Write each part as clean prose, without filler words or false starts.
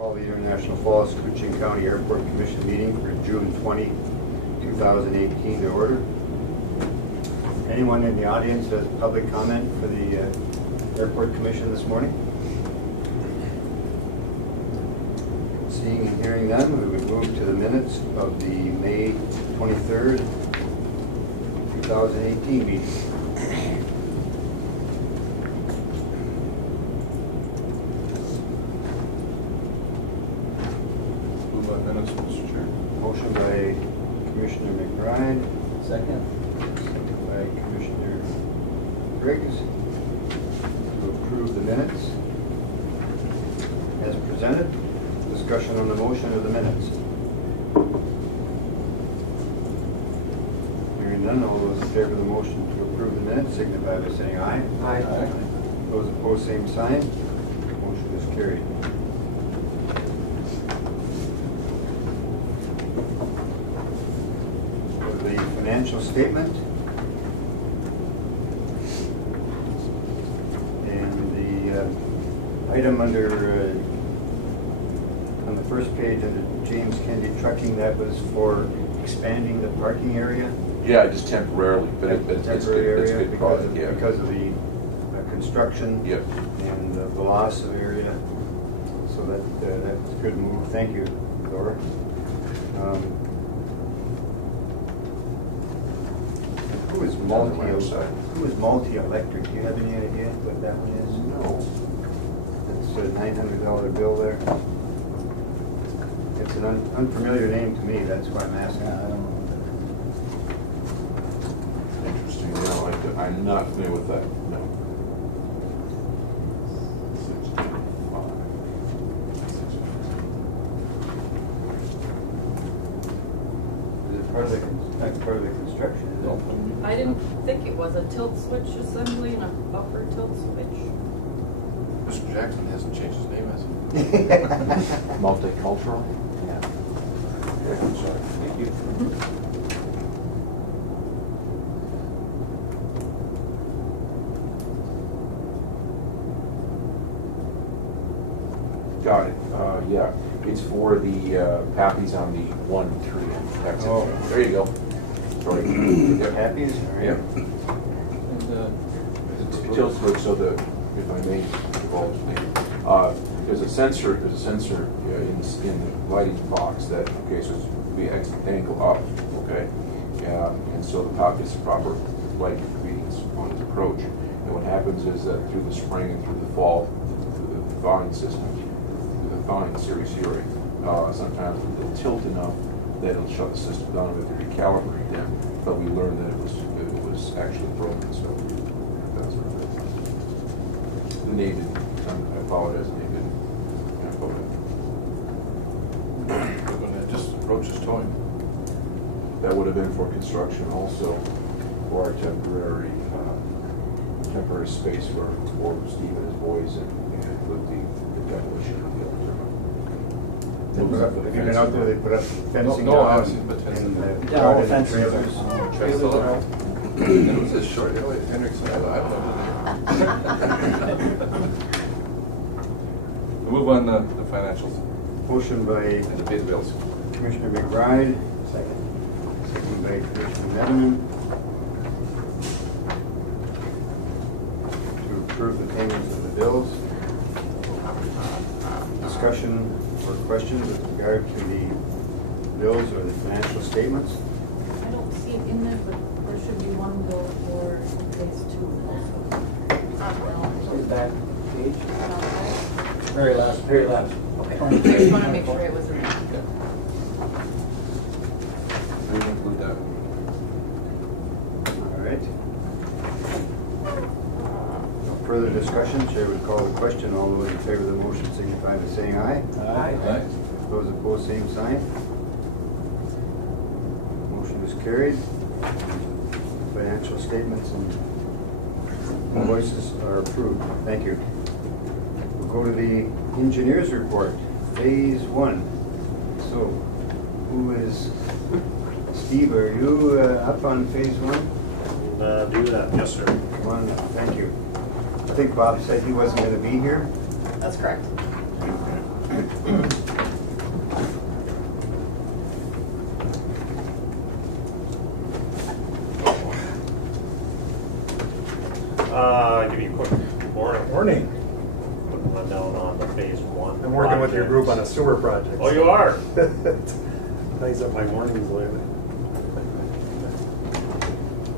Call the International Falls Cooching County Airport Commission meeting for June 20, 2018 to order. Anyone in the audience has public comment for the Airport Commission this morning? Seeing and hearing none, we would move to the minutes of the May 23rd, 2018 meeting. Minutes, Mr. Chair. Motion by Commissioner McBride, Second. second by Commissioner Briggs to approve the minutes as presented. Discussion on the motion of the minutes. Hearing none, all those in favor of the motion to approve the minutes signify by saying aye. Aye. Those opposed, same sign. Motion is carried. The financial statement and the item under on the first page under James Kennedy Trucking, that was for expanding the parking area. Yeah, just temporarily, but it's good. Temporary It's area good product, yeah. because of the construction. Yep. And the loss of area. So that's a good move. Thank you, Laura. Who is multi-electric? Do you have any idea what that one is? No. It's a $900 bill there. It's an unfamiliar name to me, that's why I'm asking. Yeah, I don't know. Interesting, no, I'm not familiar with that, no. 625. Is it part of the construction? Is it? I didn't think it was a tilt switch assembly and a buffer tilt switch. Mr. Jackson hasn't changed his name, has he? Multicultural? Yeah. Yeah, I'm sorry. Thank you. Got it, yeah. It's for the pappies on the 1 tree. That's Oh. it. There you go. Sorry. Yep. Happies? All right. Yep. It's a tilt switch, so if I may divulge the name, there's a sensor in the lighting box that, okay, so it's be angle up, okay? And so the pop is proper light readings on its approach. And what happens is that through the spring and through the fall, through the thawing system, through the thawing series hearing, sometimes it'll tilt enough that it'll shut the system down and to recalibrate them. But we learned that it was actually broken, so that's what it is. The name didn't, I apologize, the name didn't quote it. When it just approaches towing. That would have been for construction also, for our temporary space for Steve and his boys and with the demolition of the other. Have you been out there, they put up fencing No, I down haven't seen the fencing. and Yeah, all garden fences. trailers. Trailers are out. And it was this short, Hendrickson, I don't know. We'll move on the financials Motion by and the pay the bills. Commissioner McBride, second by Commissioner Netherman, to approve the payments of the bills. Discussion or questions with regard to the bills or the financial statements? I don't see it in there, but there should be one bill for phase 2 also. Back page? Okay. Very last. I just want to make sure it was in there. We can include that. All right. No further discussion, Chair would call the question. All those in favor of the motion signify by saying aye. Aye. Those opposed, same sign. Motion is carried. Financial statements and invoices are approved. Thank you. We'll go to the engineer's report, phase 1. So, who is, Steve, are you up on phase 1? Do that, yes, sir. Come on, thank you. I think Bob said he wasn't going to be here. That's correct. Give you a quick morning. Morning. Quick rundown on the phase one. I'm working with your group on a project. sewer project. Oh, you are? Nice up my mornings lately.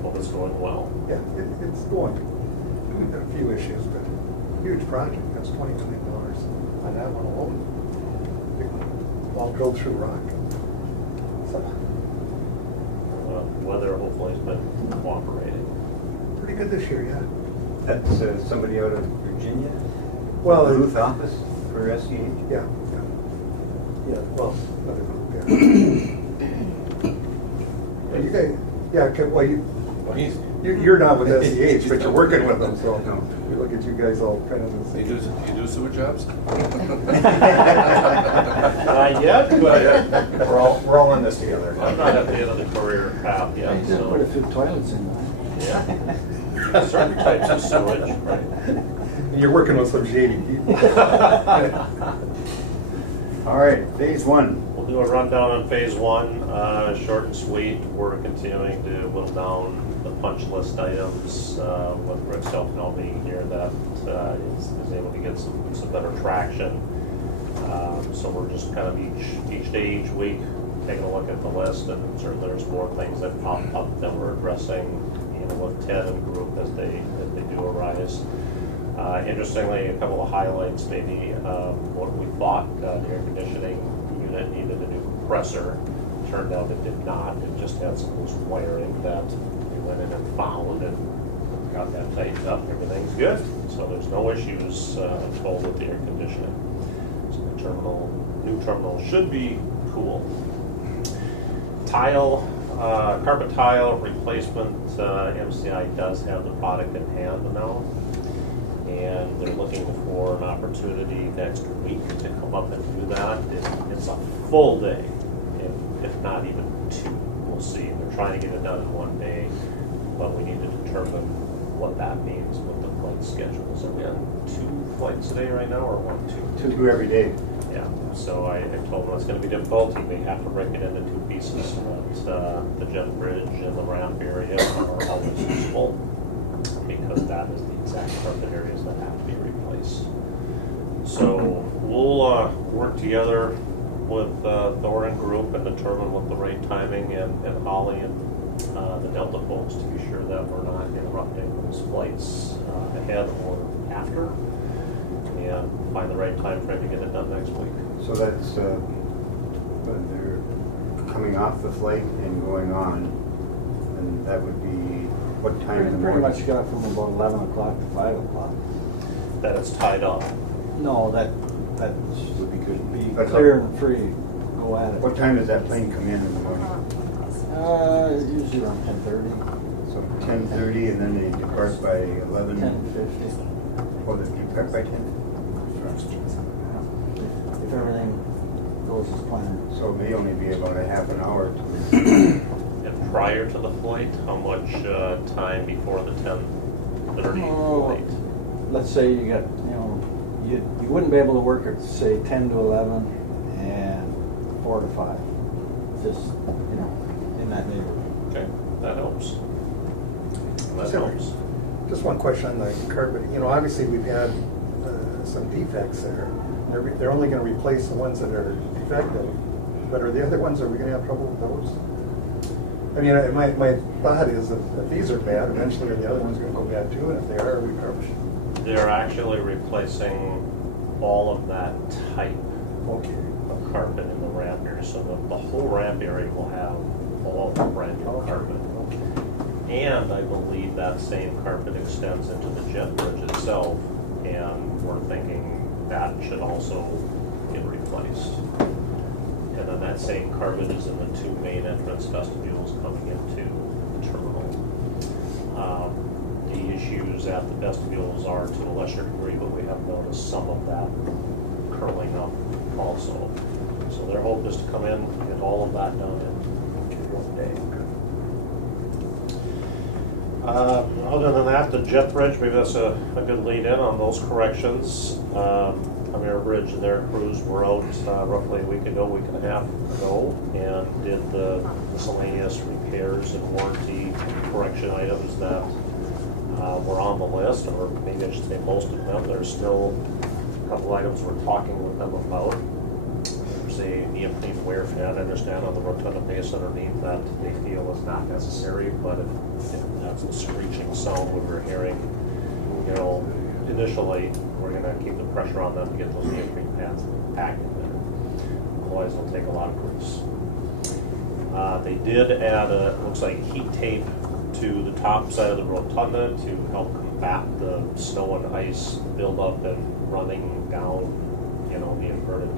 Well, it's going well. Yeah, it's going. We've got a few issues, but huge project. That's $20 million on that one alone. Big one. All drilled through rock. So, Weather hopefully has been cooperating. pretty good this year, yeah. That's somebody out of Virginia? Well, The Ruth office for SEH? Yeah, yeah. Yeah, well, another group, yeah. Yeah, you guys, yeah, well, Well, he's, you're not with SEH, but you're working with them, so No. we look at you guys all kind of as. you do sewer jobs? Not yet, but We're all in this together. I'm not at the end of the career path yet, You just put a so. few toilets in there. Yeah. Certain types of sewage, right? You're working with some shady people. All right, phase one. We'll do a rundown on phase one, short and sweet. We're continuing to whittle down the punch list items with Rick's help now being here that is able to get some better traction. So we're just kind of each day, each week, taking a look at the list, and certainly there's more things that pop up that we're addressing, with Ted and group as they do arise. Interestingly, a couple of highlights maybe. What we thought the air conditioning unit needed a new compressor. Turned out it did not. It just had some loose wiring that we went in and found and got that tightened up. Everything's good. So there's no issues told with the air conditioning. So the new terminal should be cool. Tile, carpet tile replacement, MCI does have the product in hand now. And they're looking for an opportunity next week to come up and do that. It's a full day, if not even two. We'll see. They're trying to get it done in one day, but we need to determine what that means with the flight schedules. Are we on 2 flights a day right now, or 1, 2? Two every day. Yeah, so I told them it's going to be difficult. They have to break it into 2 pieces. But the jet bridge and the ramp area are always useful because that is the exact carpet areas that have to be replaced. So we'll work together with Thorin Group and determine what the right timing and Holly and the Delta folks to be sure that we're not interrupting those flights ahead or after. And find the right time frame to get it done next week. So that's, when they're coming off the flight and going on, and that would be what time in the Pretty morning? much got from about 11 o'clock to 5 o'clock. That it's tied up. No, that Would be good. be That's clear all. and free. Go at it. What time does that plane come in the morning? Usually around 10:30, So 10:30, and then they depart by 11? 10:50. Oh, they depart by 10? If everything goes as planned. So it may only be about a half an hour to And prior to the flight, how much time before the 10:30 Oh, flight? let's say you got, you wouldn't be able to work at, say, 10 to 11 and 4 to 5. Just, in that neighborhood. Okay, that helps. That So- helps. Just one question on the carpet. Obviously we've had some defects there. They're only going to replace the ones that are defective. But are the other ones, are we going to have trouble with those? I mean, my thought is that if these are bad, eventually the other ones are going to go bad too. And if they are, we probably should. They're actually replacing all of that type Okay. of carpet in the ramp area, so the whole ramp area will have all of the brand new carpet. And I believe that same carpet extends into the jet bridge itself, and we're thinking that should also get replaced. And then that same carpet is in the 2 main entrance vestibules coming into the terminal. The issues at the vestibules are to a lesser degree, but we have noticed some of that curling up also. So their hope is to come in, get all of that done in one day. Other than that, the jet bridge, maybe that's a good lead in on those corrections. Air Bridge and their crews were out roughly a week and a half ago, and did the miscellaneous repairs and warranty correction items that were on the list, or maybe I should say most of them. There's still a couple items we're talking with them about. There's a neoprene wear fan, I understand, on the rotunda base underneath that they feel is not necessary, but if that's the screeching sound we were hearing, you know, initially, we're gonna keep the pressure on them to get those neoprene pads back in there. Otherwise, it'll take a lot of grease. They did add looks like heat tape to the top side of the rotunda to help combat the snow and ice buildup and running down, you know, the inverted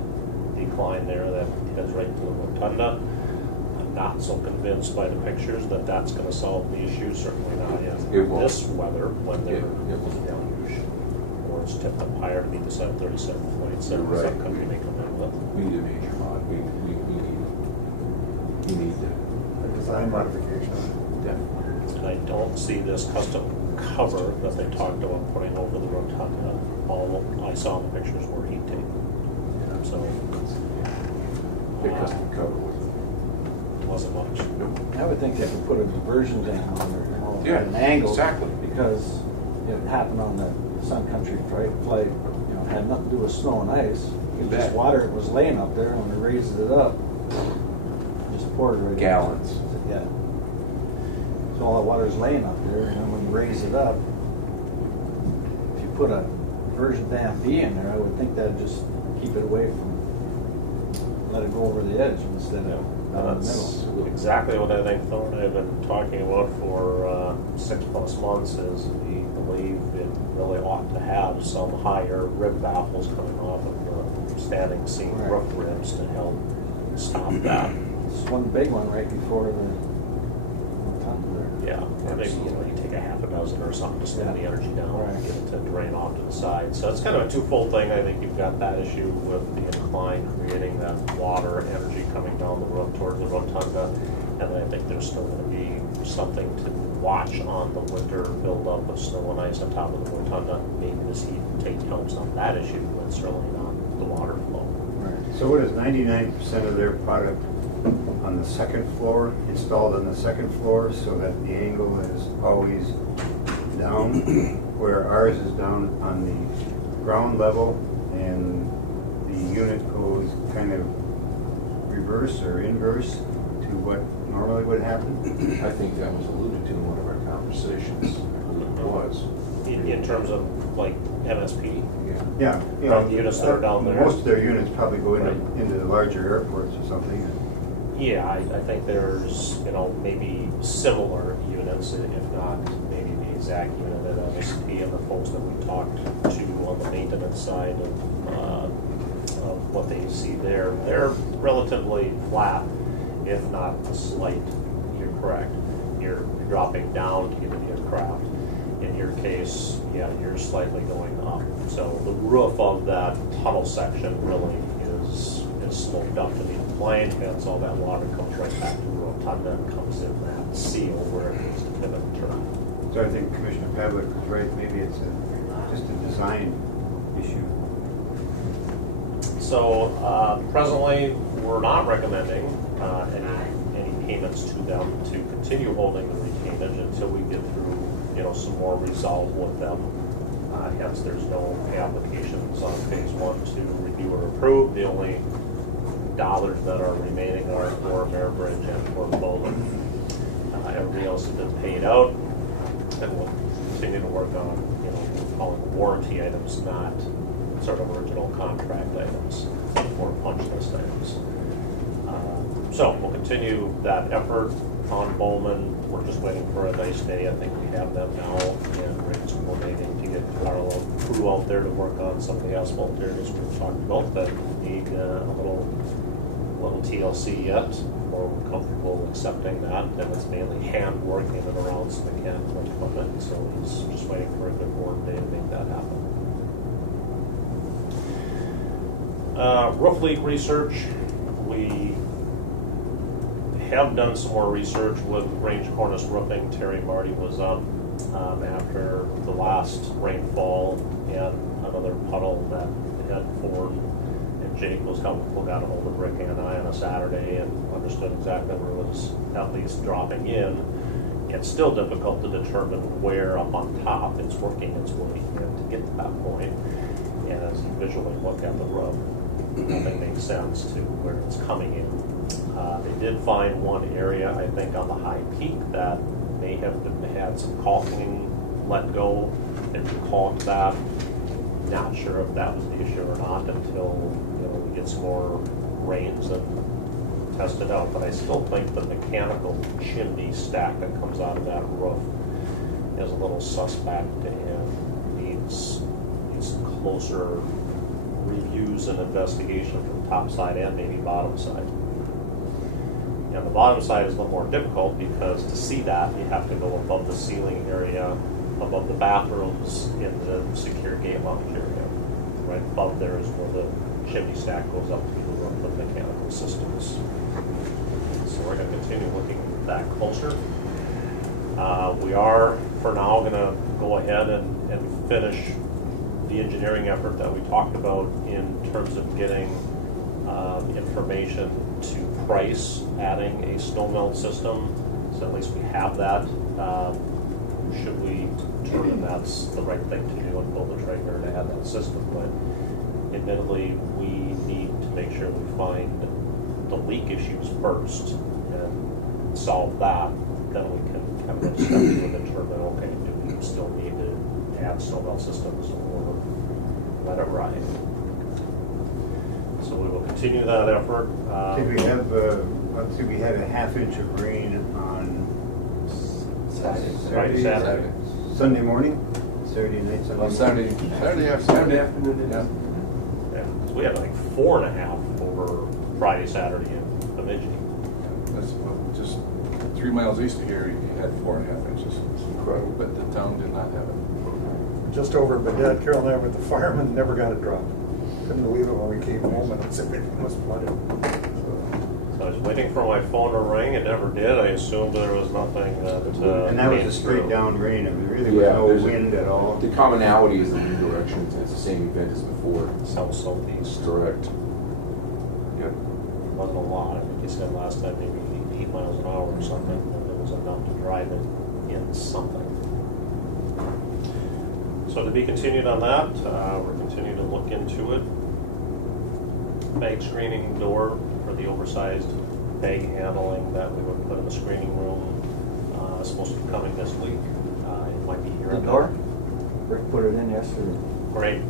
decline there that heads right to the rotunda. I'm not so convinced by the pictures that that's gonna solve the issue, certainly not It in won't. this weather when there It was a deluge. Or it's tipped up higher to meet the 737 Right. some country may come in with. We need a major mod, we need to, A design modification. definitely. And I don't see this custom cover that they talked about putting over the rotunda. All I saw in the pictures were heat tape. So The custom cover with it wasn't much. Nope. I would think they could put a diversion dam on there, you know, Yeah, at an angle. exactly. Because it happened on the Sun Country flight, you know, had nothing to do with snow and ice. You It just bet. water was laying up there, and when they raised it up, just poured right in. Gallons. Yeah. So all that water's laying up there, and then when you raise it up, if you put a diversion dam B in there, I would think that'd just keep it away from, let it go over the edge instead of down the That's middle. exactly what I think Thor and I have been talking about for 6+ months, is we believe it really ought to have some higher rib baffles coming off of the standing seam Right. roof ribs to help stop that. Just one big one right before the rotunda there. Yeah, or maybe, you know, you take a half a dozen or something to slow the energy down, Right. get it to drain off to the side. So it's kind of a twofold thing. I think you've got that issue with the incline creating that water energy coming down the roof towards the rotunda. And then I think there's still going to be something to watch on the winter buildup of snow and ice on top of the rotunda. Maybe this heat tape helps on that issue, but certainly not the water flow. Right. So what is 99% of their product on the second floor, installed on the second floor, so that the angle is always down, where ours is down on the ground level, and the unit goes kind of reverse or inverse to what normally would happen? I think that was alluded to in one of our conversations. It was. In terms of like MSP, Yeah. Yeah. The units that are down there. Most of their units probably go Right. into the larger airports or something. yeah, I think there's, you know, maybe similar units, if not maybe the exact unit at MSP, and the folks that we talked to on the maintenance side of what they see there. They're relatively flat, if not a slight, you're correct. You're dropping down to get to the aircraft. In your case, yeah, you're slightly going up. So the roof of that tunnel section really is sloped up to meet the plane, hence all that water comes right back to the rotunda and comes in that seal where it needs to pivot and turn. So I think Commissioner Pavlik was right, maybe it's just a design issue. So presently, we're not recommending any payments to them to continue holding the retainage until we get through, you know, some more resolve with them. Hence, there's no pay applications on phase 1 to review or approve. The only dollars that are remaining are for Air Bridge and for Bowman. Everybody else has been paid out, and we'll continue to work on, you know, calling warranty items, not sort of original contract items or punch list items. So we'll continue that effort on Bowman. We're just waiting for a nice day. I think we have them now, and Rick's coordinating to get Carlo crew out there to work on some of the asphalt areas we've talked about that need a little TLC yet, or we're comfortable accepting that. And it's mainly hand work in and around some mechanical equipment, so he's just waiting for a good warm day to make that happen. Roof leak research, we have done some more research with Range Cornice Roofing. Terry Marty was up after the last rainfall and another puddle that Ed Ford and Jake was helpful, got a hold of Rick and I on a Saturday and understood exactly where it was at least dropping in. It's still difficult to determine where up on top it's working its way in to get to that point. And as you visually look at the roof, nothing makes sense to where it's coming in. They did find one area, I think, on the high peak that may have had some caulking let go and caulked that. Not sure if that was the issue or not until we get some more rains and test it out. But I still think the mechanical chimney stack that comes out of that roof is a little suspect and needs some closer reviews and investigation from top side and maybe bottom side. And the bottom side is a little more difficult because to see that, you have to go above the ceiling area, above the bathrooms, in the secure gate lounge area. Right above there is where the chimney stack goes up to the roof of mechanical systems. So we're going to continue looking at that closer. We are, for now, going to go ahead and finish the engineering effort that we talked about in terms of getting information to price adding a snow melt system. So at least we have that. Should we determine that's the right thing to do and pull the trigger to add that system. But admittedly, we need to make sure we find the leak issues first and solve that. Then we can kind of step to determine, okay, do we still need to add snow melt systems or let it ride? So we will continue that effort. Did we have, let's see, we had a half-inch of rain on Saturday. Sunday morning, Saturday night, Sunday On morning. Saturday afternoon. Yeah. Yeah, 'cause we had like 4.5 over Friday, Saturday in Bemidji. That's just 3 miles east of here, you had 4.5 inches. Incredible. But the town did not have it. Just over, but Dad, Carol and I were at the farm and never got a drop. Couldn't believe it when we came home and everything was flooded. So I was waiting for my phone to ring. It never did. I assumed there was nothing that. And that was came a straight through. down rain, and there really was no there's wind at all. The commonality is the wind direction. It's the same event as before. South-southeast. Correct. Yep. Wasn't a lot. I think you said last time maybe 8 miles an hour or something. And it was enough to drive it in something. So to be continued on that, we're continuing to look into it. Bag screening door for the oversized bag handling that we would put in the screening room is supposed to be coming this week. It might be here. The door? Rick put it in yesterday. Great.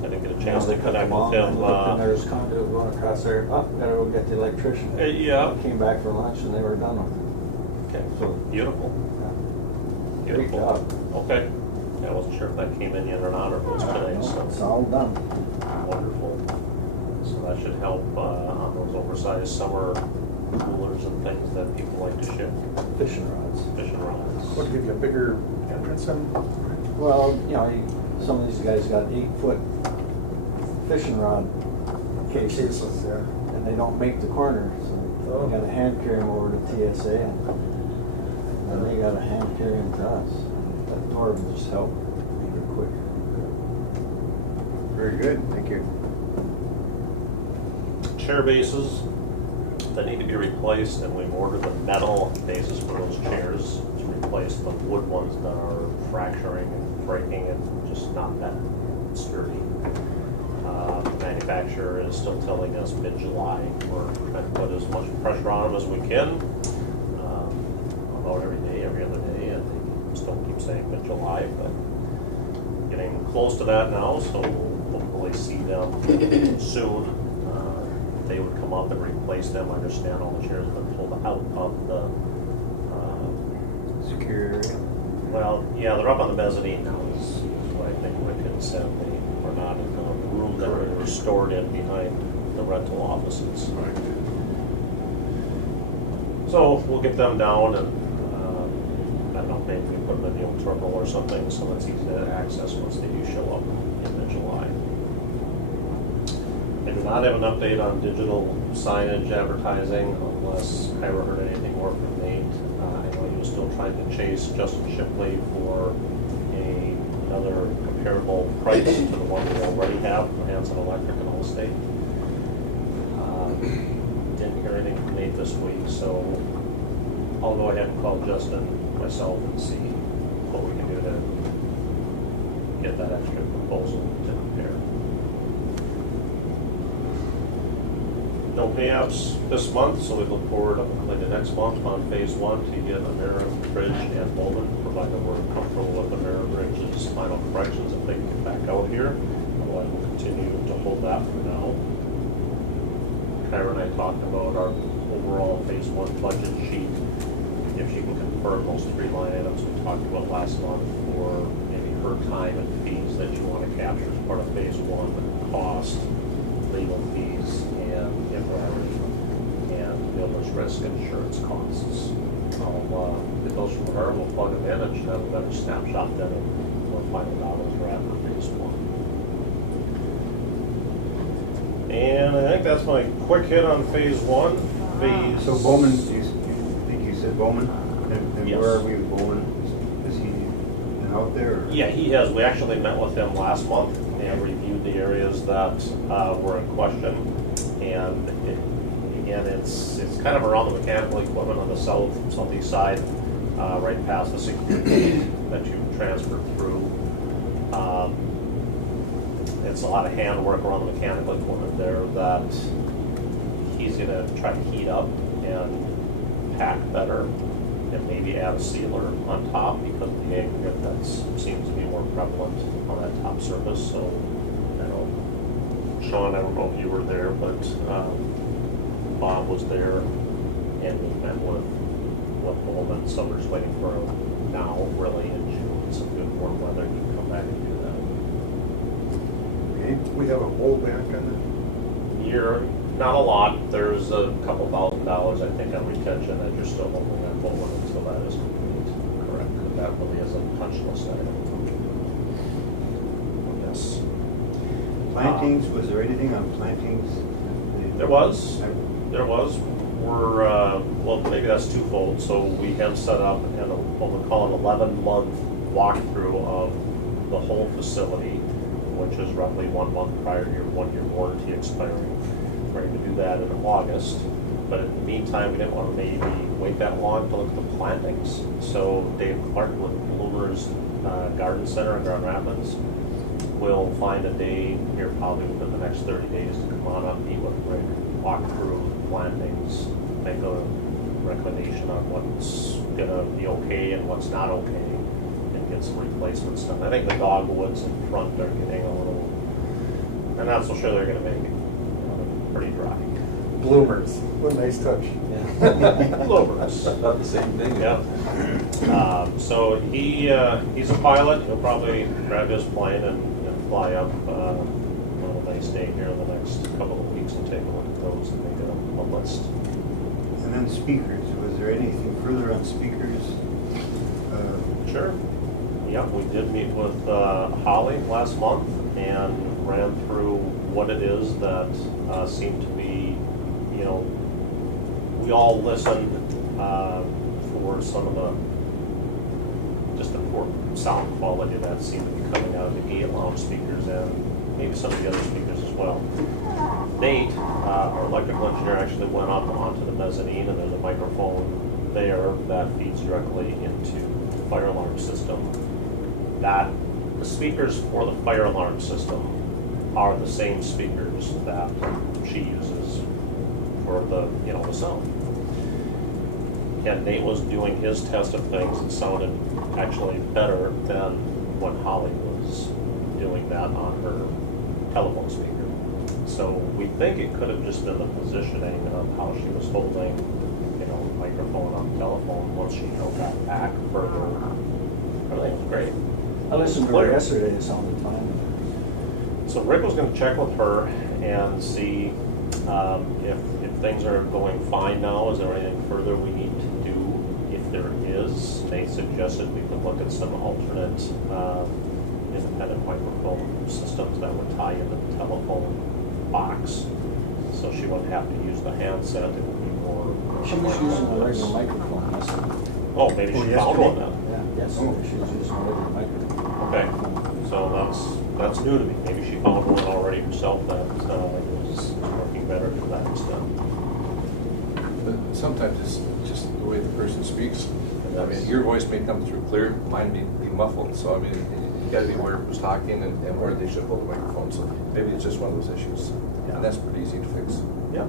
I didn't get a chance They to cut connect them off, with and him. looked, and there's conduit going across there. Oh, gotta go get the electrician. Yeah. Came back for lunch and they were done with Okay. So, Beautiful. it. Great Beautiful. job. Okay. I wasn't sure if that came in yet or not, or if it was today, It's so all done. wonderful. So that should help on those oversized summer coolers and things that people like to ship, Fishing rods. fishing rods. What, to give you a bigger entrance in? Well, some of these guys got 8-foot fishing rod cases, Yeah. and they don't make the corner, so Oh. we got to hand carry them over to TSA, and then they got to hand carry them to us. That door will just help make it quick. Very good, thank you. Chair bases that need to be replaced, and we've ordered the metal bases for those chairs to replace the wood ones that are fracturing and breaking and just not that sturdy. The manufacturer is still telling us mid-July. We're trying to put as much pressure on them as we can, about every day, every other day, and they still keep saying mid-July, but getting close to that now, so we'll hopefully see them soon. They would come up and replace them. I understand all the chairs have been pulled out of the, Secure area. well, yeah, they're up on the mezzanine now, is what I think Wick had said. They were not in the room that they were stored in behind the rental offices. So we'll get them down and, I don't know, maybe we put them in the old terminal or something, so it's easy to access once they do show up in mid-July. I do not have an update on digital signage advertising unless Kyra heard anything more from Nate. I know he was still trying to chase Justin Shipley for a another comparable price to the one we already have from Hanson Electric and Allstate. Didn't hear anything from Nate this week, so I'll go ahead and call Justin myself and see what we can do to get that extra proposal to compare. No payouts this month, so we look forward hopefully to next month on phase one to get Amira Bridge and Bowman, provided we're comfortable with Amira Bridge's final corrections if they can get back out here. Otherwise, we'll continue to hold that for now. Kyra and I talked about our overall phase one budget sheet. If she can confirm those 3 line items we talked about last month for maybe her time and fees that you want to capture as part of phase one, cost, legal fees, and if there are any, and builder's risk insurance costs. I'll get those from her, we'll plug them in, and she'll have a better snapshot then of what final dollars are at for phase one. And I think that's my quick hit on phase one. Phase. So Bowman, you think you said Bowman? And Yes. where are we with Bowman? Is he been out there? Or? Yeah, he has. We actually met with him last month and reviewed the areas that were in question. And again, it's kind of around the mechanical equipment on the southeast side, right past the security that you transferred through. It's a lot of handwork around the mechanical equipment there that he's going to try to heat up and pack better, and maybe add a sealer on top because of the aggregate that seems to be more prevalent on that top surface. So, I know, Sean, I don't know if you were there, but Bob was there, and we met with Bowman. So we're just waiting for him now, really, in June, some good warm weather. He can come back and do that. Okay. We have a whole back on You're not a lot. There's a couple $1,000, I think, on retention that you're still holding that forward until that is complete. Correct. That really is a punch list item. Yes. Plantings, was there anything on plantings? There was. We're, well, maybe that's twofold. So we have set up what we call an 11-month walkthrough of the whole facility, which is roughly 1 month prior to your 1-year warranty expiring. We're going to do that in August, but in the meantime, we didn't want to maybe wait that long to look at the plantings. So Dave Clark with Bloomer's Garden Center in Grand Rapids will find a day here probably within the next 30 days to come on up, meet with Rick, walk through plantings, make a recommendation on what's going to be okay and what's not okay, and get some replacements done. I think the dogwoods in front are getting a little, I'm not so sure they're going to make it pretty dry. Bloomers. What a nice touch. Bloomers. About the same thing. Yeah. So he's a pilot. He'll probably grab his plane and fly up on a nice day here in the next couple of weeks and take a look at those and make a list. And then speakers, was there anything further on speakers? Sure. Yeah, we did meet with Holly last month and ran through what it is that seemed to be, we all listened for some of just the poor sound quality that seemed to be coming out of the gate lounge speakers and maybe some of the other speakers as well. Nate, our electrical engineer, actually went up onto the mezzanine, and there's a microphone there that feeds directly into the fire alarm system. The speakers for the fire alarm system are the same speakers that she uses for the sound. And Nate was doing his test of things and sounded actually better than when Holly was doing that on her telephone speaker. So we think it could have just been the positioning of how she was holding, the microphone on the telephone once she held that back further. Everything was great. I listened to her yesterday, it sounded fine. So Rick was going to check with her and see if things are going fine now. Is there anything further we need to do? If there is, Nate suggested we could look at some alternate independent microphone systems that would tie into the telephone box, so she wouldn't have to use the handset. It would be more. She was using a regular microphone yesterday. Oh, maybe she found one then. Yeah, yesterday she was using a regular microphone. Okay. So that's new to me. Maybe she found one already herself that is working better to that extent. But sometimes it's just the way the person speaks. I mean, your voice may come through clear, mine be muffled, so I mean, you gotta be aware of who's talking and where they should hold the microphone, so maybe it's just one of those issues. And that's pretty easy to fix. Yeah,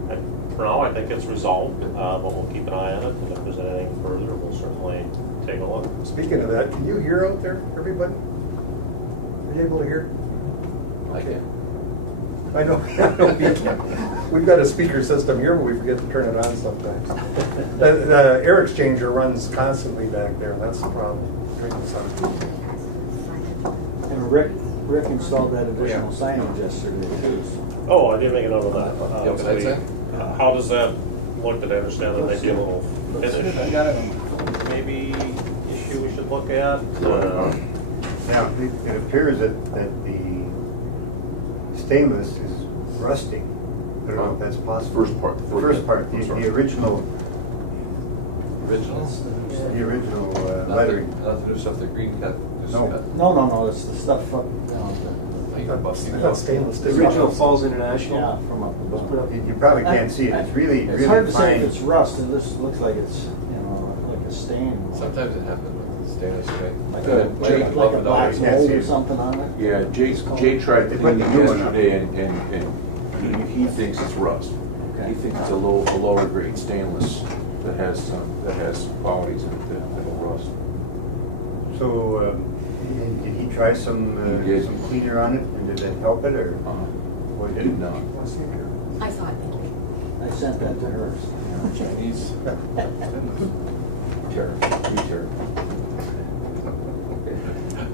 for now, I think it's resolved, but we'll keep an eye on it, and if there's anything further, we'll certainly take a look. Speaking of that, can you hear out there, everybody? Are you able to hear? I can. I know, we can. We've got a speaker system here, but we forget to turn it on sometimes. The air exchanger runs constantly back there, and that's the problem. Drinking something. And Rick installed that additional signage yesterday too. Oh, I didn't make a note of that. Yeah, So besides we- that? How does that look? Did I understand that might be a little Looks good. I finish? got it. Maybe issue we should look at? Now, it appears that the stainless is rusting. I don't know if that's possible. First part. The first part, I'm sorry. the original Originals? lettering. Nothing to stuff the green cut. Just No. cut. No, it's the stuff up, You got busted I thought out. stainless The did. original Falls International. yeah, from up above. You probably can't see it. It's really, It's hard really to say if fine. it's rust, it just looks like it's, like a stain. Sometimes it happens with stainless, right? Like Jay like a loved it black always. can't mold see or it. something on it. Yeah, Jay tried They put cleaning the new one up. yesterday and he thinks it's rust. Okay. He thinks it's a lower grade stainless that has qualities in it that will rust. So, did he try some He did. some cleaner on it, and did that help it, or? Well, it did not. I saw it. I sent that to her. Chinese.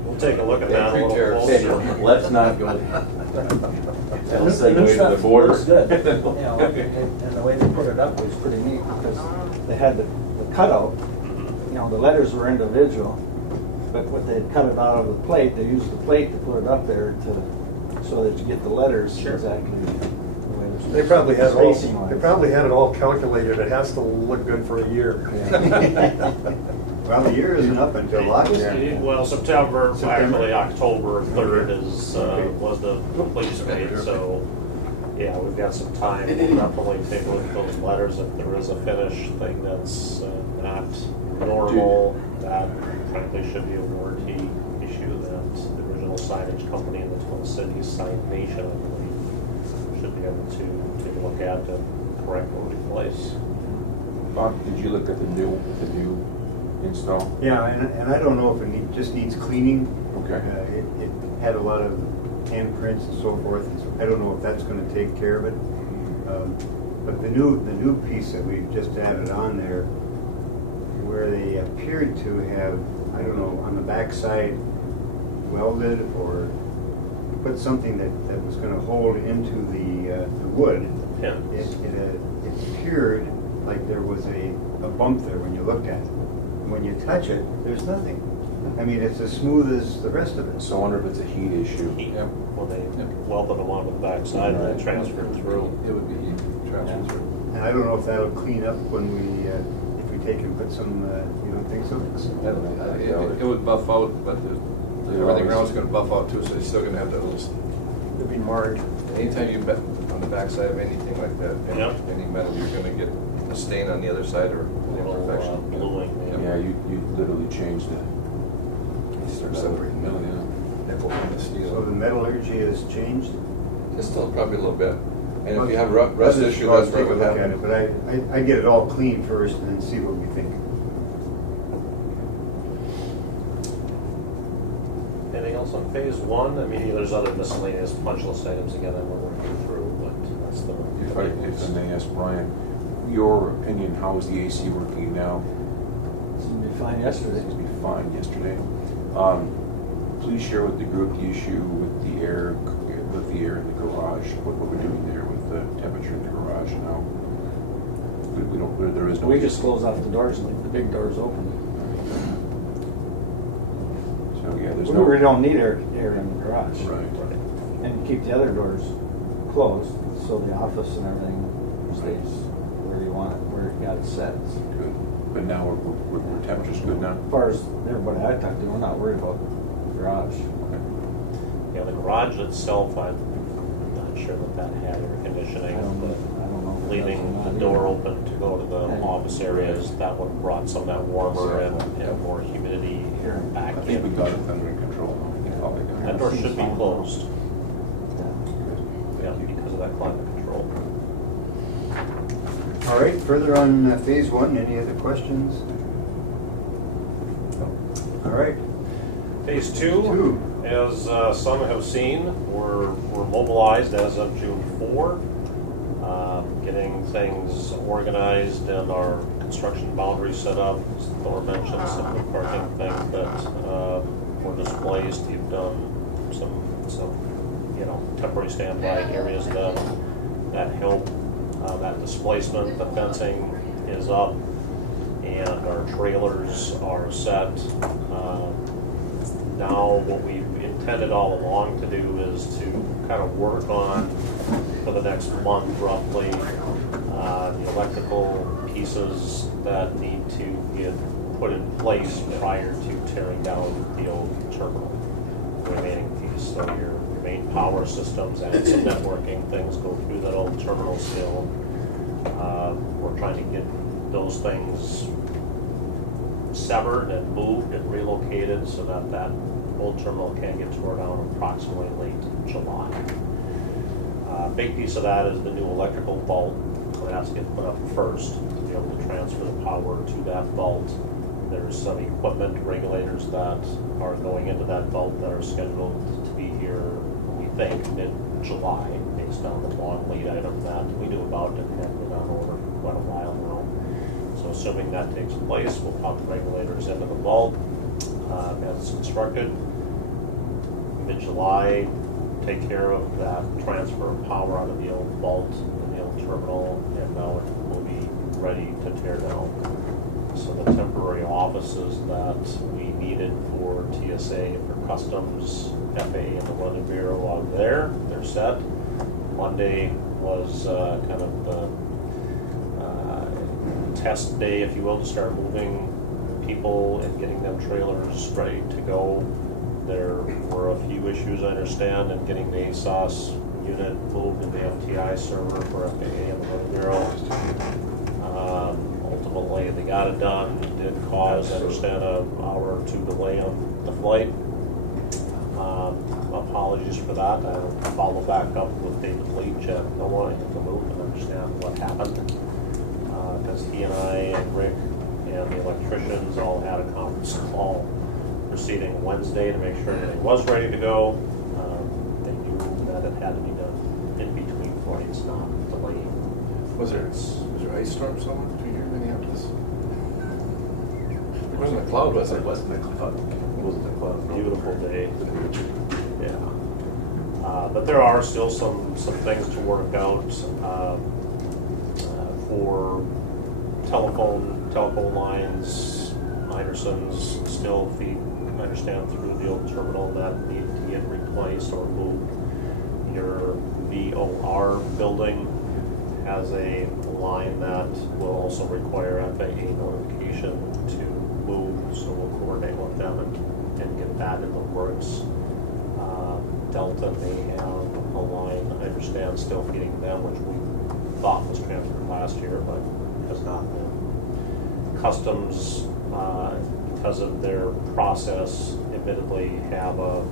We'll take a look at that a little Pre-terror. closer. Let's not go there. That'll segue to the border. Looks good. And the way they put it up was pretty neat because they had the cutout, the letters were individual, but what they had cut it out of the plate, they used the plate to put it up there so that you get the letters exactly the way they're supposed They probably had it all, spacing wise. they probably had it all calculated. It has to look good for a year. Well, the year isn't up until lockdown. Well, September, September. actually October 3rd was the completion date, so, yeah, we've got some time. We'll definitely take a look at those letters. If there is a finish thing that's not normal, that frankly should be a warranty issue that the original signage company in the Twin Cities, Sign Nation, I believe, should be able to take a look at and correct or replace. Bob, did you look at the new install? Yeah, and I don't know if it just needs cleaning. Okay. It had a lot of handprints and so forth, and so I don't know if that's gonna take care of it. But the new piece that we just added on there, where they appeared to have, I don't know, on the backside welded or put something that was gonna hold into the wood. Pins. It appeared like there was a bump there when you looked at it. When you touch it, there's nothing. I mean, it's as smooth as the rest of it. So I wonder if it's a heat issue. Yep. Well, they welded them onto the backside and then transferred through. It would be transferred through. And I don't know if that'll clean up when if we take and put some, you don't think so? It would buff out, but everything around is gonna buff out too, so you're still gonna have that little. It'd be marred. Anytime you bet on the backside of anything like that, Yep. any metal, you're gonna get a stain on the other side or an Little imperfection. bluing. Yeah, you literally changed the. You start separating metal, nickel from the So steel. the metallurgy has changed? It's still probably a little bit. And if you have rust Let's issue, I'll that's take a what would look at happen. it, but I get it all clean first and then see what we think. Anything else on phase one? I mean, there's other miscellaneous punch list items again that we're working through, but that's the. If I may ask Brian, your opinion, how is the AC working now? Seemed to be fine yesterday. Seems to be fine yesterday. Please share with the group the issue with the air in the garage, what we're doing there with the temperature in the garage now. We don't, there is no. We just close off the doors and leave the big doors open. So, yeah, there's We no. really don't need air in the garage. Right. And keep the other doors closed, so the office and everything stays where you want it, where you got it set. Good. But now we're temperature's good now? As far as everybody I talked to, we're not worried about the garage. Okay. Yeah, the garage itself, I'm not sure that had air conditioning, I don't know but if it leaving does or the not door either. open to go to the office areas, that would have brought some of that warmer and more humidity back I think we in. got it under control. We probably got it. That door should be Seems fine. closed, Yeah. yeah, because of that climate control. All right, further on phase one, any other questions? All right. Phase two, as some have seen, we're mobilized as of June 4, getting things organized and our construction boundaries set up. As Thor mentioned some of the parking things that were displaced. You've done some temporary standby areas that help. That displacement, the fencing is up, and our trailers are set. Now what we've intended all along to do is to kind of work on, for the next month roughly, the electrical pieces that need to get put in place prior to tearing down the old terminal, the remaining piece. So your main power systems and some networking things go through that old terminal still. We're trying to get those things severed and moved and relocated so that that old terminal can get torn down approximately late July. Big piece of that is the new electrical vault that has to get put up first to be able to transfer the power to that vault. There's some equipment regulators that are going into that vault that are scheduled to be here, we think, mid-July, based on the long lead item that we knew about and had been on order for quite a while now. So assuming that takes place, we'll pop the regulators into the vault as instructed. Mid-July, take care of that transfer of power out of the old vault and the old terminal, and now it will be ready to tear down. So the temporary offices that we needed for TSA, for Customs, FAA, and the London Bureau are there. They're set. Monday was kind of the test day, if you will, to start moving people and getting them trailers ready to go. There were a few issues, I understand, in getting the ASOS unit moved in the MTI server for FAA and the London Bureau. Ultimately, they got it done. It did cause, I understand, an hour or two delay on the flight. Apologies for that. I'll follow back up with David Leach at NOAA and the loop and understand what happened. Because he and I and Rick and the electricians all had a conference call proceeding Wednesday to make sure everything was ready to go. They knew that it had to be done in between flights, not delayed. Was there ice storm somewhere between here and Minneapolis? It wasn't a cloud, was it? It wasn't a cloud. It wasn't a cloud. Beautiful day. Yeah. But there are still some things to work out for telephone lines. Anderson's still feed, I understand, through the old terminal that need to get replaced or moved. Your VOR building has a line that will also require FAA notification to move, so we'll coordinate with them and get that in the works. Delta may have a line, I understand, still feeding them, which we thought was transferred last year, but has not been. Customs, because of their process, admittedly have a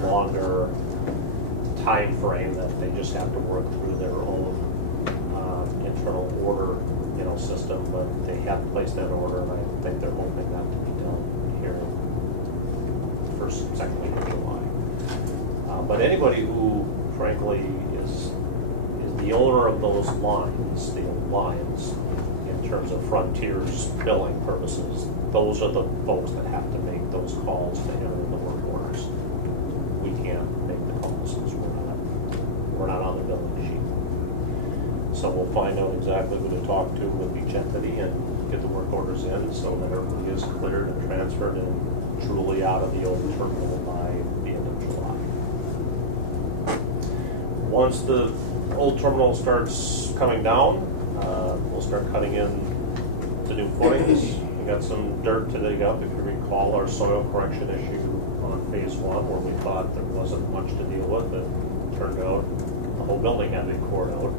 longer time frame that they just have to work through their own internal order, system. But they have placed that order, and I think they're hoping that to be done here second week of July. But anybody who, frankly, is the owner of those lines, the old lines, in terms of Frontier's billing purposes, those are the folks that have to make those calls to enter in the work orders. We can't make the calls because we're not on the billing sheet. So we'll find out exactly who to talk to with each entity and get the work orders in so that everybody is cleared and transferred and truly out of the old terminal by the end of July. Once the old terminal starts coming down, we'll start cutting in the new footings. We got some dirt to dig up. If you recall, our soil correction issue on phase one, where we thought there wasn't much to deal with. It turned out the whole building had to be cored out.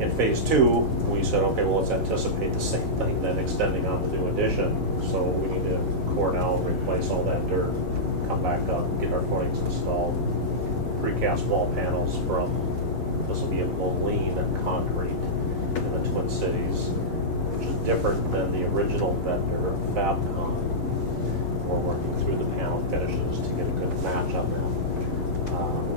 In phase two, we said, okay, well, let's anticipate the same thing, then extending on the new addition. So we need to core now, replace all that dirt, come back up, get our footings installed, precast wall panels from, this will be a Moline concrete in the Twin Cities, which is different than the original vendor, Fabcon. We're working through the panel finishes to get a good match on them.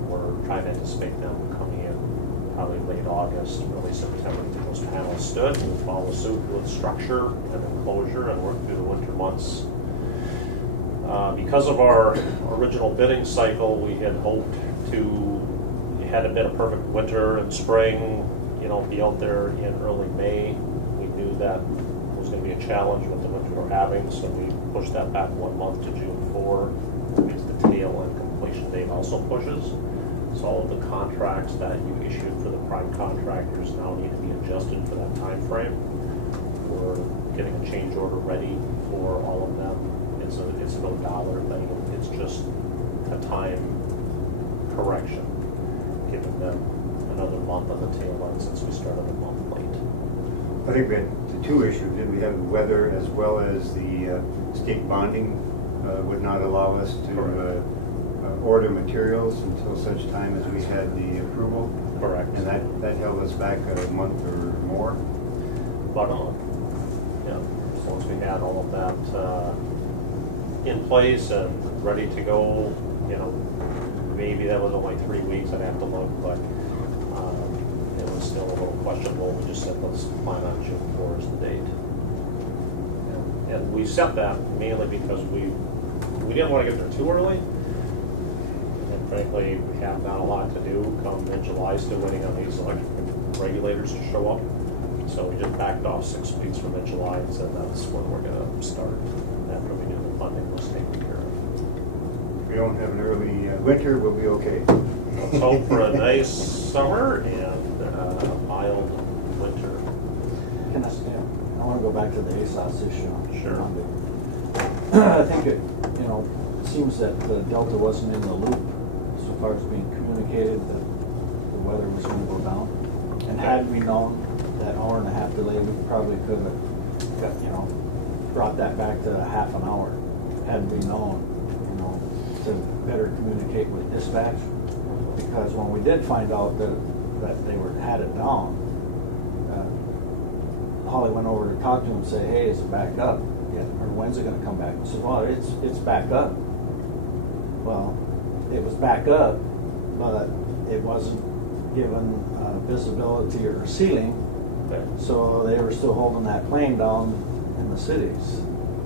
We're trying to anticipate them coming in probably late August, early September, to get those panels stood. We'll follow suit with structure and enclosure and work through the winter months. Because of our original bidding cycle, we had hoped to, had it been a perfect winter and spring, you know, be out there in early May. We knew that was going to be a challenge with the winter we're having, so we pushed that back 1 month to June 4, which means the tail and completion date also pushes. So all of the contracts that you issued for the prime contractors now need to be adjusted for that time frame. We're getting a change order ready for all of them. It's a no dollar thing. It's just a time correction, giving them another month on the tail end since we started a month late. I think we had the two issues. Did we have the weather as well as the state bonding would not allow us to order materials until such time as we had the approval? Correct. And that held us back a month or more? About a month. Yeah. So once we had all of that in place and ready to go, you know, maybe that was only 3 weeks. I'd have to look, but it was still a little questionable. We just said let's plan on June 4 as the date. And we set that mainly because we didn't want to get there too early. And frankly, we have not a lot to do come mid-July, still waiting on these electric regulators to show up. So we just backed off 6 weeks from mid-July and said that's when we're going to start after we get the funding was taken care of. If we don't have an early winter, we'll be okay. Let's hope for a nice summer and a mild winter. Can I want to go back to the ASOS issue. Sure. I think it seems that the Delta wasn't in the loop so far as being communicated that the weather was going to go down. And had we known that hour and a half delay, we probably could have brought that back to a half an hour. Had we known, to better communicate with dispatch. Because when we did find out that they had it down, Holly went over to talk to him and say, hey, is it back up? Yeah, or when's it going to come back? I said, well, it's back up. Well, it was back up, but it wasn't given visibility or ceiling, Okay. so they were still holding that plane down in the cities.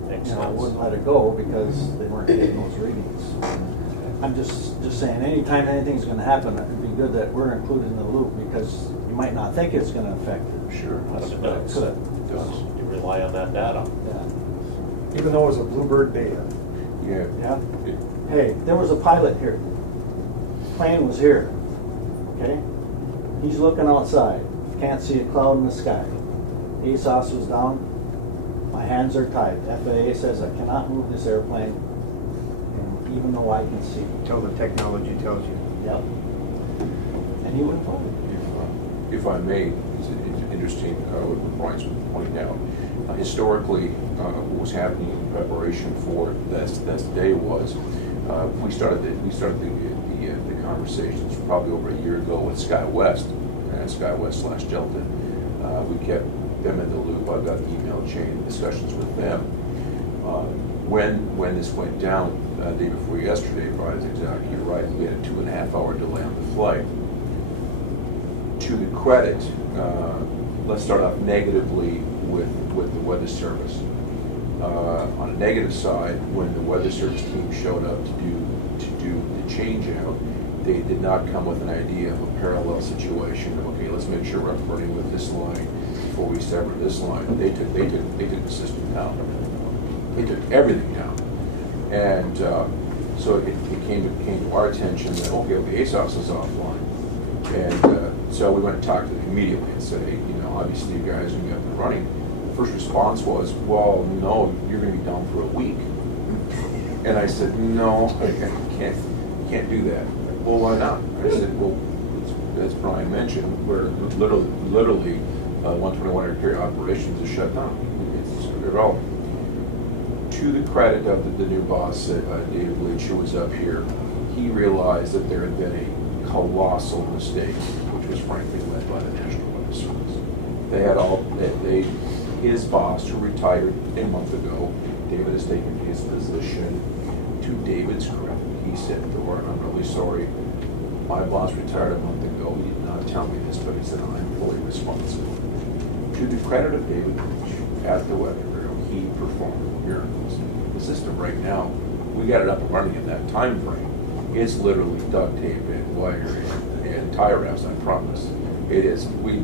Makes sense. Wouldn't let it go because they weren't getting those readings. I'm just saying, anytime anything's going to happen, it'd be good that we're included in the loop because you might not think it's going to affect it. Sure. But Yes, it it does. could. It does. You rely on that data. Yeah. Even though it was a bluebird day. Yeah. Yeah. It- Hey, there was a pilot here. Plane was here. Okay? He's looking outside. Can't see a cloud in the sky. ASOS was down. My hands are tied. FAA says I cannot move this airplane, even though I can see. Until the technology tells you. Yep. And he wouldn't fly. If I may, it's interesting what Brian's pointing out. Historically, what was happening in preparation for this day was we started the conversations probably over a year ago with SkyWest and SkyWest/Delta. We kept them in the loop. I've got email chain discussions with them. When this went down the day before yesterday, Brian is exactly right. We had a 2.5 hour delay on the flight. To the credit, let's start off negatively with the weather service. On a negative side, when the weather service team showed up to do the change out, they did not come with an idea of a parallel situation. Okay, let's make sure we're operating with this line before we sever this line. They took the system down. They took everything down, and so it came to our attention that okay, the ASOS is offline, and so we went and talked to them immediately and said, hey, obviously you guys are going to be up and running. The first response was, well, no, you're going to be down for a week. And I said, no, I can't do that. Well, why not? I said, well, as Brian mentioned, we're literally 121 Air operations is shut down. It's irrelevant. To the credit of the new boss, David Leach, who was up here, he realized that there had been a colossal mistake, which was frankly led by the National Weather Service. They had his boss, who retired a month ago, David has taken his position. To David's credit, he said, Thor, I'm really sorry, my boss retired a month ago, he did not tell me this, but he said, I'm fully responsible. To the credit of David Leach, at the Weather Bureau, he performed miracles. The system right now, we got it up and running in that time frame. It's literally duct tape and wire and tie wraps, I promise. It is, we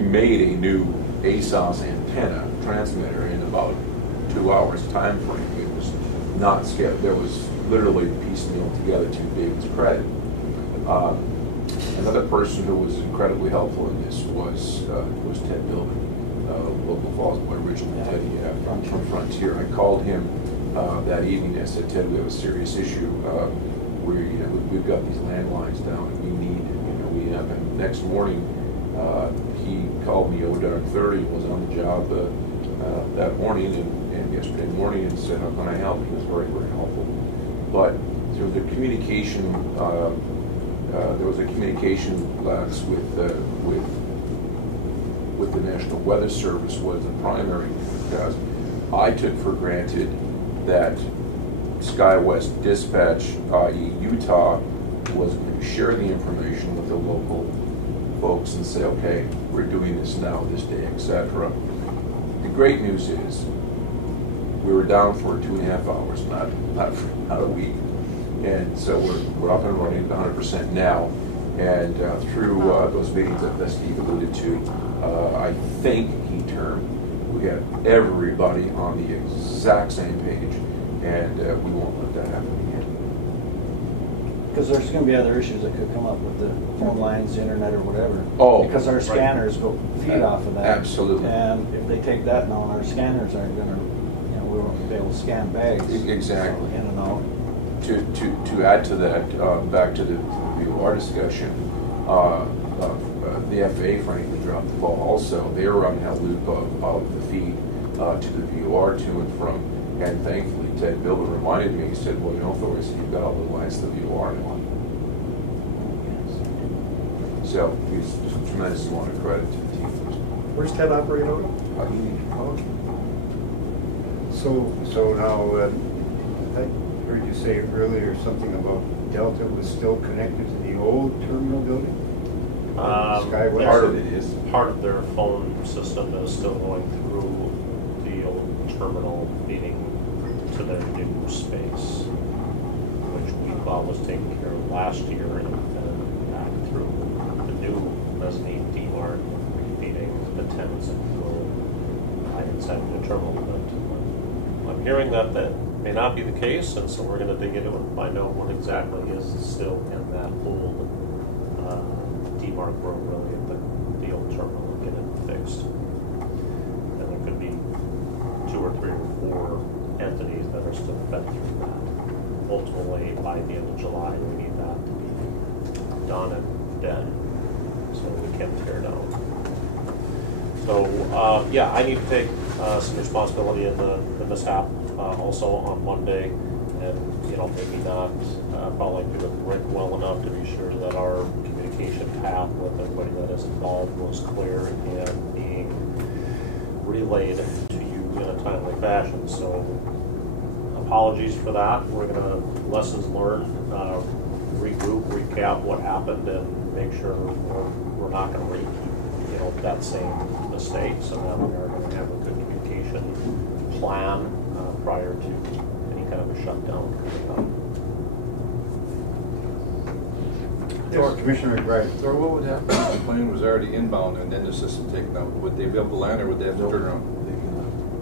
made a new ASOS antenna transmitter in about 2 hours time frame. It was not scaled. There was literally piecemeal together, to David's credit. Another person who was incredibly helpful in this was Ted Billman, local Falls boy, originally Ted from Frontier. I called him that evening. I said, Ted, we have a serious issue. We've got these landlines down, and we need, we have. And next morning, he called me over dark 30, was on the job that morning and yesterday morning, and said, how can I help? He was very, very helpful. But there was a communication lapse with the National Weather Service was the primary, because I took for granted that SkyWest Dispatch, i.e. Utah, was going to share the information with the local folks and say, okay, we're doing this now, this day, etc. The great news is we were down for 2.5 hours, not a week. And so we're up and running at 100% now. And through those meetings that Steve alluded to, I think he termed, we had everybody on the exact same page, and we won't let that happen again. Because there's going to be other issues that could come up with the phone lines, the internet, or whatever. Oh, because our right. scanners go feed off of that. Absolutely. And if they take that down, our scanners aren't going to, we won't be able to scan bags. Exactly. In and out. To add to that, back to the VOR discussion, the FAA frankly dropped the ball also. They were running that loop of the feed to the VOR to and from, and thankfully Ted Bilber reminded me, he said, well, Thor, you've got all the lines to the VOR now. So he's a tremendous amount of credit to the team. Where's Ted operate out of? So now, I heard you say earlier something about Delta was still connected to the old terminal building? Skyway? Part of it is. Part of their phone system is still going through the old terminal, feeding to their new space, which we thought was taken care of last year, and then back through the new mezzanine DMARC, feeding the tenants and go inside the terminal. But I'm hearing that may not be the case, and so we're going to dig into it and find out what exactly is still in that old DMARC room, really, at the old terminal, and get it fixed. And there could be 2 or 3 or 4 entities that are still fed through that. Ultimately, by the end of July, we need that to be done and dead, so we can tear down. So, yeah, I need to take some responsibility in the mishap also on Monday, and maybe not following through with Rick well enough to be sure that our communication path with everybody that is involved was clear and being relayed to you in a timely fashion. So apologies for that. We're going to lessons learned, regroup, recap what happened, and make sure we're not going to repeat that same mistake, so that we are going to have a good communication plan prior to any kind of a shutdown coming up. Yes, Commissioner McBride. So what would happen if the plane was already inbound and then the system taken out? Would they be able to land, or would they have to turn around?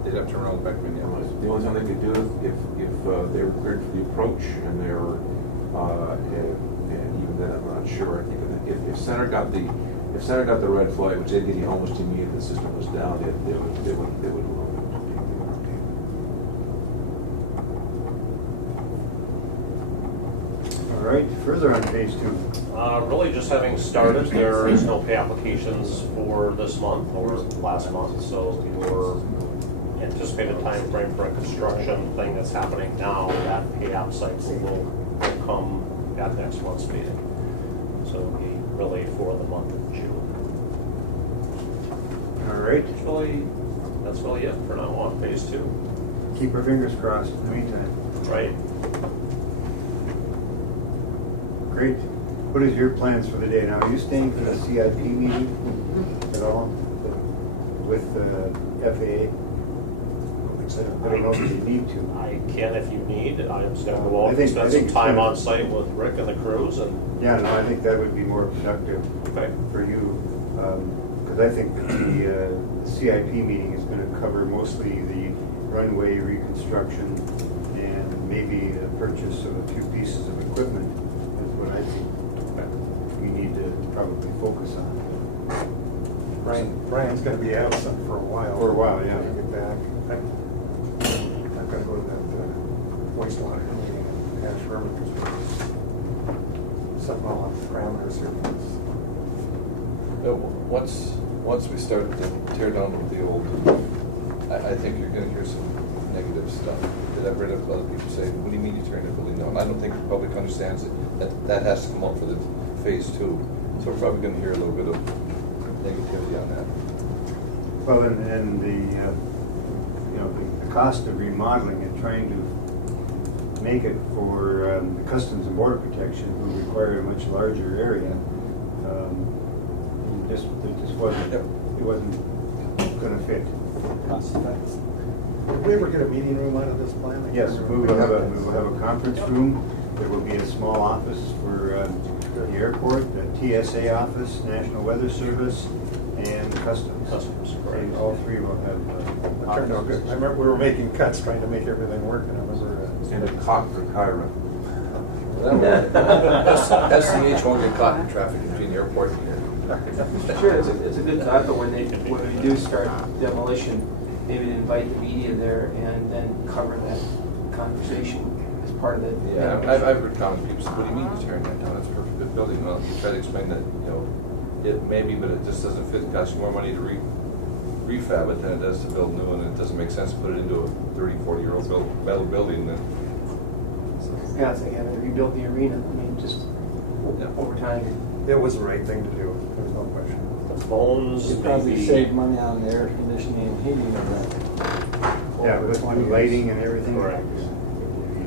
They'd have to turn around back to Minneapolis. The only thing they could do if they were cleared for the approach and they were, and even then I'm not sure. I think if Center got the red flag, which they'd get almost immediately, the system was down, they would. All right, further on phase two. Really just having started, there is no pay applications for this month or last month, so your anticipated time frame for a construction thing that's happening now, that pay app cycle will come at next month's meeting. So it'll be really for the month of June. All right, That's really it for now on phase two, keep our fingers crossed in the meantime. right? Great. What is your plans for the day now? Are you staying for the CIP meeting at all with FAA? I don't know if you need to. I can if you need. I'm just gonna go out I and think- spend I some think time so. on site with Rick and the crews and, Yeah, no, I think that would be more productive okay. for you. Because I think that the CIP meeting is going to cover mostly the runway reconstruction and maybe the purchase of a few pieces of equipment is what I think we need to probably focus on. Brian's gonna be absent for a while. For a while, yeah. When I get back. I'm gonna go to that wastewater meeting in Ashburn because we're setting all the parameters here. Once we start to tear down the old, I think you're gonna hear some negative stuff. Because I've read of other people say, what do you mean you turn the building down? I don't think the public understands that has to come up for the phase two. So we're probably gonna hear a little bit of negativity on that. Well, and the, the cost of remodeling and trying to make it for the Customs and Border Protection, who require a much larger area, it wasn't gonna fit. Cost effective. Did we ever get a meeting room out of this plan? I Yes, can't we remember. will have a conference room. There will be a small office for the airport, the TSA office, National Weather Service, and Customs. Customs, correct. And all three will have It turned out good. offices. I remember we were making cuts trying to make everything work, and I remember. And a cock for Kyra. SCH won't get caught in traffic between the airport and here. Sure, it's a good thought, but when we do start demolition, maybe to invite the media there and then cover that conversation as part of it. Yeah, I've heard common people say, what do you mean you're tearing that down? It's a perfect good building. Well, you try to explain that, it may be, but it just doesn't fit. It costs you more money to refab it than it does to build new, and it doesn't make sense to put it into a 30, 40-year-old metal building that, Yeah, so yeah, they rebuilt the arena, I mean, just Yeah. over time. It was the right thing to do, there's no question. The bones, You probably maybe. save money on the air conditioning and heating of that. Yeah, over with 20 the years. lighting and everything. Correct.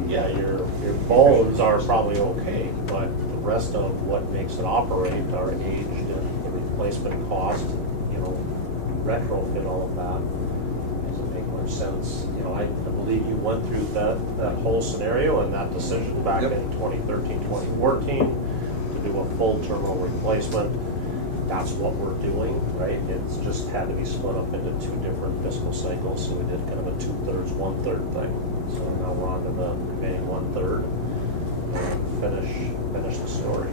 Yeah, your bones are probably okay, but the rest of what makes it operate are aged and the replacement cost, retrofit all of that. Doesn't make much sense. I believe you went through that whole scenario and that decision back Yep. in 2013, 2014 to do a full terminal replacement. That's what we're doing, right? It's just had to be split up into two different fiscal cycles, so we did kind of a 2/3, 1/3 thing. So now we're on to the remaining 1/3 and finish the story.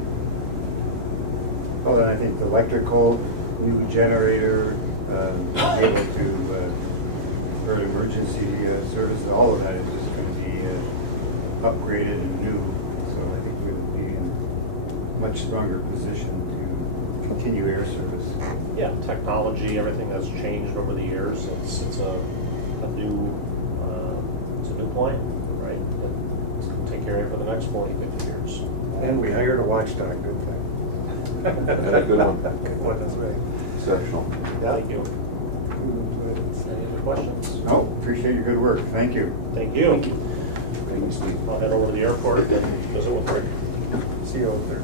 Well, then I think the electrical, new generator, able to, for emergency service, all of that is just going to be upgraded and new. So I think we would be in a much stronger position to continue air service. Yeah, technology, everything that's changed over the years, it's a new plan, right? It's gonna take care of it for the next 40, 50 years. And we hired a watchdog, good thing. And a good one. Good one, that's right. Exceptional. Thank you. Any other questions? Oh, appreciate your good work. Thank you. Thank you. Thank you, Steve. I'll head over to the airport and visit with Rick. See you over there.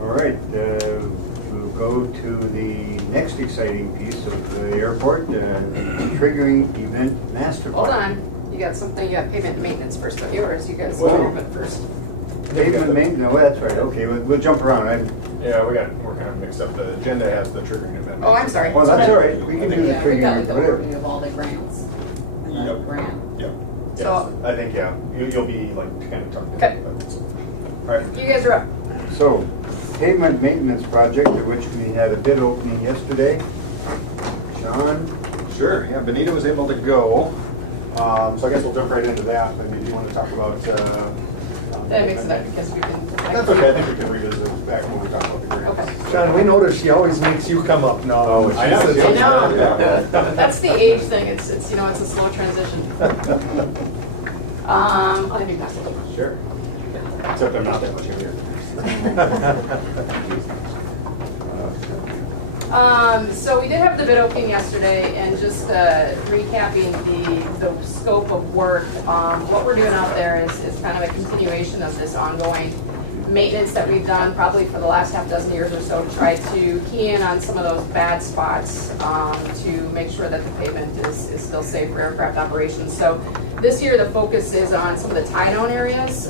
All right, we'll go to the next exciting piece of the airport, triggering event master plan. Hold on, you got something, you got payment and maintenance first, don't you, or is you guys Well- movement first? Pavement maintenance, no, that's right, okay, we'll jump around. Yeah, we're kind of mixed up. The agenda has the triggering event. Oh, I'm sorry. Well, that's all right, we can do the Yeah, we got triggering, the whatever. overview of all the grants. Yep. Grant. Yep. So- Yes, I think, yeah, you'll be like kind of talking. Okay. All right. You guys are up. So, pavement maintenance project, of which we had a bid opening yesterday. Sean? Sure, yeah, Benita was able to go. So I guess we'll jump right into that. I mean, do you want to talk about? That makes it up because we can. That's okay. I think we can revisit back when we talk about the grants. Okay. John, we noticed she always makes you come up now. Oh, I know. She says- I know. Yeah. That's the age thing. It's it's a slow transition. Let me pass it over. Sure. Except I'm not that much younger. So we did have the bid opening yesterday, and just recapping the scope of work. What we're doing out there is kind of a continuation of this ongoing maintenance that we've done probably for the last half dozen years or so to try to key in on some of those bad spots to make sure that the pavement is still safe for aircraft operations. So this year the focus is on some of the tie-down areas.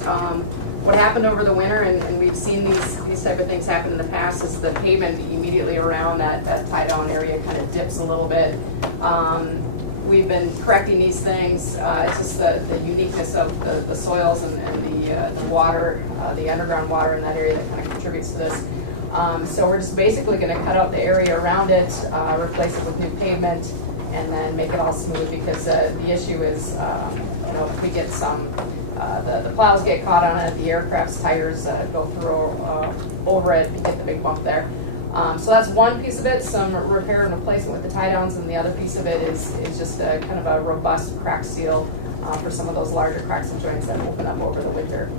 What happened over the winter, and we've seen these type of things happen in the past, is the pavement immediately around that tie-down area kind of dips a little bit. We've been correcting these things. It's just the uniqueness of the soils and the water, the underground water in that area that kind of contributes to this. So we're just basically going to cut out the area around it, replace it with new pavement, and then make it all smooth, because the issue is, if we get some, the plows get caught on it, the aircraft's tires go through over it, and you get the big bump there. So that's one piece of it, some repair and replacement with the tie downs, and the other piece of it is just a kind of a robust crack seal for some of those larger cracks and joints that open up over the winter.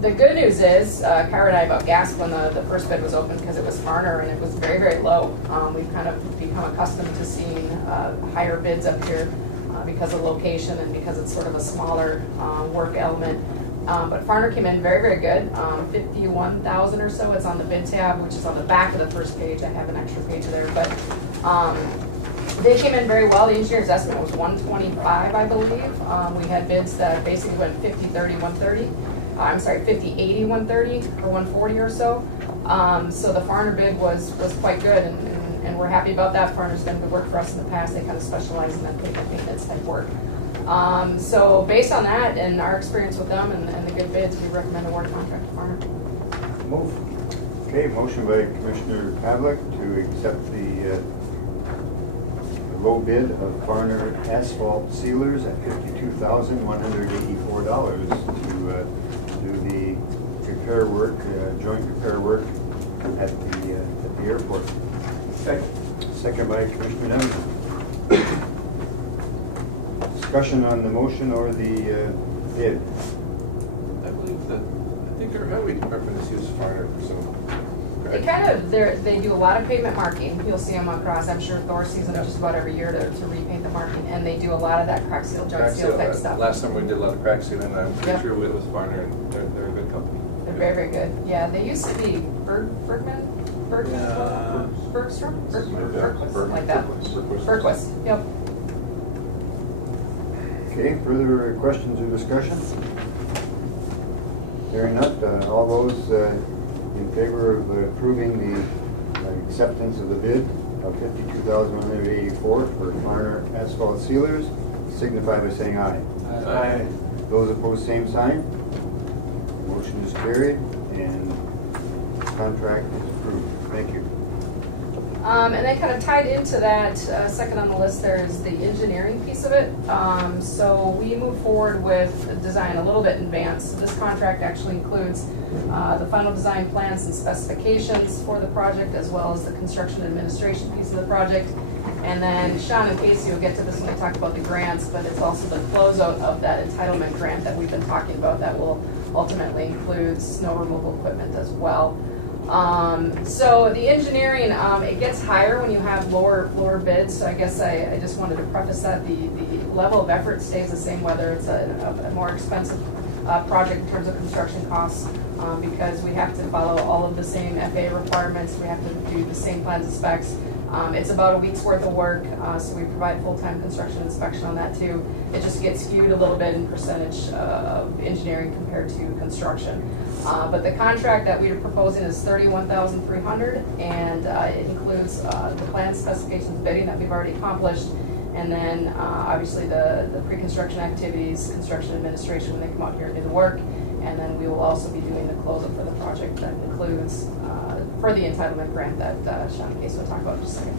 The good news is, Kyra and I about gasped when the first bid was open, because it was Farner and it was very, very low. We've kind of become accustomed to seeing higher bids up here because of location and because it's sort of a smaller work element. But Farner came in very, very good, 51,000 or so. It's on the bid tab, which is on the back of the first page. I have an extra page there, but they came in very well. The engineer's estimate was 125, I believe. We had bids that basically went 50, 30, 130. I'm sorry, 50, 80, 130, or 140 or so. So the Farner bid was quite good, and we're happy about that. Farner's done good work for us in the past. They kind of specialize in that pavement maintenance type work. So based on that and our experience with them and the good bids, we recommend award contract to Farner. Move. Okay, motion by Commissioner Pavlik to accept the low bid of Farner asphalt sealers at $52,184 to do the repair work, joint repair work at the airport. Second by Commissioner Nemeth. Discussion on the motion or the bid? I think our highway department has used Farner for some. They kind of, they do a lot of pavement marking. You'll see them across. I'm sure Thor sees them just about every year to repaint the marking, and they do a lot of that crack seal, joint seal type stuff. Last time we did a lot of crack sealing, I'm pretty Yep. sure it was Farner, and they're a good company. They're very, very good. Yeah, they used to be Bergstrom? Something like that. Bergquist, yep. Okay, further questions or discussion? Hearing none, all those in favor of approving the acceptance of the bid of $52,184 for Farner asphalt sealers, signify by saying aye. Aye. Those opposed, same sign. Motion is carried and contract is approved. Thank you. And then kind of tied into that, second on the list there is the engineering piece of it. So we move forward with design a little bit in advance. This contract actually includes the final design plans and specifications for the project, as well as the construction administration piece of the project. And then Sean and Casey will get to this when we talk about the grants, but it's also the closeout of that entitlement grant that we've been talking about that will ultimately include snow removal equipment as well. So the engineering, it gets higher when you have lower bids. So I guess I just wanted to preface that the level of effort stays the same, whether it's a more expensive project in terms of construction costs, because we have to follow all of the same FAA requirements. We have to do the same plans and specs. It's about a week's worth of work, so we provide full-time construction inspection on that too. It just gets skewed a little bit in percentage of engineering compared to construction. But the contract that we are proposing is $31,300, and it includes the plan specifications bidding that we've already accomplished, and then obviously the pre-construction activities, construction administration when they come out here and do the work, and then we will also be doing the close-up for the project that includes for the entitlement grant that Sean Case will talk about in just a second.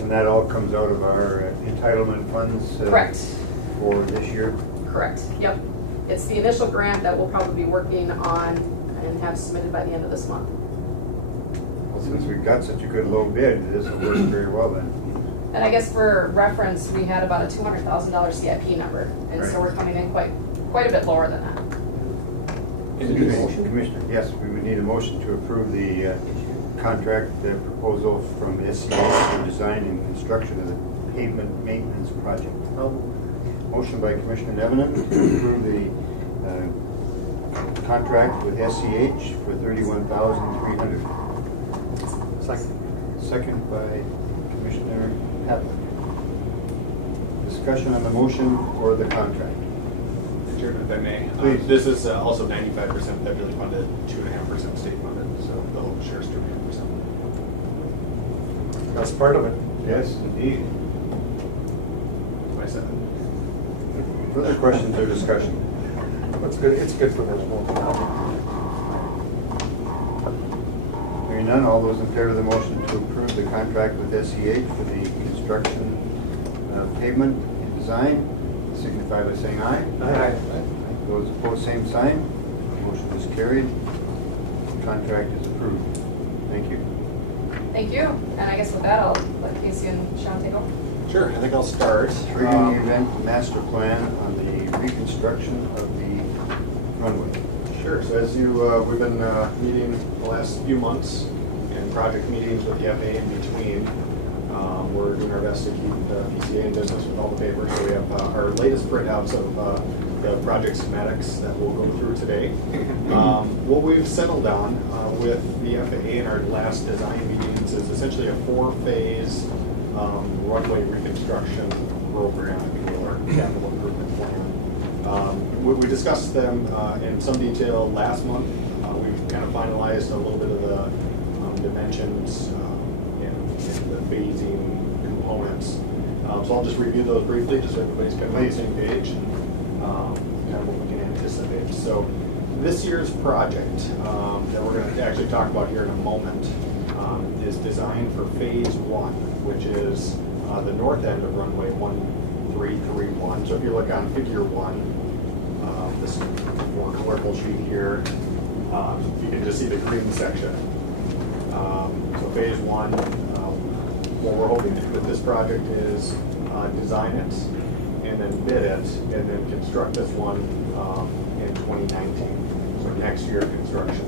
And that all comes out of our entitlement funds? Correct. For this year? Correct, yep. It's the initial grant that we'll probably be working on and have submitted by the end of this month. Well, since we've got such a good low bid, this will work very well then. And I guess for reference, we had about a $200,000 CIP number, and so we're coming in quite a bit lower than that. Commissioner, yes, we would need a motion to approve the contract proposal from SCA for design and construction of the pavement maintenance project. Motion by Commissioner Nevenin to approve the contract with SCH for $31,300. Second by Commissioner Hadley. Discussion on the motion for the contract. Chairman, if I may. Please. This is also 95% federally funded, 2.5% state funded, so the local share is 2.5%. That's part of it. Yes, indeed. I said that. Further questions or discussion? It's good, it's good for this whole Hearing none, all those in favor of the motion to approve the contract with SCH for the construction of pavement and design, signify by saying aye. Aye. Those opposed, same sign. Motion is carried. The contract is approved. Thank you. Thank you, and I guess with that, I'll let Casey and Sean take over. Sure, I think I'll start. Triggering event master plan on the reconstruction of the runway. Sure, so as you, we've been meeting the last few months and project meetings with the FAA in between. We're doing our best to keep the PCA in business with all the papers. So we have our latest printouts of the project schematics that we'll go through today. What we've settled on with the FAA in our last design meetings is essentially a 4-phase runway reconstruction program, if you will, or capital improvement plan. We discussed them in some detail last month. We've kind of finalized a little bit of the dimensions and the phasing components. So I'll just review those briefly, just so everybody's kind of on the same page and kind of what we can anticipate. So this year's project that we're going to actually talk about here in a moment is designed for phase 1, which is the north end of runway 1331. So if you look on figure 1, this more colorful sheet here, you can just see the green section. So phase 1, what we're hoping to do with this project is design it and then bid it and then construct this one in 2019. So next year construction.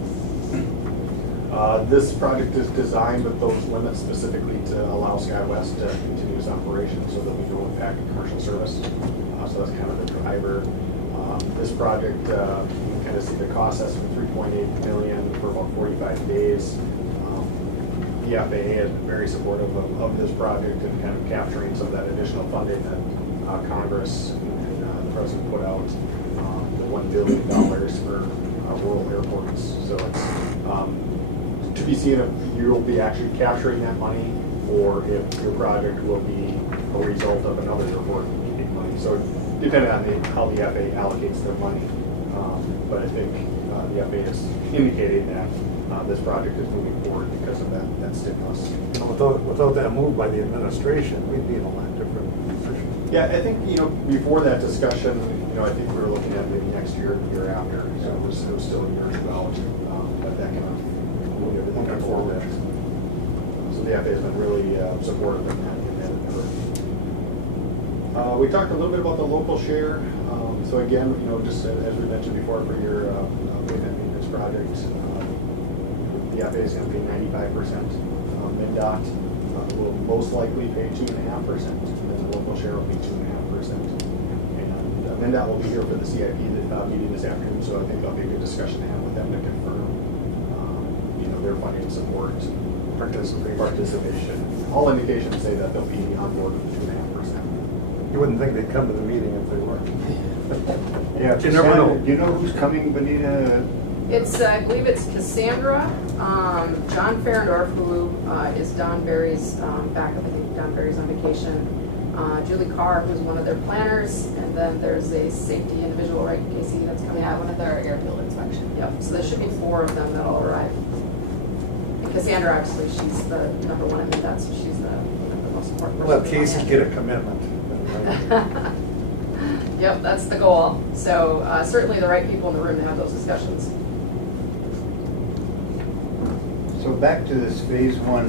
This project is designed with those limits specifically to allow SkyWest to continue its operations so that we don't impact commercial service. So that's kind of the driver. This project, you can kind of see the cost estimate, $3.8 million for about 45 days. The FAA has been very supportive of this project and kind of capturing some of that additional funding that Congress and the President put out, the $1 billion for rural airports. So it's to be seen if you'll be actually capturing that money or if your project will be a result of another airport needing money. So depending on how the FAA allocates their money. But I think the FAA is indicating that this project is moving forward because of that stimulus. Without that move by the administration, we'd be in a lot different position. Yeah, I think, before that discussion, I think we were looking at maybe next year, the year after, so it was still a year or two out, but that kind of moved everything forward. So the FAA has been really supportive in that endeavor. We talked a little bit about the local share. So again, just as we mentioned before, for your pavement maintenance project, the FAA is going to pay 95%. MnDOT will most likely pay 2.5%, and then the local share will be 2.5%. And MnDOT will be here for the CIP meeting this afternoon, so I think that'll be a good discussion to have with them to confirm, their funding support, participation. All indications say that they'll be on board with the 2.5%. You wouldn't think they'd come to the meeting if they weren't. Yeah, You never know. Do you know who's coming, Benita? I believe it's Cassandra, John Ferendorf, who is Don Berry's backup. I think Don Berry's on vacation. Julie Carr, who's one of their planners, and then there's a safety individual, right, Casey, that's coming out with their airfield inspection. Yep. So there should be 4 of them that'll arrive. And Cassandra, actually, she's the number 1 in that, so she's the additional support. We'll let Casey get a commitment. Yep, that's the goal. So certainly the right people in the room to have those discussions. So back to this phase one,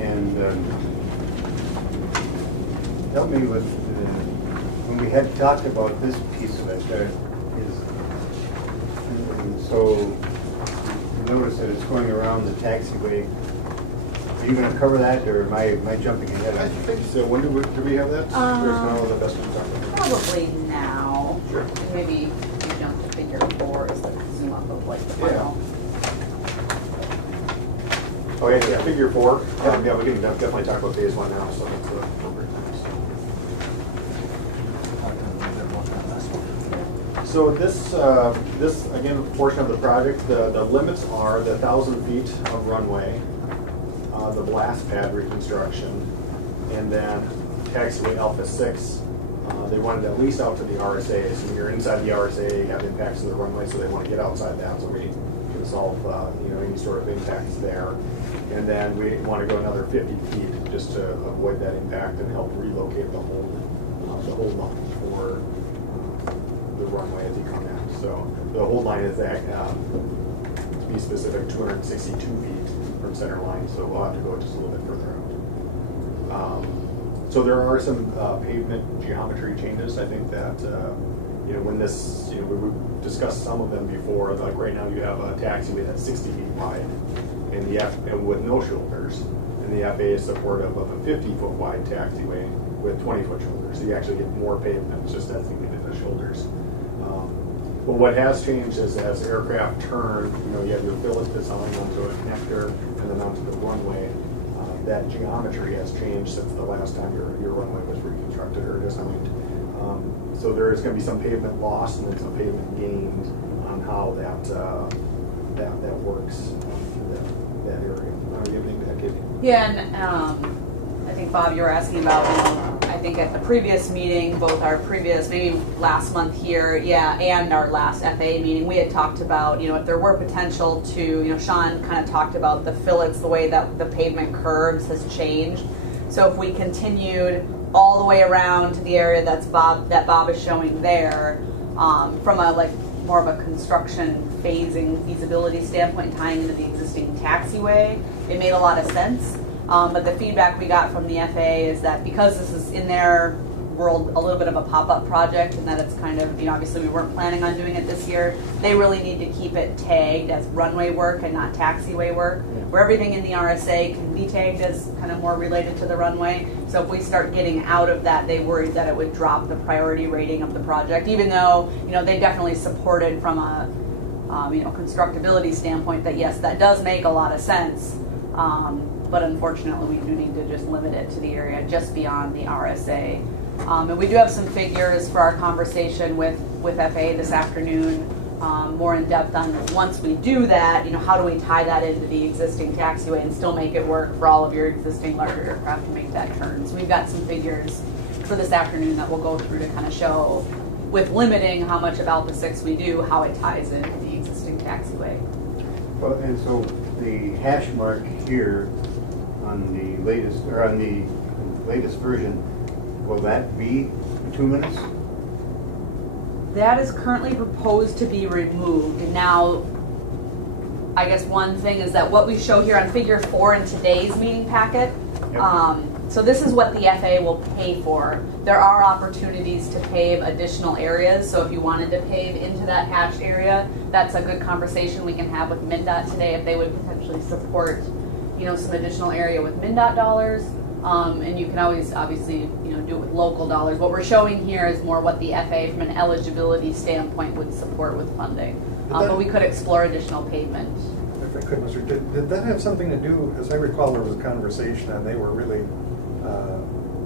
and help me with, when we had talked about this piece of it, so you notice that it's going around the taxiway. Are you going to cover that, or am I jumping ahead? I think so. When do we have that? There's now the best one talking. Probably now. Sure. And maybe you jump to figure 4 is like zoom up of like the final. Oh, yeah, figure 4. Yeah, we can definitely talk about phase 1 now, so that's the appropriate time. So this again, portion of the project, the limits are the 1,000 feet of runway, the blast pad reconstruction, and then taxiway Alpha 6. They wanted at least out to the RSA. So when you're inside the RSA, you have impacts in the runway, so they want to get outside that so we can solve any sort of impacts there. And then we want to go another 50 feet just to avoid that impact and help relocate the whole line for the runway as you come in. So the whole line is to be specific, 262 feet from center line. So we'll have to go just a little bit further out. So there are some pavement geometry changes. I think that when this, we discussed some of them before. Like right now, you have a taxiway that's 60 feet wide, and with no shoulders. And the FAA is supportive of a 50-foot wide taxiway with 20-foot shoulders. So you actually get more pavement just as you get the shoulders. But what has changed is as aircraft turn, you have your billet design onto a connector and then onto the runway. That geometry has changed since the last time your runway was reconstructed or designed. So there is going to be some pavement lost and then some pavement gained on how that works in that area. You have anything to add, Katie? Yeah, and I think, Bob, you were asking about, I think at the previous meeting, both our previous, maybe last month here, and our last FAA meeting, we had talked about, if there were potential to, Sean kind of talked about the fillets, the way that the pavement curves has changed. So if we continued all the way around to the area that Bob is showing there, from a more of a construction phasing feasibility standpoint, tying into the existing taxiway, it made a lot of sense. But the feedback we got from the FAA is that because this is in their world a little bit of a pop-up project and that it's kind of, obviously we weren't planning on doing it this year, they really need to keep it tagged as runway work and not taxiway work, where everything in the RSA can be tagged as kind of more related to the runway. So if we start getting out of that, they worried that it would drop the priority rating of the project, even though, they definitely supported from a, constructability standpoint that yes, that does make a lot of sense. But unfortunately, we do need to just limit it to the area just beyond the RSA. And we do have some figures for our conversation with FAA this afternoon, more in depth on once we do that, how do we tie that into the existing taxiway and still make it work for all of your existing larger aircraft to make that turn. So we've got some figures for this afternoon that we'll go through to kind of show, with limiting how much of Alpha 6 we do, how it ties into the existing taxiway. Well, and so the hash mark here on the latest version, will that be 2 minutes? That is currently proposed to be removed. Now, I guess one thing is that what we show here on figure 4 in today's meeting packet, so this is what the FAA will pay for. There are opportunities to pave additional areas, so if you wanted to pave into that hatched area, that's a good conversation we can have with MnDOT today if they would potentially support, some additional area with MnDOT dollars. And you can always obviously do it with local dollars. What we're showing here is more what the FAA from an eligibility standpoint would support with funding. But we could explore additional pavement. If I could, Mr. Did that have something to do, as I recall, there was a conversation and they were really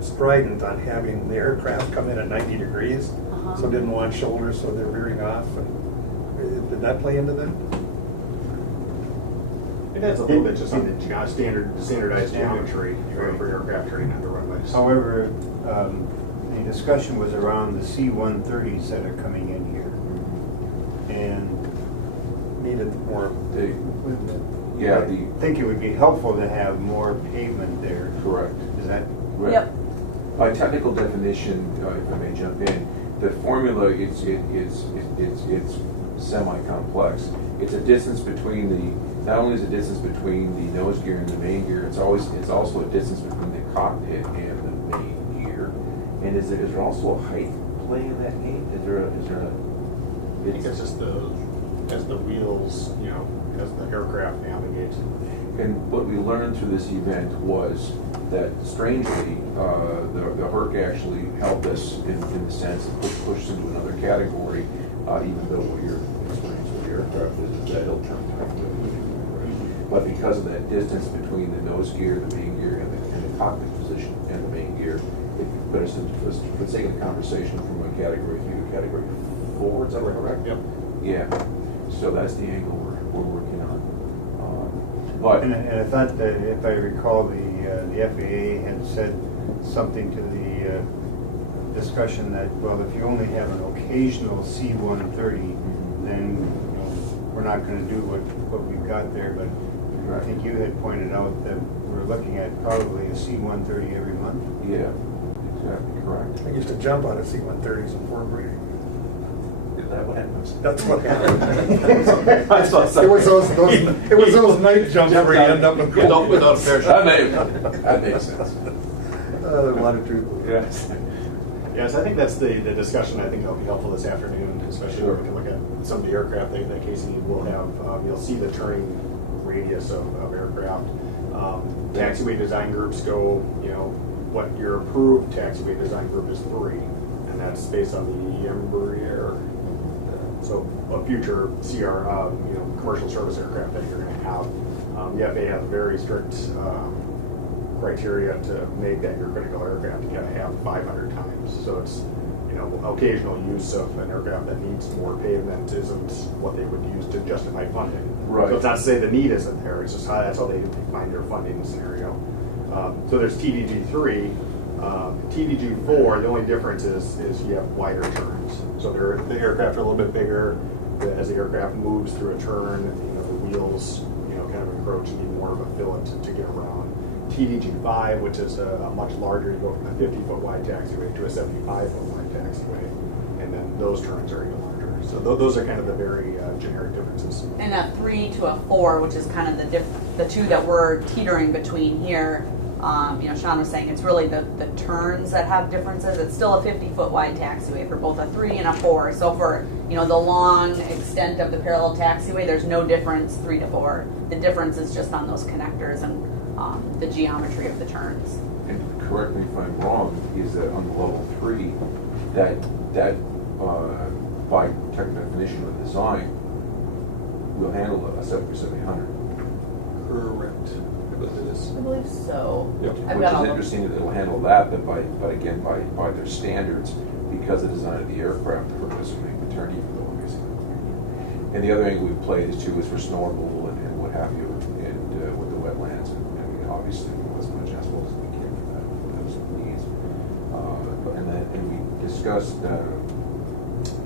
strident on having the aircraft come in at 90 degrees, so didn't want shoulders, so they're veering off. And did that play into that? It adds a little bit just on the standardized geometry for aircraft turning onto runways. However, the discussion was around the C-130s that are coming in here, and Needed more. I think it would be helpful to have more pavement there. Correct. Is that Right. Yep. By technical definition, if I may jump in, the formula it's semi-complex. It's a distance between not only is a distance between the nose gear and the main gear, it's also a distance between the cockpit and the main gear. And is there also a height play in that game? Is there a I think it's just as the wheels, as the aircraft navigates. And what we learned through this event was that, strangely, the HERC actually helped us in the sense of pushed into another category, even though what your experience with the aircraft is that it'll turn time. But because of that distance between the nose gear, the main gear, and the cockpit position and the main gear, it put us into, for the sake of the conversation, from a category 3 to category 4. Is that correct? Yep. Yeah. So that's the angle we're working on. But And I thought that, if I recall, the FAA had said something to the discussion that, well, if you only have an occasional C-130, then we're not going to do what we've got there. But I think you had pointed out that we're looking at probably a C-130 every month. yeah, exactly correct. I used to jump on a C-130s in Fort Brady. Is that what happens? That's what happened. I saw It was those night jumps where you end up in Without a parachute. That makes sense. There's a lot of truth. Yes. Yes, I think that's the discussion. I think that'll be helpful this afternoon, especially when we can look at some of the aircraft that Casey will have. You'll see the turning radius of aircraft. Taxiway design groups go, what your approved taxiway design group is 3, and that's based on the Embraer. So a future commercial service aircraft that you're going to have. The FAA has very strict criteria to make that your critical aircraft. You got to have 500 times. So it's, occasional use of an aircraft that needs more pavement isn't what they would use to justify funding. Right. So it's not to say the need isn't there. It's just that's how they define their funding scenario. So there's TDG3. TDG4, the only difference is you have wider turns. So the aircraft are a little bit bigger. As the aircraft moves through a turn, the wheels, kind of encroach and need more of a fillet to get around. TDG5, which is a much larger, you go from a 50-foot wide taxiway to a 75-foot wide taxiway, and then those turns are even larger. So those are kind of the very generic differences. And a 3 to a 4, which is kind of the two that we're teetering between here. Sean was saying it's really the turns that have differences. It's still a 50-foot wide taxiway for both a 3 and a 4. So for the long extent of the parallel taxiway, there's no difference 3 to 4. The difference is just on those connectors and the geometry of the turns. And correct me if I'm wrong, is that on the level 3, that by technical definition of design will handle a 737-800. Correct. I believe so. Yep. I've Which got is all interesting that it'll handle that, but again, by their standards, because of the design of the aircraft, the purpose of making the turn, even though basically. And the other angle we played is for snow removal and what have you, and with the wetlands, and we obviously do as much asphalt as we can for those needs. And we discussed, I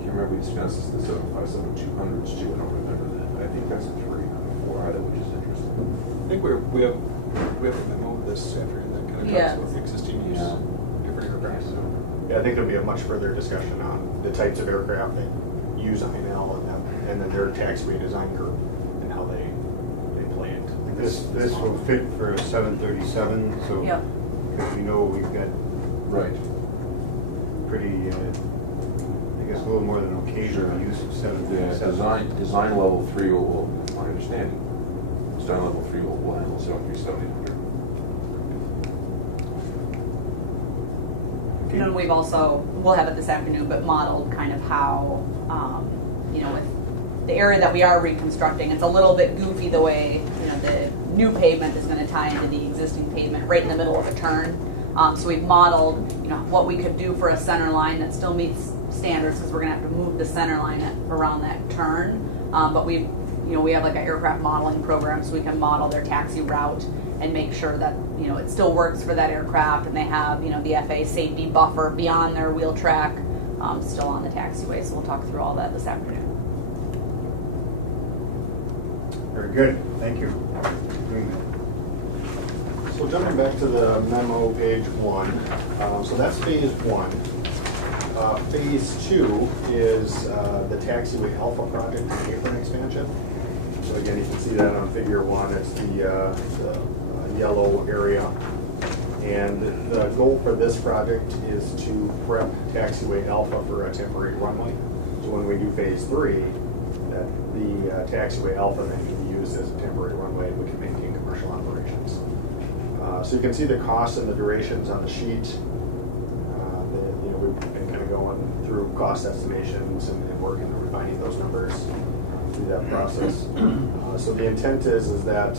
can't remember, we discussed the 757-200s too. I don't remember that, but I think that's a 3, not a 4 either, which is interesting. I think we have a memo of this afternoon that kind of Yeah. talks about the existing use, Yeah. different aircraft. So, yeah, I think there'll be a much further discussion on the types of aircraft that use INL and then their taxiway design group and how they play it. This will fit for a 737, so Yep. because we know we've got Right. pretty, I guess, a little more than occasional use of The 737. design level 3 will, my understanding, design level 3 will handle 737-800. And then we'll have it this afternoon, but modeled kind of how, with the area that we are reconstructing, it's a little bit goofy the way, the new pavement is going to tie into the existing pavement right in the middle of a turn. So we've modeled, what we could do for a center line that still meets standards, because we're going to have to move the center line around that turn. But we have like an aircraft modeling program, so we can model their taxi route and make sure that it still works for that aircraft, and they have the FAA safety buffer beyond their wheel track still on the taxiway. So we'll talk through all that this afternoon. Very good, thank you for doing that. So jumping back to the memo, page 1, so that's phase 1. Phase 2 is the taxiway alpha project and apron expansion. So again, you can see that on figure 1, it's the yellow area. And the goal for this project is to prep taxiway alpha for a temporary runway. So when we do phase 3, that the taxiway alpha then can be used as a temporary runway and we can maintain commercial operations. So you can see the costs and the durations on the sheet. We've been kind of going through cost estimations and working and refining those numbers through that process. So the intent is that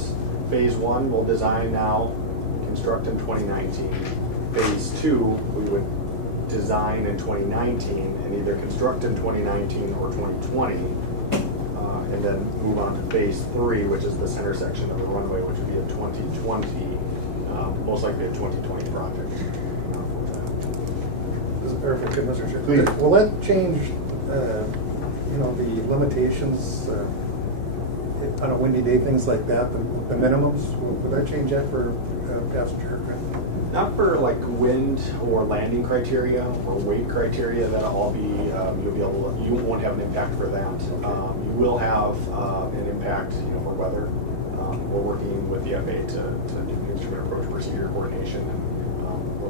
phase 1 will design now, construct in 2019. Phase 2 we would design in 2019 and either construct in 2019 or 2020, and then move on to phase 3, which is this intersection of the runway, which would be a 2020, most likely a 2020 project. This is perfect, good, Mr. Chair. Please. Will that change, the limitations on a windy day, things like that, the minimums? Would that change that for passenger aircraft? Not for like wind or landing criteria or weight criteria. That'll all be you won't have an impact for that. You will have an impact, for weather. We're working with the FAA to do instrument approach procedure coordination, and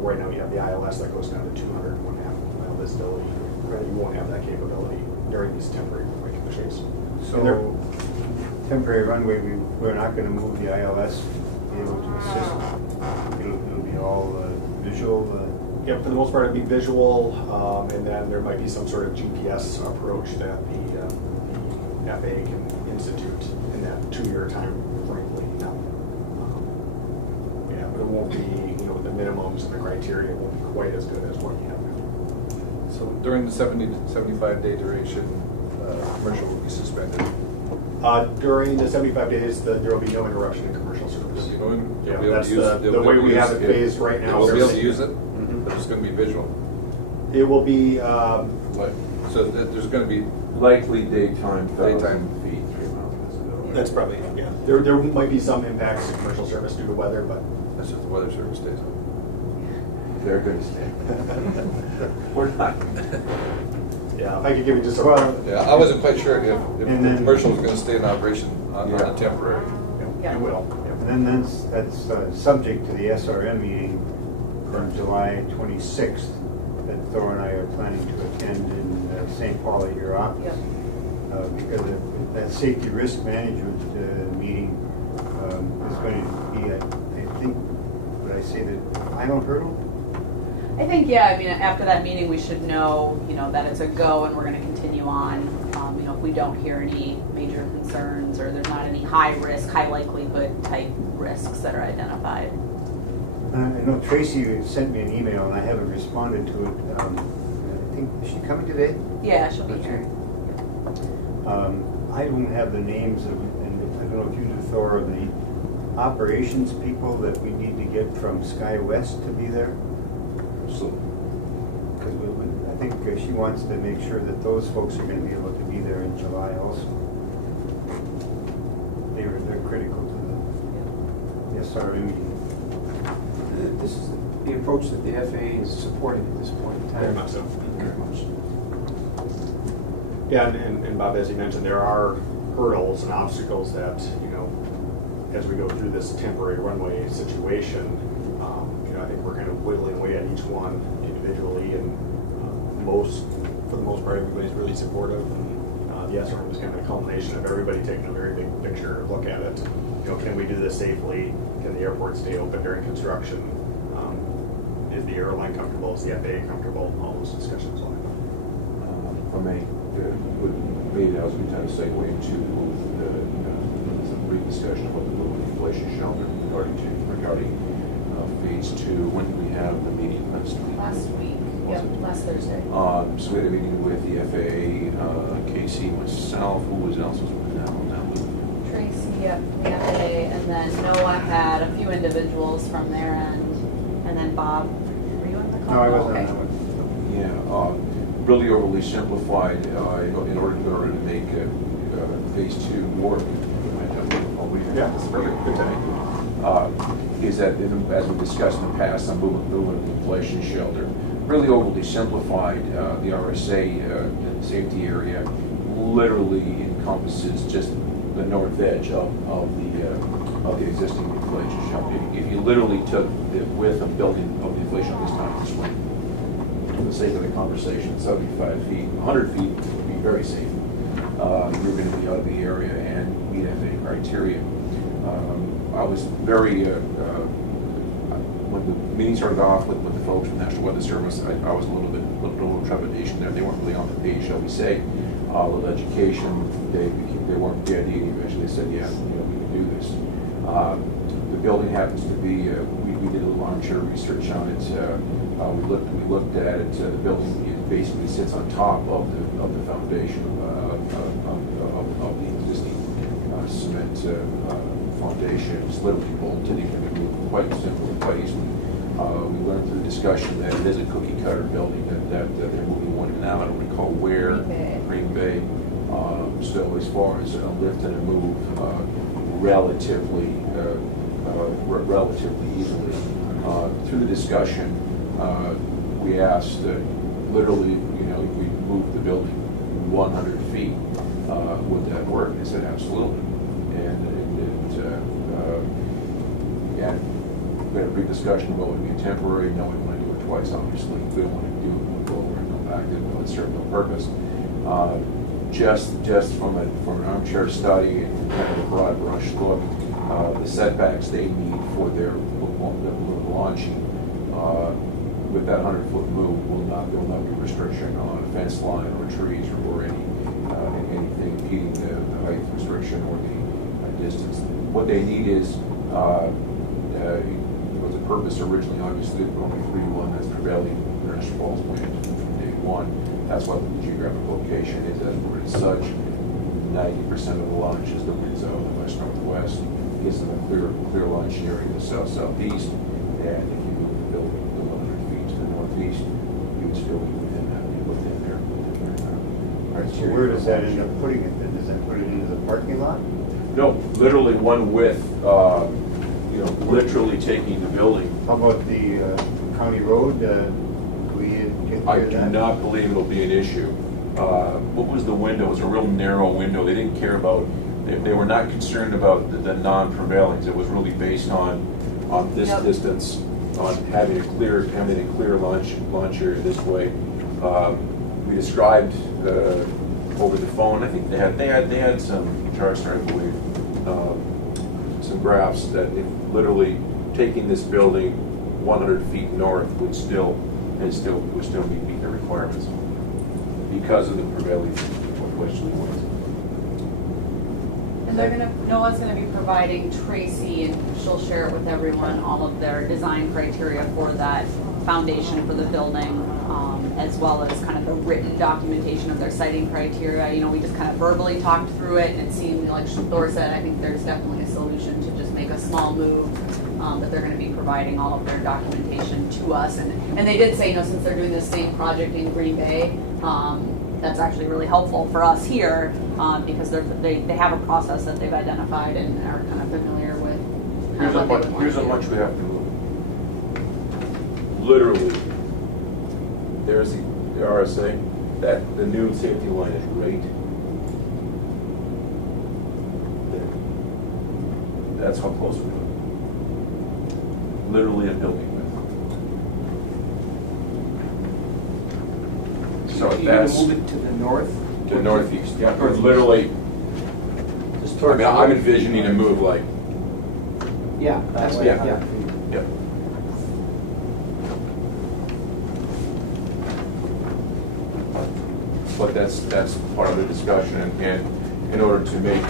right now you have the ILS that goes down to 200 1/2 mile visibility. You won't have that capability during these temporary runway conditions. So, temporary runway, we're not going to move the ILS, be able to assist. It'll be all visual. Yeah, for the most part, it'd be visual, and then there might be some sort of GPS approach that the FAA can institute in that 2-year time frame leading up. But it won't be, the minimums and the criteria won't be quite as good as what you have now. So during the 70 to 75-day duration, commercial will be suspended. During the 75 days, there will be no interruption in commercial service. Yeah, That's the way we have it phased right now. We'll be able to use it, Mhm. but it's going to be visual. It will be, So there's going to be Likely daytime, 1,000 Daytime. feet, 3 miles. that's probably, yeah. There might be some impacts to commercial service due to weather, but that's if the weather service stays on. They're going to stay. We're not. yeah, if I could give you just a. Yeah, I wasn't quite sure if And then- commercial was going to stay in operation on Yeah. a temporary. It will. And then that's subject to the SRM meeting on July 26th that Thor and I are planning to attend in St. Paul at your office. Yep. Because that safety risk management meeting is going to be, I think, would I say the final hurdle? I think, yeah, after that meeting, we should know, that it's a go and we're going to continue on. If we don't hear any major concerns or there's not any high risk, high likelihood type risks that are identified. I know Tracy sent me an email and I haven't responded to it. I think, is she coming today? Yeah, she'll be here. I don't have the names of, and I don't know if you do, Thor, of the operations people that we need to get from SkyWest to be there. So, Because I think she wants to make sure that those folks are going to be able to be there in July also. They're critical to the SRM meeting. This is the approach that the FAA is supporting at this point in time. Very much so. Very much. Yeah, and Bob, as you mentioned, there are hurdles and obstacles that, as we go through this temporary runway situation, I think we're kind of whittling away at each one individually, and for the most part, everybody's really supportive. And the SRM is kind of a culmination of everybody taking a very big picture look at it. Can we do this safely? Can the airport stay open during construction? Is the airline comfortable? Is the FAA comfortable? All those discussions will happen. maybe that was a good time to segue into some brief discussion about the movement inflation shelter regarding phase 2. When did we have the meeting last week? Last week, yep, last Thursday. So we had a meeting with the FAA, Casey, myself, who else was with that one? That was Tracy, yep, the FAA, and then Noah had a few individuals from their end, and then Bob, were you on the call? No, I wasn't on Okay. that one. Yeah, really overly simplified in order to make phase 2 work. Yeah, it's pretty good time. is that, as we discussed in the past, I'm moving the inflation shelter. Really overly simplified, the RSA safety area literally encompasses just the north edge of the existing inflation shelter. If you literally took the width of building of the inflation this time this week, for the sake of the conversation, 75 feet, 100 feet would be very safe. You're going to be out of the area and meet FAA criteria. I was very, when the meeting started off with the folks from National Weather Service, I was a little trepidation there. They weren't really on the page, shall we say, with education. They weren't the idea. Eventually they said, yeah, we can do this. The building happens to be, we did a little armchair research on it. We looked at it. The building basically sits on top of the foundation of the existing cement foundation. It's literally bolted. It can be moved quite simply, quite easily. We learned through the discussion that it is a cookie cutter building, that they're moving one now. I don't recall where. Green Bay. So as far as a lift and a move, relatively easily. Through the discussion, we asked literally, if we moved the building 100 feet, would that work? They said absolutely. And we had a big discussion about would it be temporary. No, we want to do it twice, obviously. We don't want to do it and go over and go back. It served no purpose. Just from an armchair study and kind of a broad brush look, the setbacks they need for their launching with that 100-foot move there will not be restriction on a fence line or trees or anything impeding the height restriction or the distance. What they need is the purpose originally, obviously, only 3-1, that's prevailing International Falls wind from day one. That's what the geographic location is. As where it's such, 90% of the launch is the winds out of the west-northwest. Gives them a clear launch area to the south-southeast. And if you move the building 100 feet to the northeast, you would still be within their All right, so where does that end up putting it then? Does that put it into the parking lot? No, literally one width. Literally taking the building. How about the county road? I do not believe it'll be an issue. What was the window? It was a real narrow window. They didn't care about, they were not concerned about the non-prevailings. It was really based on this distance, on having a clear launch area this way. We described over the phone. I think they had some charts, I believe, some graphs that if literally taking this building 100 feet north would still meet the requirements because of the prevailing westerly winds. And NOAA's gonna be providing Tracy, and she'll share it with everyone, all of their design criteria for that foundation for the building, as well as kind of the written documentation of their siting criteria. We just kind of verbally talked through it, and it seemed like Thor said, I think there's definitely a solution to just make a small move. But they're going to be providing all of their documentation to us, and they did say, since they're doing this same project in Green Bay, that's actually really helpful for us here because they have a process that they've identified and are kind of familiar with. Here's how much we have to move. Literally, there's the RSA, that the new safety line is right there. That's how close we are. Literally a building width. So You're that's gonna move it to the north? to the northeast. Yeah, Northeast. literally. Just I towards mean, I'm envisioning a move like. Yeah, that's what, Yeah. yeah. Yep. But that's part of the discussion, and in order to make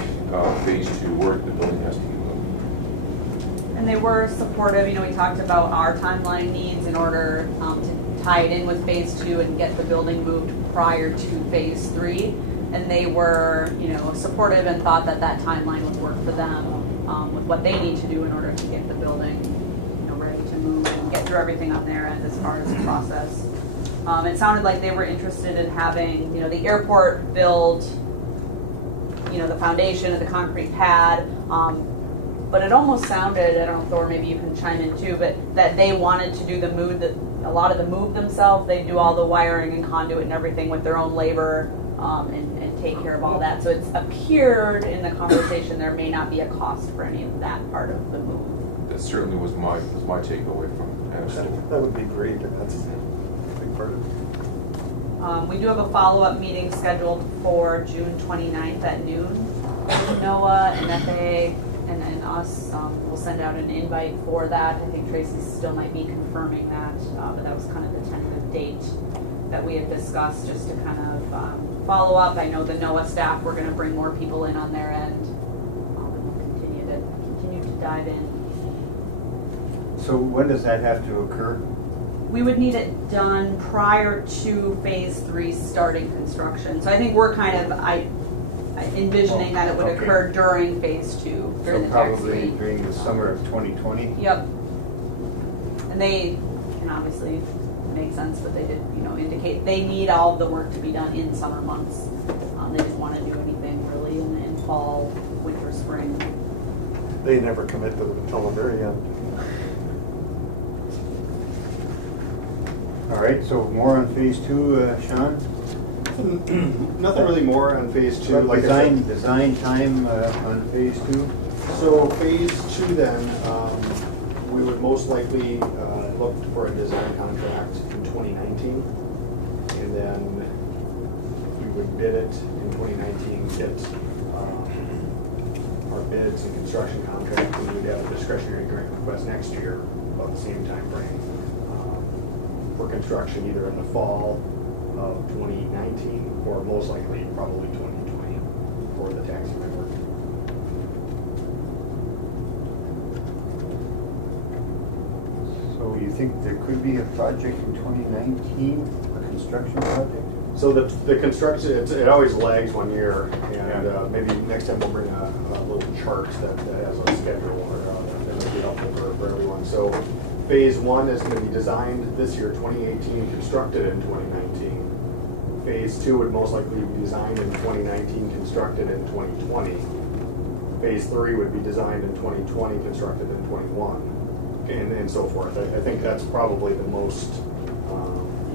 phase 2 work, the building has to be moved. And they were supportive. We talked about our timeline needs in order to tie it in with phase 2 and get the building moved prior to phase 3. And they were, supportive and thought that timeline would work for them with what they need to do in order to get the building, ready to move and get through everything on their end as far as the process. It sounded like they were interested in having, the airport build, the foundation of the concrete pad. but it almost sounded, I don't know, Thor, maybe you can chime in too, but that they wanted to do the move, a lot of the move themselves. They do all the wiring and conduit and everything with their own labor, and take care of all that. So it's appeared in the conversation there may not be a cost for any of that part of the move. That certainly was my takeaway from it. That would be great, and that's a big part of it. We do have a follow-up meeting scheduled for June 29th at noon. NOAA and FAA and then us will send out an invite for that. I think Tracy still might be confirming that, but that was kind of the tentative date that we had discussed, just to kind of follow up. I know the NOAA staff were going to bring more people in on their end, and we'll continue to dive in. So when does that have to occur? We would need it done prior to phase 3 starting construction. So I think we're kind of envisioning that it would occur during phase 2, during So the probably tax during the summer of 2020? Yep. And they can obviously make sense, but they did, indicate they need all of the work to be done in summer months. They didn't want to do anything really in fall, winter, spring. They never commit to them until the very end. All right, so more on phase 2, Sean? Nothing really more on phase 2. Like I said. Design time on phase 2? So phase 2 then, we would most likely look for a design contract in 2019. And then we would bid it in 2019, get our bids and construction contract, and we'd have a discretionary grant request next year about the same time frame for construction either in the fall of 2019 or most likely probably 2020 for the taxiway work. So you think there could be a project in 2019, a construction project? So the construction, it always lags 1 year, and maybe next time we'll bring a little chart that has a schedule or that might be helpful for everyone. So phase 1 is going to be designed this year, 2018, constructed in 2019. Phase 2 would most likely be designed in 2019, constructed in 2020. Phase 3 would be designed in 2020, constructed in 21, and so forth. I think that's probably the most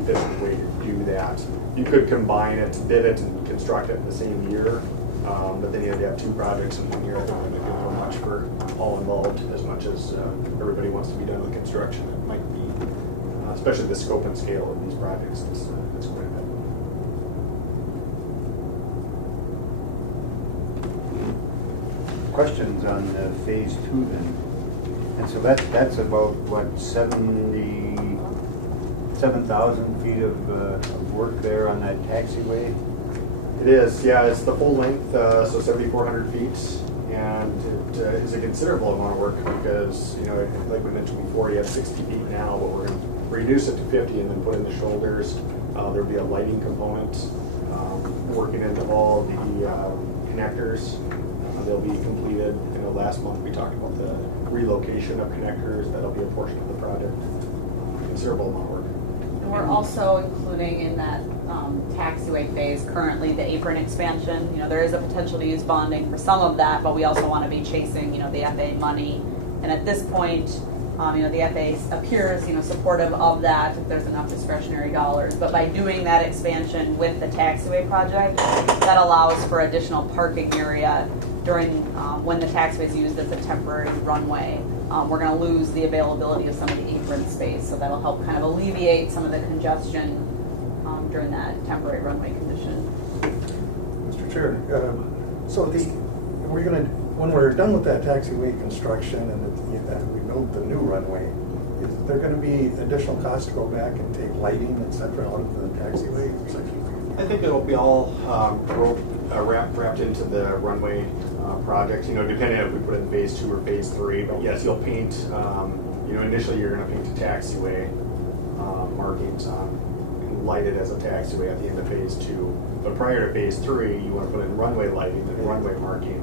efficient way to do that. You could combine it, bid it, and construct it in the same year, but then you have to have 2 projects in 1 year. I think that might be a little much for all involved, as much as everybody wants to be done with construction. It might be, especially the scope and scale of these projects, it's quite a bit. Questions on phase 2 then? And so that's about, what, 77,000 feet of work there on that taxiway? It is, yeah, it's the full length, so 7,400 feet, and it is a considerable amount of work because, like we mentioned before, you have 60 feet now, but we're going to reduce it to 50 and then put in the shoulders. There'll be a lighting component, working into all the connectors. They'll be completed. Last month we talked about the relocation of connectors. That'll be a portion of the project. Considerable amount of work. And we're also including in that taxiway phase currently the apron expansion. There is a potential to use bonding for some of that, but we also want to be chasing, the FAA money. And at this point, the FAA appears, supportive of that if there's enough discretionary dollars. But by doing that expansion with the taxiway project, that allows for additional parking area during when the taxiway is used as a temporary runway. We're going to lose the availability of some of the apron space, so that'll help kind of alleviate some of the congestion during that temporary runway condition. Mr. Chair, so we're going to, when we're done with that taxiway construction and we build the new runway, is there going to be additional costs to go back and take lighting, et cetera, out of the taxiway section? I think it'll be all wrapped into the runway project, depending on if we put it in phase 2 or phase 3. But yes, you'll paint, initially you're going to paint a taxiway markings on and light it as a taxiway at the end of phase 2. But prior to phase 3, you want to put in runway lighting and runway marking,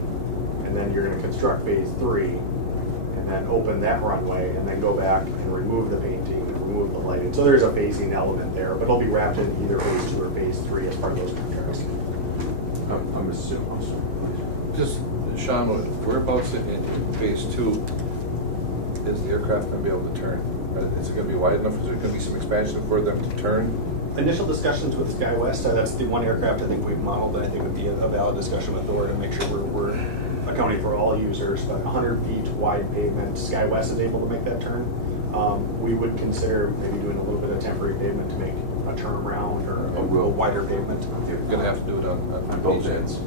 and then you're going to construct phase 3 and then open that runway and then go back and remove the painting and remove the lighting. So there's a phasing element there, but it'll be wrapped in either phase 2 or phase 3 as part of those contracts. I'm assuming. Just Sean, whereabouts in phase 2 is the aircraft going to be able to turn? Is it going to be wide enough? Is there going to be some expansion for them to turn? Initial discussions with SkyWest, that's the one aircraft I think we've modeled that I think would be a valid discussion with Thor to make sure we're accounting for all users, but 100 feet wide pavement, SkyWest is able to make that turn. We would consider maybe doing a little bit of temporary pavement to make a turnaround or a wider pavement. You're going to have to do it on both each ends.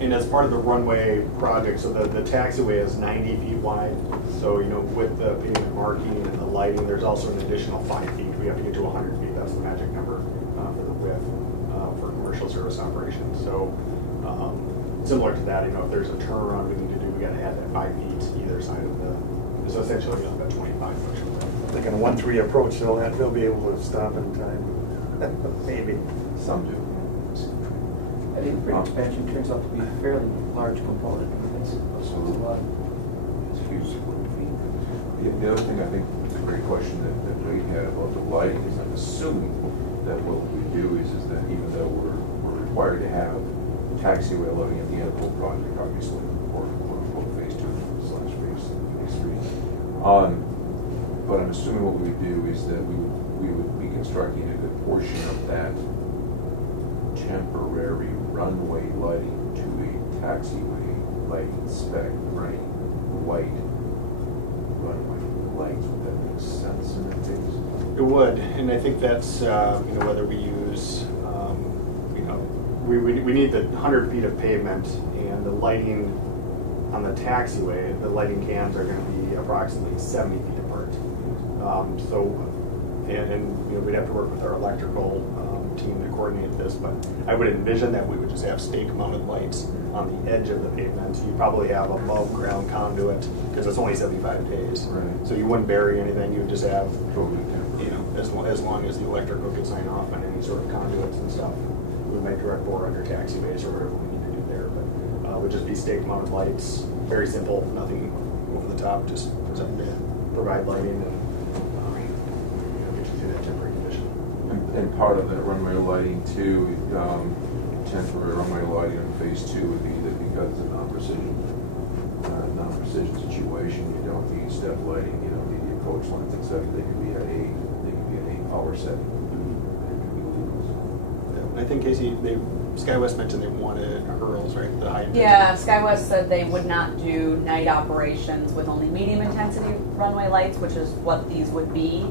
And as part of the runway project, so the taxiway is 90 feet wide. So, with the pavement marking and the lighting, there's also an additional 5 feet. We have to get to 100 feet. That's the magic number for the width for commercial service operations. So, similar to that, if there's a turnaround we need to do, we got to add that 5 feet either side of the. So essentially, about 25 foot. I think on a 1-3 approach, they'll be able to stop in time. Maybe. Some do. I think bridge expansion turns out to be a fairly large component. It's a lot. It's huge. The other thing I think is a great question that Wade had about the lighting is I'm assuming that what we do is that even though we're required to have taxiway lighting at the end of the whole project, obviously, or phase 2/phase 3. But I'm assuming what we would do is that we would be constructing a good portion of that temporary runway lighting to a taxiway lighting spec, running white runway lights. Would that make sense in that case? It would, and I think that's whether we use we need the 100 feet of pavement, and the lighting on the taxiway, the lighting cams are going to be approximately 70 feet apart. We'd have to work with our electrical team to coordinate this, but I would envision that we would just have stake-mounted lights on the edge of the pavement. You probably have above-ground conduit because it's only 75 days. Right. So you wouldn't bury anything. You would just have, Totally. as long as the electrical could sign off on any sort of conduits and stuff. We might direct bore under taxiways or whatever we need to do there, but would just be stake-mounted lights. Very simple, nothing over the top, just something to provide lighting and get you through that temporary condition. And part of that runway lighting too, temporary runway lighting in phase 2 would be that because it's a non-precision situation, you don't need step lighting, you don't need the approach lines, except they can be at a power setting. I think Casey, SkyWest mentioned they wanted hurls, right? The high intensity. Yeah, SkyWest said they would not do night operations with only medium intensity runway lights, which is what these would be.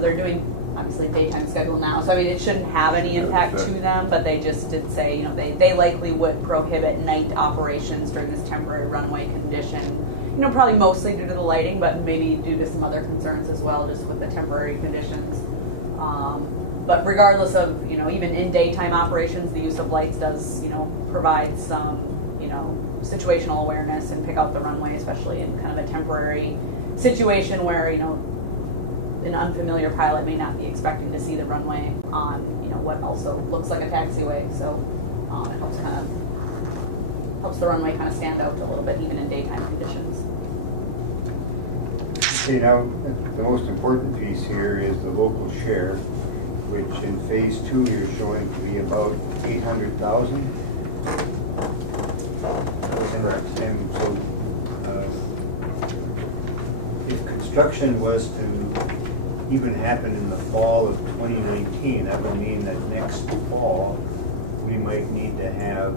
They're doing obviously daytime schedule now, so I mean it shouldn't have any impact to them, but they just did say they likely would prohibit night operations during this temporary runway condition. Probably mostly due to the lighting, but maybe due to some other concerns as well, just with the temporary conditions. But regardless of, even in daytime operations, the use of lights does, provide some, situational awareness and pick out the runway, especially in kind of a temporary situation where, an unfamiliar pilot may not be expecting to see the runway on, what also looks like a taxiway. So it helps the runway kind of stand out a little bit, even in daytime conditions. Okay, now, the most important piece here is the local share, which in phase 2 you're showing to be about 800,000. And so, if construction was to even happen in the fall of 2019, that would mean that next fall we might need to have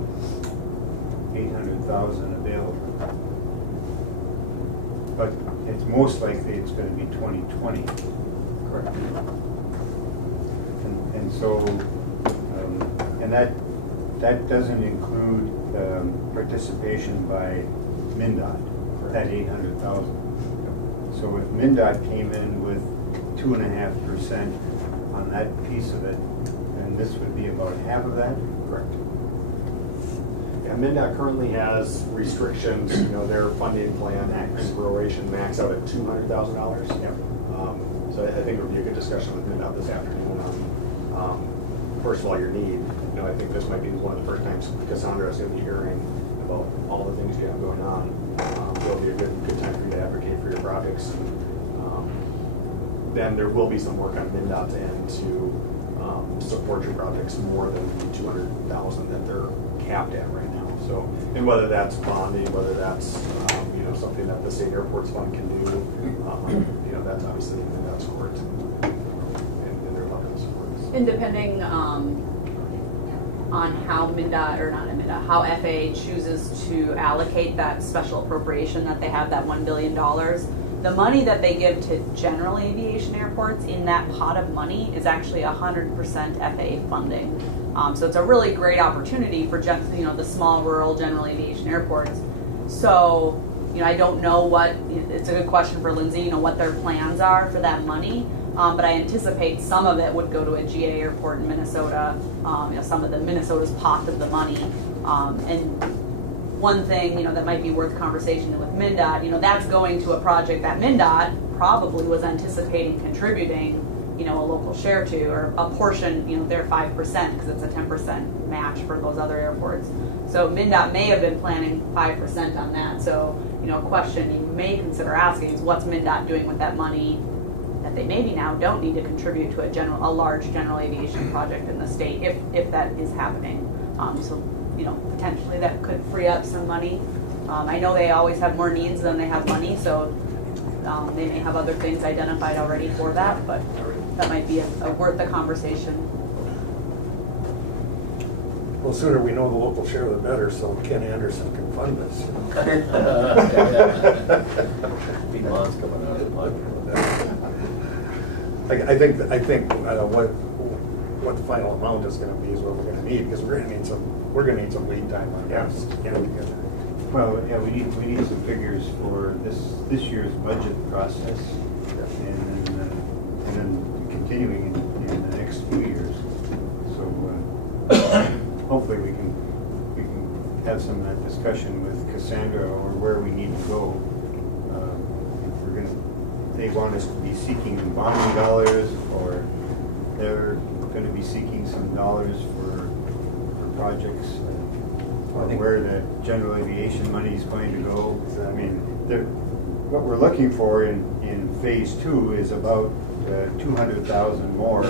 800,000 available. But it's most likely it's going to be 2020. Correct. And so, and that doesn't include participation by MnDOT, that 800,000. So if MnDOT came in with 2.5% on that piece of it, then this would be about half of that? Correct. Yeah, MnDOT currently has restrictions, their funding plan and proration max out at $200,000. Yep. So I think it would be a good discussion with MnDOT this afternoon on, first of all, your need. I think this might be one of the first times Cassandra is going to be hearing about all the things you have going on. It'll be a good time for you to advocate for your projects. Then there will be some work on MnDOT's end to support your projects more than the $200,000 that they're capped at right now. So, and whether that's bonding, whether that's, you know, something that the state airports fund can do, you know, that's obviously in MnDOT's court and their level of support. And depending on how MnDOT, or not MnDOT, how FAA chooses to allocate that special appropriation that they have, that $1 billion, the money that they give to general aviation airports in that pot of money is actually 100% FAA funding. So it's a really great opportunity for the small rural general aviation airports. So, you know, I don't know what, it's a good question for Lindsay, you know, what their plans are for that money. But I anticipate some of it would go to a GA airport in Minnesota, you know, some of the Minnesota's pot of the money. And one thing, you know, that might be worth conversation with MnDOT, you know, that's going to a project that MnDOT probably was anticipating contributing, you know, a local share to, or a portion, you know, their 5%, because it's a 10% match for those other airports. So MnDOT may have been planning 5% on that. So, you know, a question you may consider asking is, what's MnDOT doing with that money that they maybe now don't need to contribute to a large general aviation project in the state, if that is happening. So, you know, potentially that could free up some money. I know they always have more needs than they have money, so they may have other things identified already for that, but that might be worth the conversation. Well, the sooner we know the local share, the better, so Ken Anderson can fund this. Big lots coming out of the pocket. I think what the final amount is going to be is what we're going to need, because we're going to need some lead time on this to get it together. Well, yeah, we need some figures for this year's budget process, and then continuing in the next few years. So hopefully we can have some discussion with Cassandra or where we need to go. If they want us to be seeking bonding dollars, or they're going to be seeking some dollars for projects. Or where the general aviation money is going to go. I mean, what we're looking for in phase 2 is about 200,000 more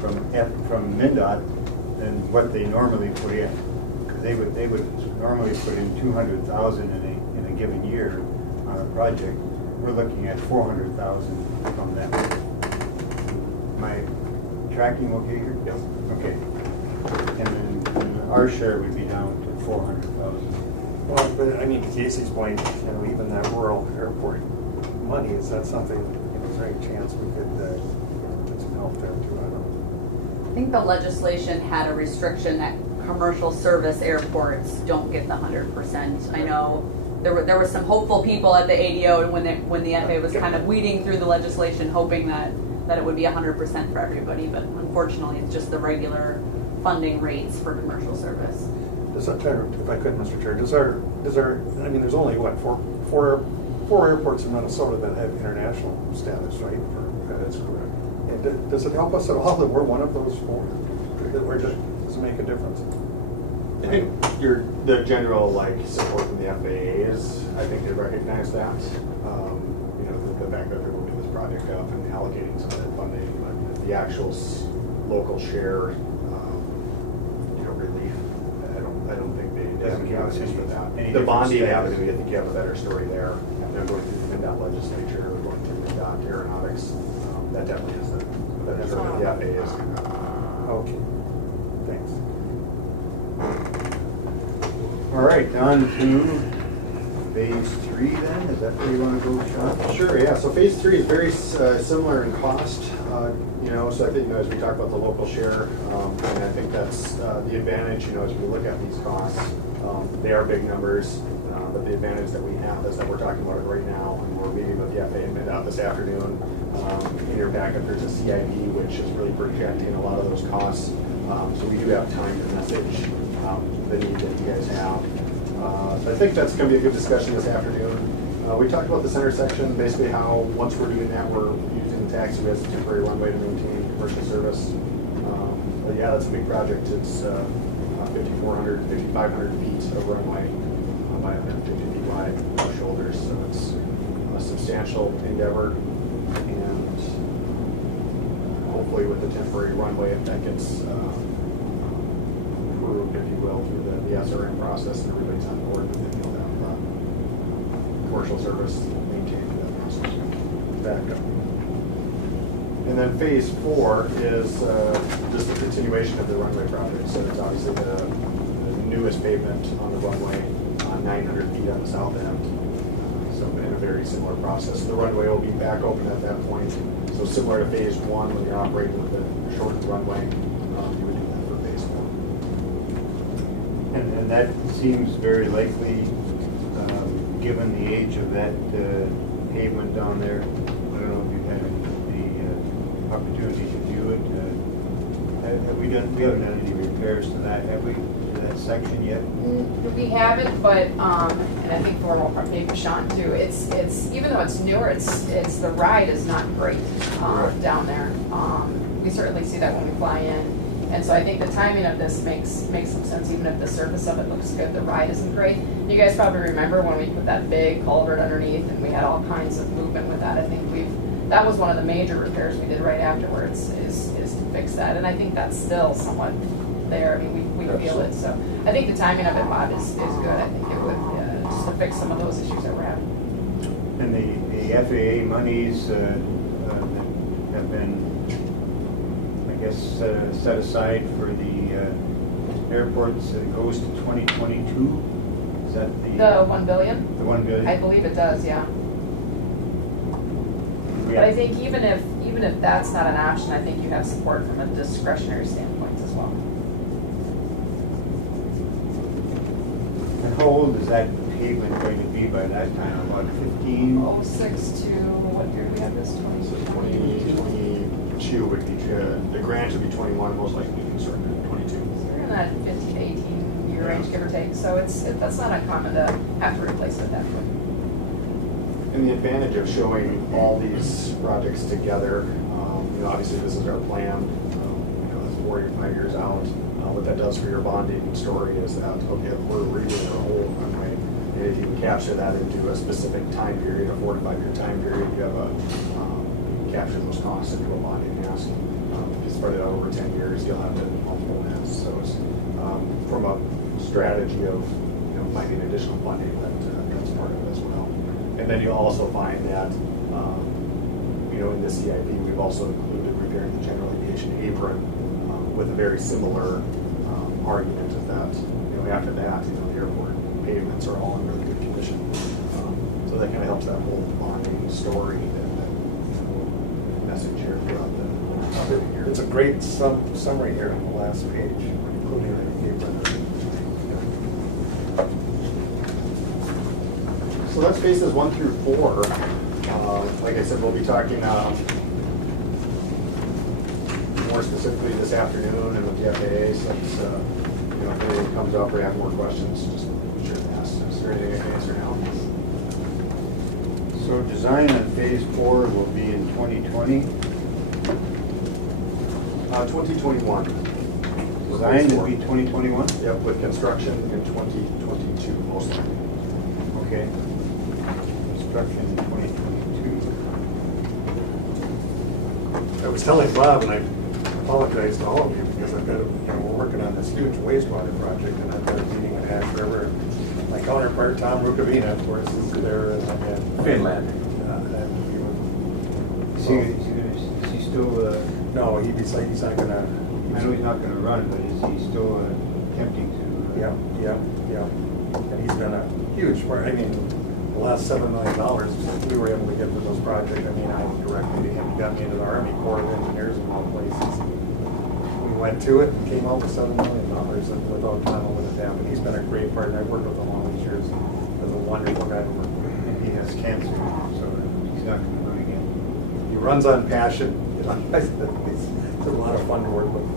from MnDOT than what they normally put in. Because they would normally put in 200,000 in a given year on a project. We're looking at 400,000 from them. Am I tracking okay here? Yes. Okay. And then our share would be down to 400,000. Well, but I mean, to Casey's point, you know, even that rural airport money, is that something, you know, is there any chance we could get some help there too? I don't know. I think the legislation had a restriction that commercial service airports don't get the 100%. I know there were some hopeful people at the ADO, and when the FAA was kind of weeding through the legislation, hoping that it would be 100% for everybody, but unfortunately, it's just the regular funding rates for commercial service. Does that, if I could, Mr. Chair, does our, I mean, there's only what, four airports in Minnesota that have international status, right? That's correct. And does it help us at all that we're one of those four? Does it make a difference? I think the general support from the FAA is, I think they recognize that. You know, the fact that they're moving this project up and allocating some of that funding, but the actual local share, you know, relief, I don't think they have a sense for that. The bonding avenue, I think you have a better story there. You know, going through the MnDOT legislature, going through MnDOT aeronautics, that definitely is the better story. The FAA is. Okay, thanks. All right, on to phase 3 then. Is that where you want to go, Sean? Sure, yeah. So phase 3 is very similar in cost. You know, so I think, you know, as we talk about the local share, and I think that's the advantage, you know, as we look at these costs, they are big numbers, but the advantage that we have is that we're talking about it right now, and we're meeting with the FAA and MnDOT this afternoon. In your backup, there's a CIP, which is really projecting a lot of those costs. So we do have time to message the need that you guys have. So I think that's going to be a good discussion this afternoon. We talked about the center section, basically how once we're doing that, we're using the taxiway as a temporary runway to maintain commercial service. But yeah, that's a big project. It's 5,500 feet of runway by 150 feet wide shoulders. So it's a substantial endeavor. And hopefully with the temporary runway, if that gets approved, if you will, through the SRM process and everybody everybody's on board with it, you'll have commercial service maintained for that process. Backup. And then phase 4 is just a continuation of the runway project. So it's obviously the newest pavement on the runway, 900 feet on the south end. So in a very similar process. The runway will be back open at that point. So similar to phase 1, when you're operating with a shortened runway, you would do that for phase 4. And that seems very likely, given the age of that pavement down there. I don't know if you've had the opportunity to view it. We haven't done any repairs to that, have we, to that section yet? We haven't, but, and I think for maybe Sean too, it's, even though it's newer, it's, the ride is not great, down there. We certainly see that when we fly in. And so I think the timing of this makes some sense, even if the surface of it looks good, the ride isn't great. You guys probably remember when we put that big culvert underneath and we had all kinds of movement with that. I think that was one of the major repairs we did right afterwards, is to fix that. And I think that's still somewhat there. I mean, we feel it. So I think the timing of it, Bob, is good. I think it would, just to fix some of those issues that we're having. And the FAA monies that have been, I guess, set aside for the airports, goes to 2022? Is that the? The 1 billion? The 1 billion? I believe it does, yeah. But I think even if that's not an option, I think you have support from a discretionary standpoint as well. And how old is that pavement going to be by that time? About 15? 06 to, what year do we have this, 20? So 2022 would be, the grant would be 21, most likely constructed in 22. So we're in that 15 to 18 year range, give or take. So that's not uncommon to have to replace it at that point. And the advantage of showing all these projects together, obviously this is our plan, it's 4 or 5 years out. What that does for your bonding story is that, okay, we're redoing our whole runway. And if you can capture that into a specific time period, a 4 to 5 year time period, you have you capture those costs into a bonding ask. If you spread it out over 10 years, you'll have the multiple asks. So it's from a strategy of finding additional funding, that's part of it as well. And then you'll also find that, in the CIP, we've also included repairing the general aviation apron with a very similar argument of that, after that, the airport pavements are all in really good condition. So that kind of helps that whole bonding story and that message here throughout the year. It's a great summary here on the last page, including the apron. So that's phases 1 through 4. Like I said, we'll be talking more specifically this afternoon and with the FAA. So it's, if anything comes up or you have more questions, just be sure to ask. Is there anything I can answer now? So design on phase 4 will be in 2020? 2021. Design will be 2021? Yep, with construction in 2022 most likely. Okay. Construction in 2022. I was telling Bob, and I apologize to all of you, because I've got, we're working on this huge wastewater project, and I've got a meeting in Ash River. My counterpart, Tom Rukavina, of course, is there in Finland. Is he still, No, he's not gonna. I know he's not going to run, but is he still attempting to? Yeah. And he's done a huge work. I mean, the last $7 million we were able to get for those projects. I mean, I went directly to him. He got me into the Army Corps of Engineers in all places. We went to it and came out with $7 million without tunnel and a dam. And he's been a great partner. I've worked with him all these years. He's a wonderful guy to work with. He has cancer, so he's not going to run again. He runs on passion. He's a lot of fun to work with.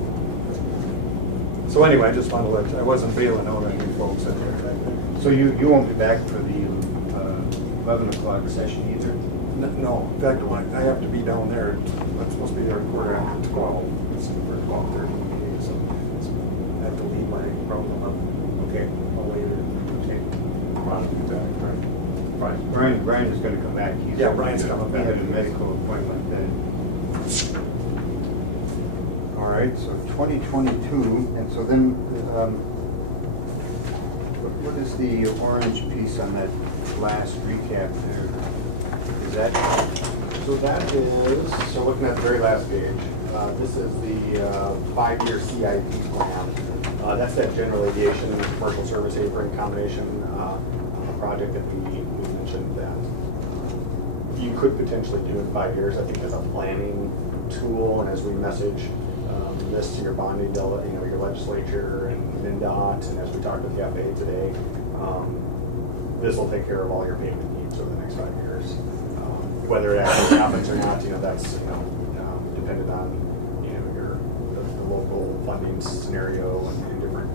So anyway, I just wanted to let you, I wasn't bailing out on you folks in here. So you won't be back for the 11 o'clock session either? No, in fact, I have to be down there. I'm supposed to be there at 12:15. It's for 12:30 meeting, so I have to leave my program up. Okay, I'll later. Okay. Brian is going to come back. Brian's coming back. He had a medical appointment then. All right, so 2022, and so then what is the orange piece on that last recap there? Is that, So that is, so looking at the very last page, this is the 5-year CIP plan. That's that general aviation and commercial service apron combination project that we mentioned that you could potentially do in 5 years. I think as a planning tool, and as we message this to your bonding, your legislature and MnDOT, and as we talked with the FAA today, this will take care of all your payment needs over the next 5 years. Whether it actually happens or not, that's dependent on the local funding scenario and different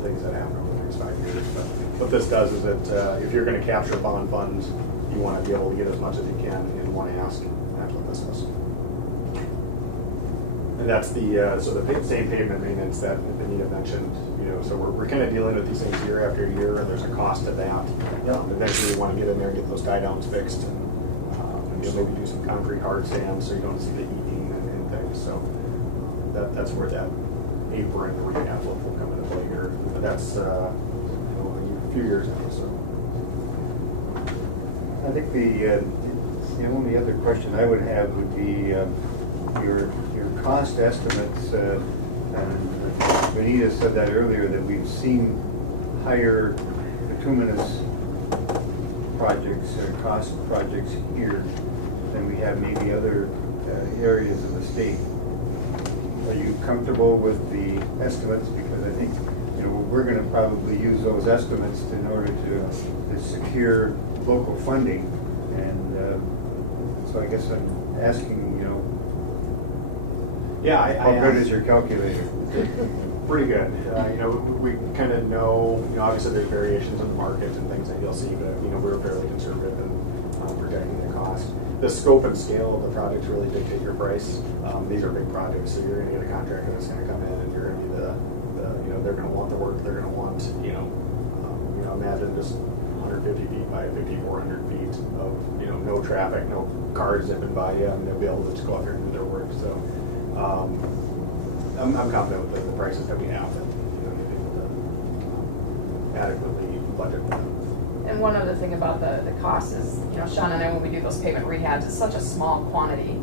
things that happen over the next 5 years. But what this does is that if you're going to capture bond funds, you want to be able to get as much as you can in one ask. That's what this is. And that's the same pavement maintenance that Anita mentioned. So we're kind of dealing with these things year after year, and there's a cost to that. Eventually, we want to get in there and get those tie downs fixed, and maybe do some concrete hard stands so you don't see the heating and things. So that's where that apron rehab will come into play here. But that's a few years now. So I think the only other question I would have would be your cost estimates. And Benita said that earlier, that we've seen higher bituminous projects, cost projects here than we have maybe other areas of the state. Are you comfortable with the estimates? Because I think we're going to probably use those estimates in order to secure local funding, and so I guess I'm asking, how good is your calculator? Pretty good. We kind of know, obviously there's variations in the market and things that you'll see, but we're fairly conservative in projecting the cost. The scope and scale of the projects really dictate your price. These are big projects, so you're going to get a contractor that's going to come in, and you're going to be they're going to want the work. They're going to want, imagine just 150 feet by 5,400 feet of, no traffic, no cars zipping by you, and they'll be able to just go out there and do their work. So I'm confident with the prices that we have, that you'll be able to adequately budget for them. And one other thing about the cost is, Sean and I, when we do those pavement rehabs, it's such a small quantity.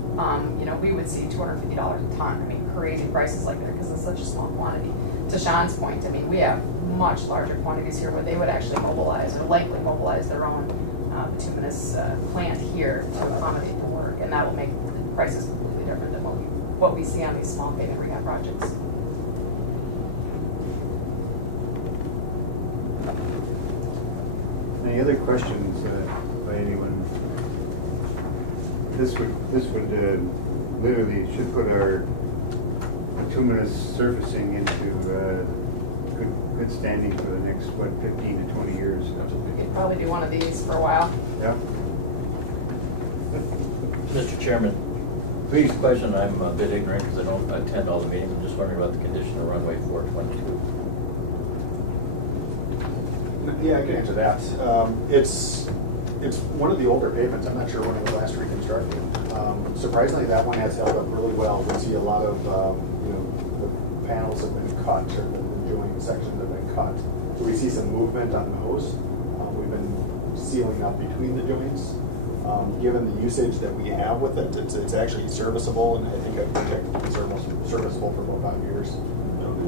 We would see $250 a ton. I mean, crazy prices like that because it's such a small quantity. To Sean's point, we have much larger quantities here where they would actually mobilize, or likely mobilize, their own bituminous plant here to accommodate the work, and that will make the prices completely different than what we see on these small pavement rehab projects. Any other questions by anyone? This would literally should put our bituminous surfacing into good standing for the next 15 to 20 years. You'd probably do one of these for a while. Yeah. Mr. Chairman, Please. question, I'm a bit ignorant because I don't attend all the meetings. I'm just wondering about the condition of runway 422. Yeah, I can answer that. It's one of the older pavements. I'm not sure when it was last reconstructed. Surprisingly, that one has held up really well. We see a lot of, the panels have been cut, or the joint sections have been cut. So we see some movement on those. We've been sealing up between the joints. Given the usage that we have with it, it's actually serviceable, and I think I've projected to be serviceable for about 5 years.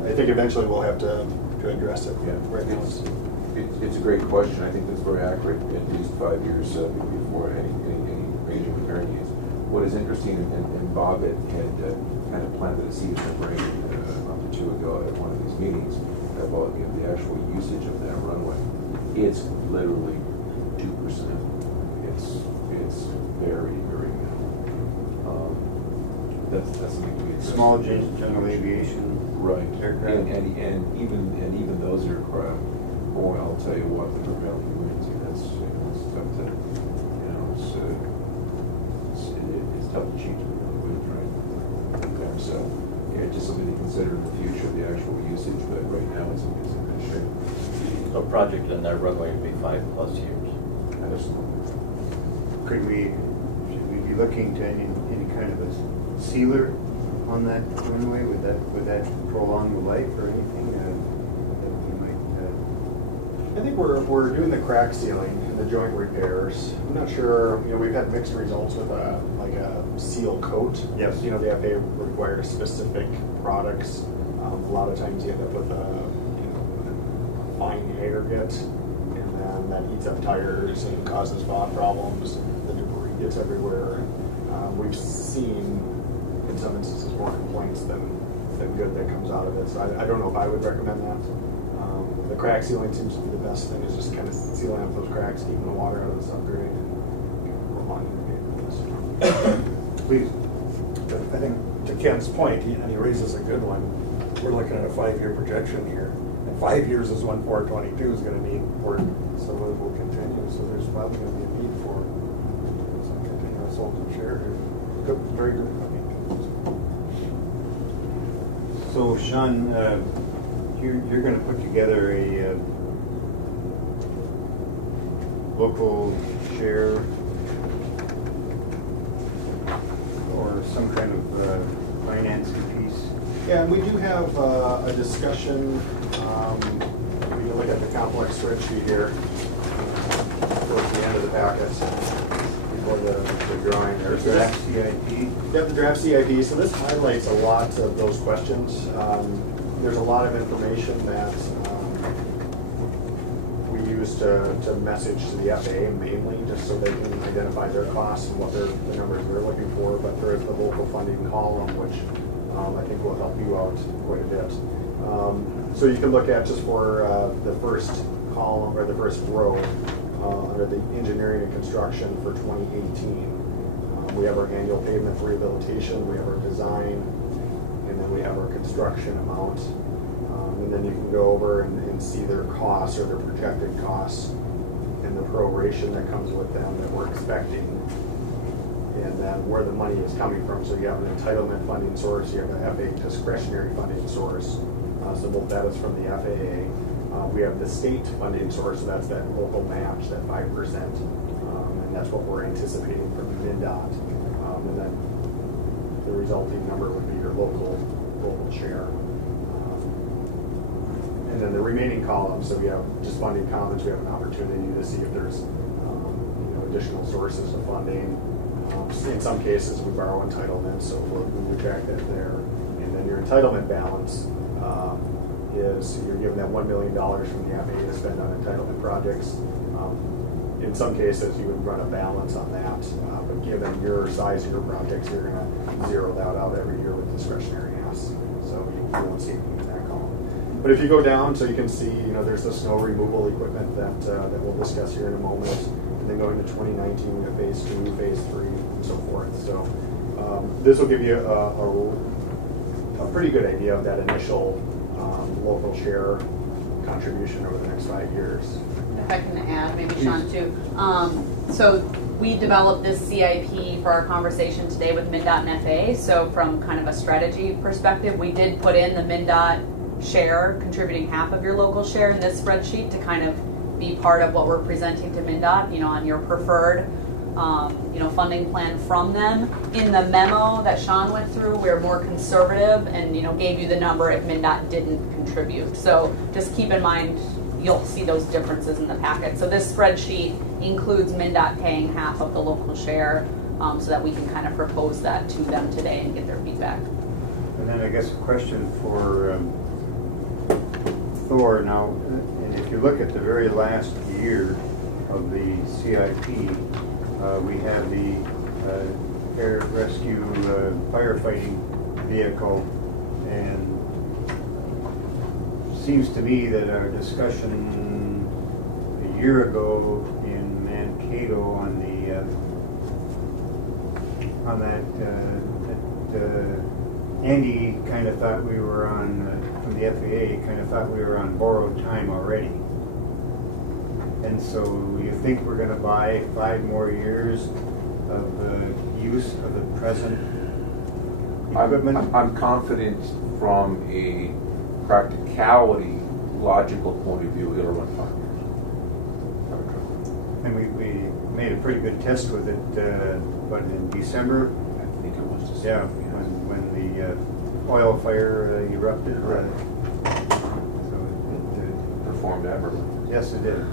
I think eventually we'll have to address it. Yeah. Right now It's a great question. I think that's very accurate. At least 5 years before any major repair needs. What is interesting, and Bob had kind of planted a seed in the brain a month or two ago at one of these meetings about the actual usage of that runway. It's literally 2%. It's very, very minimal. That's something we address. Small general aviation. Right. Aircraft. And even those aircraft. Boy, I'll tell you what, the prevailing humidity, it's tough to, it's tough to cheat with, right? Okay, so, yeah, just something to consider in the future, the actual usage, but right now it's in good shape. So project in that runway would be 5+ years. Should we be looking to any kind of a sealer on that runway? Would that prolong the life or anything that we might I think we're doing the crack sealing and the joint repairs. I'm not sure, we've had mixed results with a seal coat. Yes. The FAA requires specific products. A lot of times you end up with a fine aggregate, and then that eats up tires and causes VOD problems. The debris gets everywhere. We've seen, in some instances, more complaints than good that comes out of it. So I don't know if I would recommend that. The crack sealing seems to be the best thing, is just kind of sealing up those cracks, keeping the water out of the subgrade, and prolonging the vehicles. Please. But I think to Ken's point, and he raises a good one, we're looking at a 5-year projection here. And 5 years is when 422 is going to need work, so it will continue. So there's probably going to be a need for some continuous open share here. Good, very good. So Sean, you're going to put together a local share or some kind of financing piece? Yeah, and we do have a discussion. We can look at the complex spreadsheet here towards the end of the packet before the drawing. There's The draft CIP? Yep, the draft CIP. So this highlights a lot of those questions. There's a lot of information that we use to message to the FAA mainly, just so they can identify their costs and what the numbers they're looking for. But there is the local funding column, which I think will help you out quite a bit. So you can look at just for the first column or the first row under the engineering and construction for 2018. We have our annual pavement rehabilitation, we have our design, and then we have our construction amount. And then you can go over and see their costs or their projected costs and the proration that comes with them that we're expecting, and then where the money is coming from. So you have an entitlement funding source, you have an FAA discretionary funding source. So both that is from the FAA. We have the state funding source, so that's that local match, that 5%. And that's what we're anticipating from MnDOT. And then the resulting number would be your local share. And then the remaining columns, so we have just funding comments, we have an opportunity to see if there's additional sources of funding. In some cases, we borrow entitlement, so we track that there. And then your entitlement balance is you're given that $1 million from the FAA to spend on entitlement projects. In some cases, you would run a balance on that, but given your size of your projects, you're going to zero that out every year with discretionary asks. So you won't see anything in that column. But if you go down, so you can see, there's the snow removal equipment that we'll discuss here in a moment. And then going to 2019, we have phase 2, phase 3, and so forth. So this will give you a pretty good idea of that initial local share contribution over the next 5 years. If I can add, maybe Sean too. So we developed this CIP for our conversation today with MnDOT and FAA. So from kind of a strategy perspective, we did put in the MnDOT share, contributing half of your local share in this spreadsheet to kind of be part of what we're presenting to MnDOT, on your preferred funding plan from them. In the memo that Sean went through, we're more conservative and, gave you the number if MnDOT didn't contribute. So just keep in mind, you'll see those differences in the packet. So this spreadsheet includes MnDOT paying half of the local share, so that we can kind of propose that to them today and get their feedback. And then I guess a question for Thor now, and if you look at the very last year of the CIP, we have the air rescue firefighting vehicle, and seems to me that our discussion a year ago in Mankato on that Andy kind of thought we were on, from the FAA, kind of thought we were on borrowed time already. And so you think we're going to buy 5 more years of use of the present equipment? I'm confident from a practicality, logical point of view, it'll run 5 years. And we made a pretty good test with it, but in December? I think it was just, Yeah, when the oil fire erupted. Right. So it performed admirably. Yes, it did.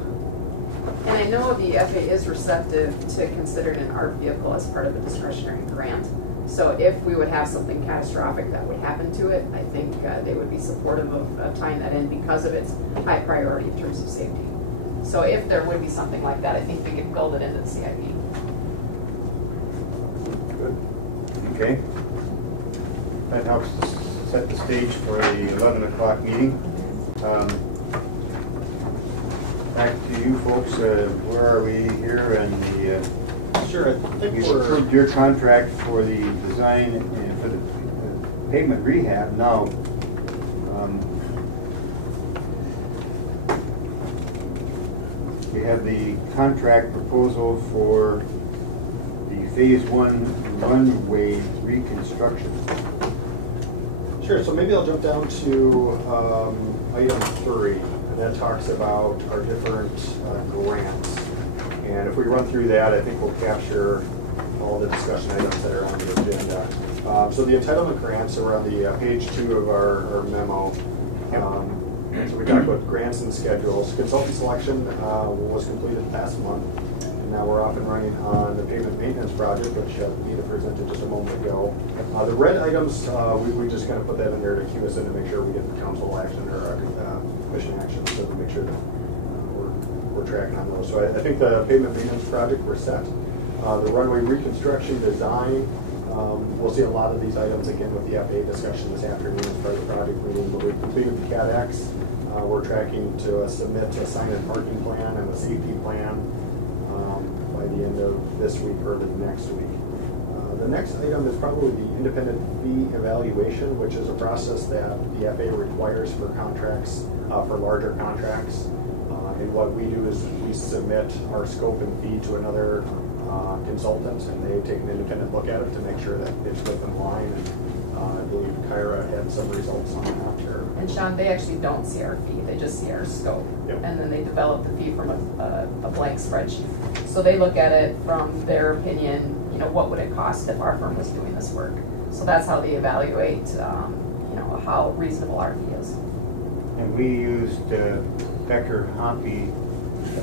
And I know the FAA is receptive to considering an ARP vehicle as part of a discretionary grant. So if we would have something catastrophic that would happen to it, I think they would be supportive of tying that in because of its high priority in terms of safety. So if there would be something like that, I think we could build it into the CIP. Good. Okay. That helps to set the stage for the 11 o'clock meeting. Back to you folks, where are we here? And Sure, I think we've we're, approved your contract for the design and for the pavement rehab. Now, we have the contract proposal for the Phase 1 runway reconstruction. sure, so maybe I'll jump down to item 3, and that talks about our different grants. And if we run through that, I think we'll capture all the discussion items that are on the agenda. So the entitlement grants are on the page 2 of our memo. So we talked about grants and schedules. Consultant selection was completed last month, and now we're off and running on the pavement maintenance project, which Nita presented just a moment ago. The red items, we just kind of put that in there to cue us in to make sure we get council action or commission action, so to make sure that we're tracking on those. So I think the pavement maintenance project, we're set. The runway reconstruction design, we'll see a lot of these items again with the FAA discussion this afternoon as part of the project meeting. But we've completed the CADX. We're tracking to submit a sign and parking plan and a safety plan by the end of this week or the next week. The next item is probably the independent fee evaluation, which is a process that the FAA requires for contracts, for larger contracts. And what we do is we submit our scope and fee to another consultant, and they take an independent look at it to make sure that it's within line. And I believe Kyra had some results on that. And Sean, they actually don't see our fee, they just see our scope. Yep. And then they develop the fee from a blank spreadsheet. So they look at it from their opinion, you know, what would it cost if our firm was doing this work? So that's how they evaluate, you know, how reasonable our fee is. And we used Becker Hoppy to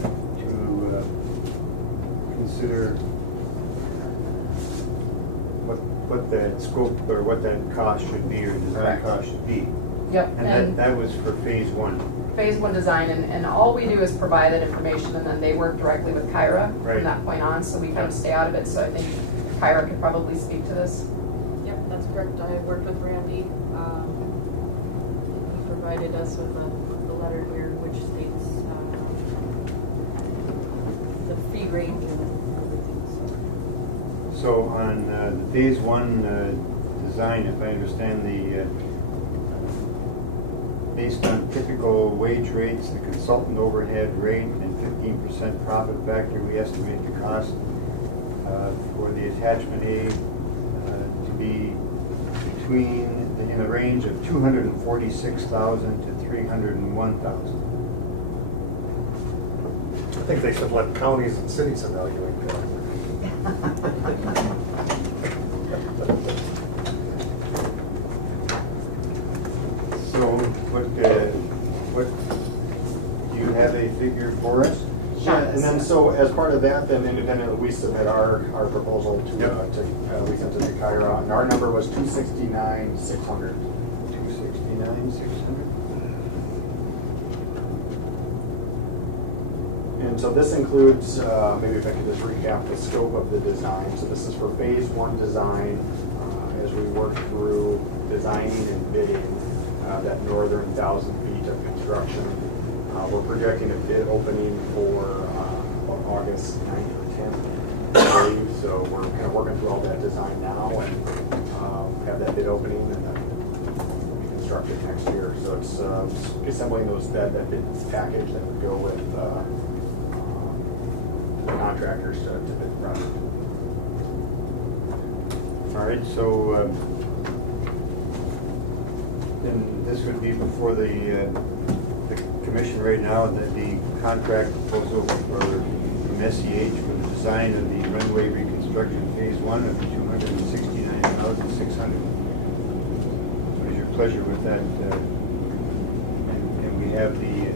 consider what that scope or what that cost should be or design Correct. cost should be. Yep. And that was for Phase 1. Phase 1 design, and all we do is provide that information, and then they work directly with Kyra Right. from that point on, so we kind of stay out of it. So I think Kyra could probably speak to this. Yep, that's correct. I worked with Randy. He provided us with a letter here which states the fee range and everything, so. So on the Phase 1 design, if I understand based on typical wage rates, the consultant overhead rate, and 15% profit factor, we estimate the cost for the attachment A to be in the range of $246,000 to $301,000. I think they should let counties and cities evaluate that. So what do you have a figure for us? Yeah, and then so as part of that, then independently, we submit our proposal to, we sent it to Kyra, and our number was $269,600. $269,600. And so this includes, maybe if I could just recap the scope of the design. So this is for Phase 1 design, as we work through designing and bidding that northern 1,000 feet of construction. We're projecting a bid opening for August 9th or 10th, I believe. So we're kind of working through all that design now and have that bid opening and then will be constructed next year. So it's assembling that bid package that would go with the contractors to bid the project. All right, so then this would be before the commission right now, that the contract proposal for SEH for the design of the runway reconstruction Phase 1 of $269,600. What is your pleasure with that? And we have the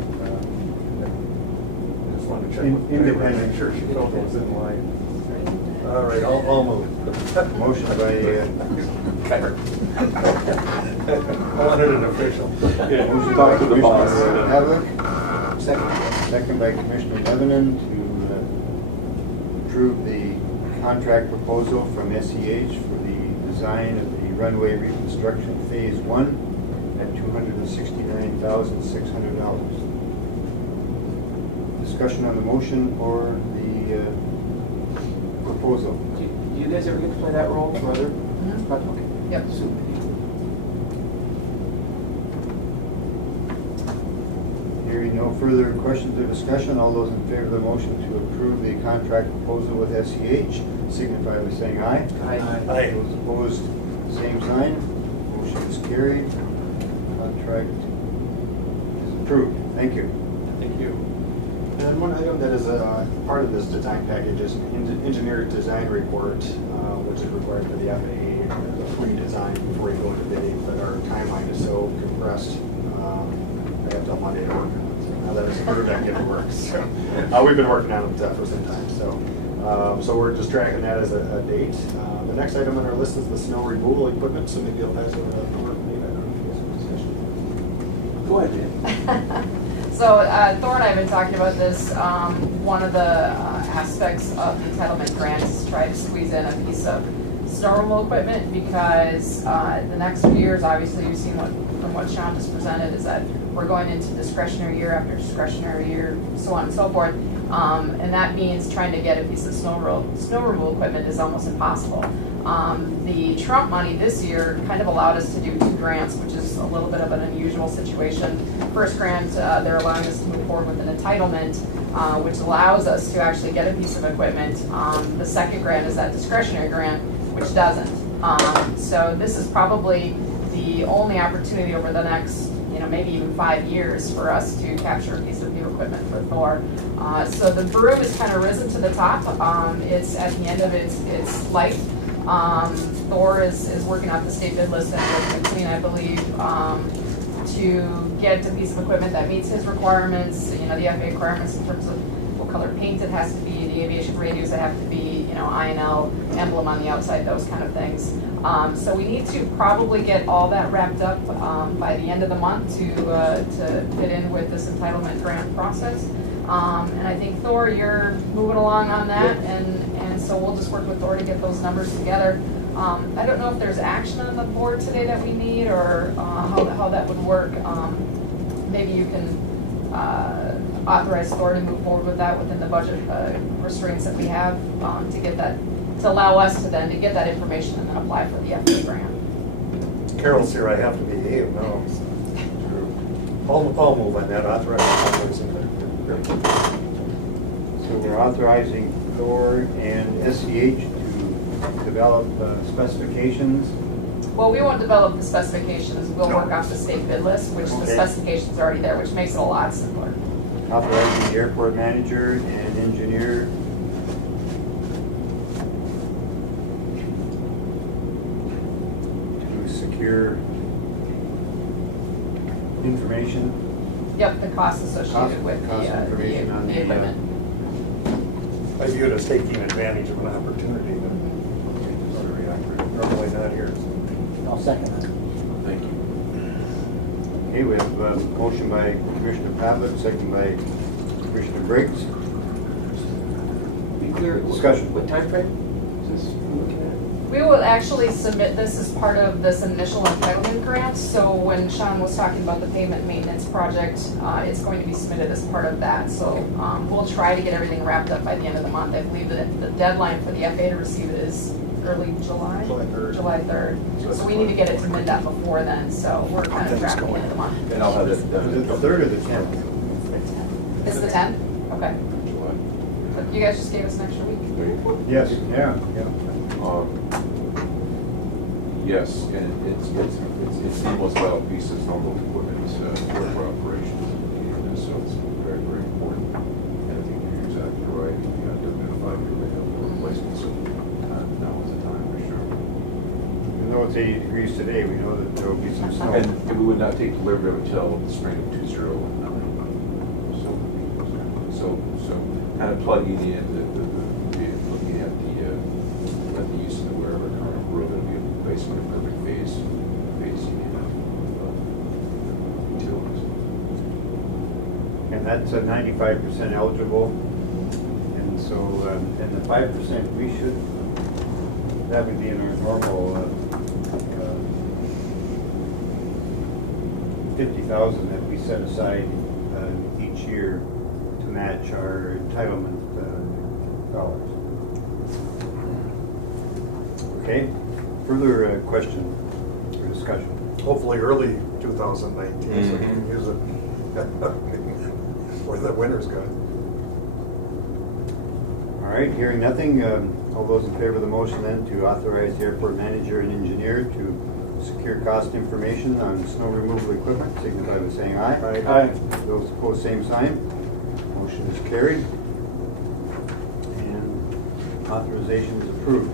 just wanted to check. Independent. Make sure she felt it was in line. All right, I'll move. Motion by, I wanted an official. Yeah, motion talk by to the boss. Commissioner Havlic, second by Commissioner Devonen to approve the contract proposal from SEH for the design of the runway reconstruction phase 1 at $269,600. Discussion on the motion or the proposal. Do you guys ever get to play that role for other? Okay. Yep. Super. Hearing no further questions or discussion, all those in favor of the motion to approve the contract proposal with SEH signify by saying aye. Aye. Those opposed, same sign. Motion is carried. Contract is approved. Thank you. Thank you. And one item that is a part of this design package is an engineer design report, which is required for the FAA, a pre-design before you go into bidding, but our timeline is so compressed, I have till Monday to work on it. So now that it's approved, I can get to work. So, we've been working on it for some time, so we're just tracking that as a date. The next item on our list is the snow removal equipment, so maybe I'll pass over to Thor. Maybe I don't know if you guys have discussion. Go ahead, Dan. So Thor and I have been talking about this. One of the aspects of the entitlement grant is to try to squeeze in a piece of snow removal equipment because the next few years, obviously, you've seen from what Sean just presented, is that we're going into discretionary year after discretionary year, so on and so forth. And that means trying to get a piece of snow removal equipment is almost impossible. The Trump money this year kind of allowed us to do 2 grants, which is a little bit of an unusual situation. First grant, they're allowing us to move forward with an entitlement, which allows us to actually get a piece of equipment. The second grant is that discretionary grant, which doesn't. So this is probably the only opportunity over the next, maybe even 5 years for us to capture a piece of new equipment for Thor. So the broom has kind of risen to the top. It's at the end of its life. Thor is working out the state bid list and McLean, I believe, to get a piece of equipment that meets his requirements, the FAA requirements in terms of what color paint it has to be, the aviation radios that have to be, INL emblem on the outside, those kind of things. So we need to probably get all that wrapped up by the end of the month to fit in with this entitlement grant process. And I think, Thor, you're moving along on that, and so we'll just work with Thor to get those numbers together. I don't know if there's action on the board today that we need, or how that would work. Maybe you can authorize Thor to move forward with that within the budget restraints that we have to get that, to allow us to then get that information and then apply for the FAA grant. Carol's here, I have to behave now. I'll move on that, authorize. So we're authorizing Thor and SEH to develop specifications. Well, we won't develop the specifications. We'll work off the state bid list, which the Okay. specifications are already there, which makes it a lot simpler. Authorizing the airport manager and engineer to secure information. Yep, the costs associated with the information on the equipment. I view it as taking advantage of an opportunity that normally not here. I'll second that. Thank you. Okay, we have a motion by Commissioner Pavlik, second by Commissioner Briggs. Be clear, Discussion. what time frame is this we're looking at? We will actually submit this as part of this initial entitlement grant. So when Sean was talking about the pavement maintenance project, it's going to be submitted as part of that. So we'll try to get everything wrapped up by the end of the month. I believe that the deadline for the FAA to receive it is early July? July 3rd. July 3rd. So we need to get it to MnDOT before then, so we're kind of tracking the end of the month. And I'll have Is that it the 3rd or the 10th? It's the 10th? Okay. July. But you guys just gave us an extra week. Yes, yeah. Yes, and it's the most vital piece of normal equipment for operations. And so it's very, very important. And I think you're exactly right. You have to identify your replacement. So now is the time for sure. Even though it's 80 degrees today, we know that there will be some snow. And we would not take delivery of it until the spring of 2019. So So kind of plugging in, looking at the use of the wherever current road, it'll be basically a perfect phasing in of utilities. And that's 95% eligible. And so, and the 5% we should, that would be in our normal 50,000 that we set aside each year to match our entitlement dollars. Okay, further question or discussion? Hopefully early 2019, so we can use it when the winter's good. All right, hearing nothing, all those in favor of the motion then to authorize the airport manager and engineer to secure cost information on snow removal equipment, signify by saying aye. Aye. Those opposed, same sign. Motion is carried. And authorization is approved.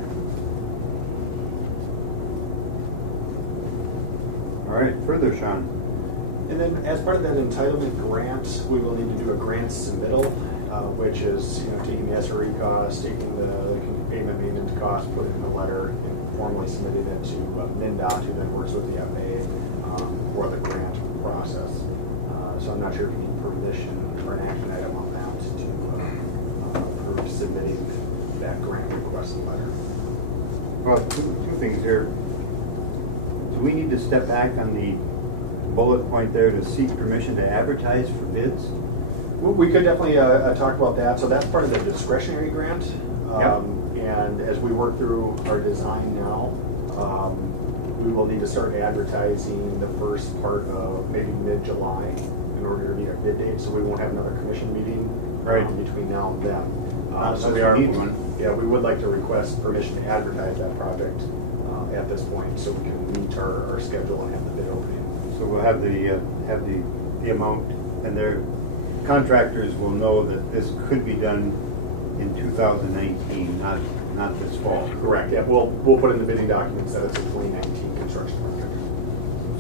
All right, further, Sean. And then as part of that entitlement grant, we will need to do a grant submittal, which is, taking the SRE cost, taking the payment maintenance cost, putting in a letter, and formally submitting it to MnDOT, who then works with the FAA for the grant process. So I'm not sure if you need permission or an action item on that to approve submitting that grant request letter. Well, two things here. Do we need to step back on the bullet point there to seek permission to advertise for bids? We could definitely talk about that. So that's part of the discretionary grant. Yep. And as we work through our design now, we will need to start advertising the first part of maybe mid-July in order to meet our bid date. So we won't have another commission meeting between now and then. So we are, yeah, we would like to request permission to advertise that project at this point, so we can meet our schedule and have the bid opening. So we'll have the amount, and their contractors will know that this could be done in 2019, not this fall. Correct. Yeah, we'll put in the bidding documents that it's a 2019 construction project.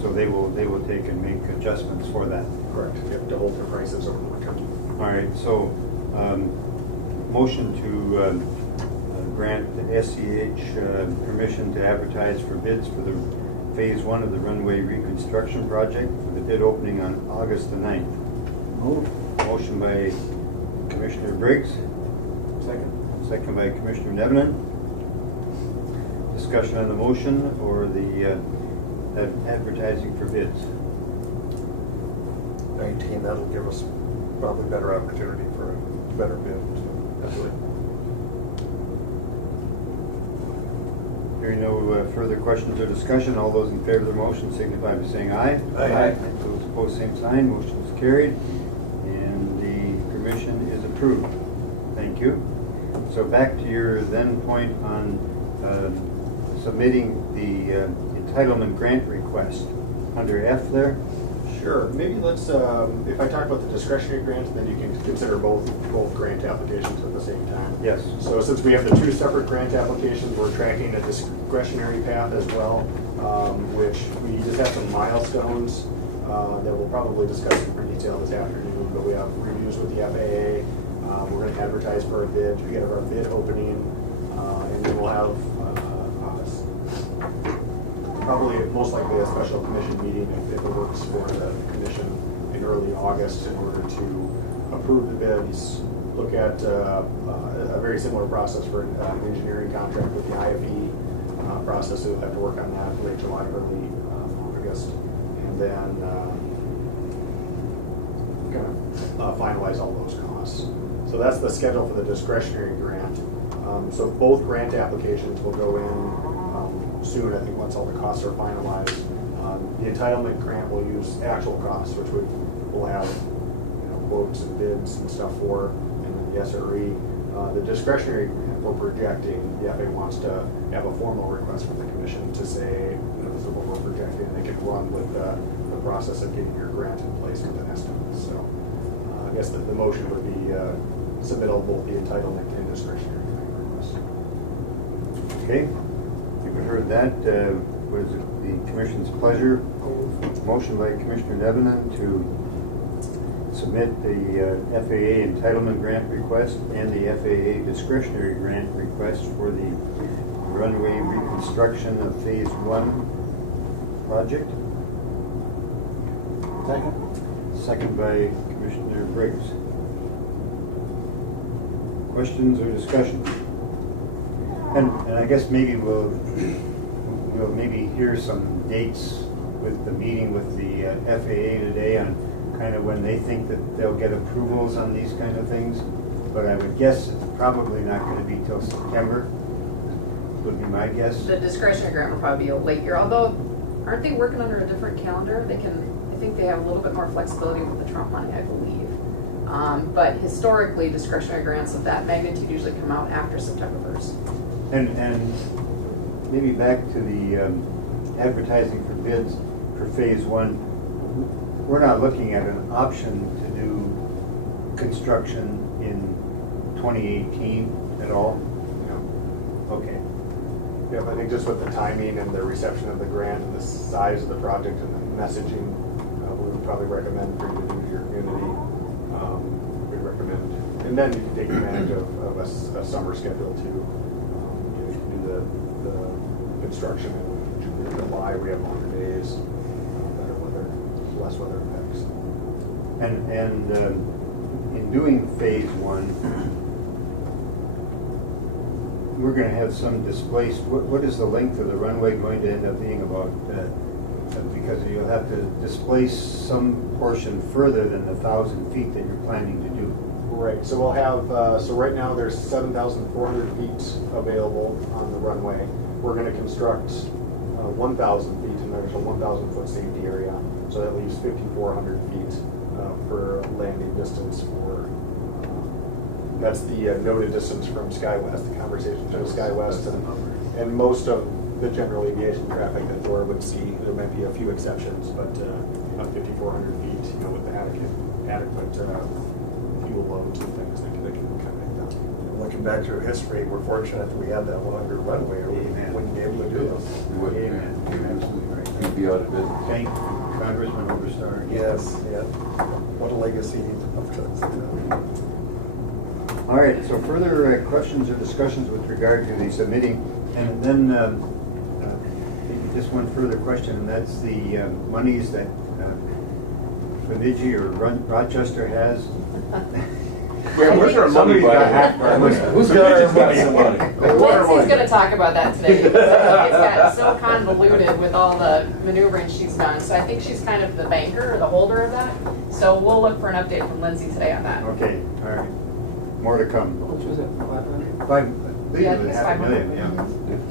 So they will take and make adjustments for that. Correct. Yep, to hold their prices over the winter. All right. So motion to grant the SCH permission to advertise for bids for the phase 1 of the runway reconstruction project for the bid opening on August the 9th. Motion by Commissioner Briggs. Second by Commissioner Nevenin. Discussion on the motion or the advertising for bids. 19, that'll give us probably better opportunity for a better bid. Absolutely. Hearing no further questions or discussion, all those in favor of the motion signify by saying aye. Aye. Those opposed, same sign. Motion is carried, and the permission is approved. Thank you. So back to your then point on submitting the entitlement grant request under F there. Sure. Maybe let's, if I talk about the discretionary grant, then you can consider both grant applications at the same time. Yes. So since we have the two separate grant applications, we're tracking a discretionary path as well, which we just have some milestones that we'll probably discuss in more detail this afternoon, but we have reviews with the FAA. We're going to advertise for a bid. We get our bid opening, and then we'll have probably most likely a special commission meeting if it works for the commission in early August in order to approve the bids, look at a very similar process for an engineering contract with the IFE process. So we'll have to work on that late July, early August, and then kind of finalize all those costs. So that's the schedule for the discretionary grant. So both grant applications will go in soon, I think, once all the costs are finalized. The entitlement grant will use actual costs, which we'll have quotes and bids and stuff for, and then the SRE. The discretionary grant we're projecting, the FAA wants to have a formal request from the commission to say, this is what we're projecting, and they can run with the process of getting your grant in place with an estimate. So I guess the motion would be submittal of both the entitlement and discretionary grant request. Okay. You've heard that. Was the commission's pleasure. Motion by Commissioner Nevenin to submit the FAA entitlement grant request and the FAA discretionary grant request for the runway reconstruction of Phase 1 project. Second? Second by Commissioner Briggs. Questions or discussion? And I guess maybe we'll maybe hear some dates with the meeting with the FAA today on kind of when they think that they'll get approvals on these kind of things. But I would guess it's probably not going to be till September, would be my guess. The discretionary grant will probably be a late year, although aren't they working under a different calendar? They can, I think they have a little bit more flexibility with the Trump money, I believe. But historically, discretionary grants of that magnitude usually come out after September 1st. And maybe back to the advertising for bids for Phase 1. We're not looking at an option to do construction in 2018 at all? No. Okay. Yeah, I think just with the timing and the reception of the grant and the size of the project and the messaging, we would probably recommend for you to do to your community. We'd recommend, and then you can take advantage of a summer schedule too. You can do the construction in June or July. We have longer days, better weather, less weather effects. And in doing Phase 1, we're going to have some displaced. What is the length of the runway going to end up being about? Because you'll have to displace some portion further than the 1,000 feet that you're planning to do. Right. So we'll have. So right now there's 7,400 feet available on the runway. We're going to construct 1,000 feet, and there's a 1,000 foot safety area. So that leaves 5,400 feet for landing distance for. That's the noted distance from SkyWest, the conversation through SkyWest, and most of the general aviation traffic that Dora would see. There might be a few exceptions, but 5,400 feet, with the adequate fuel loads and things that can accommodate that. Looking back through history, we're fortunate that we had that longer runway, or we wouldn't be able to do this. You would, Amen. You're absolutely right. you'd be out of business. Thank Congressman Overstar. Yes, yeah. What a legacy of All right, so further questions or discussions with regard to the submitting, and then maybe just one further question, and that's the monies that Bemidji or Rochester has. Where's our money, Somebody's got half by our money. Who's got our money? Lindsay's going to talk about that today. Because it's gotten so convoluted with all the maneuvering she's done. So I think she's kind of the banker or the holder of that. So we'll look for an update from Lindsay today on that. Okay, all right. More to come. Which was it, 500? Yeah, I think it's half a 500. million, yeah.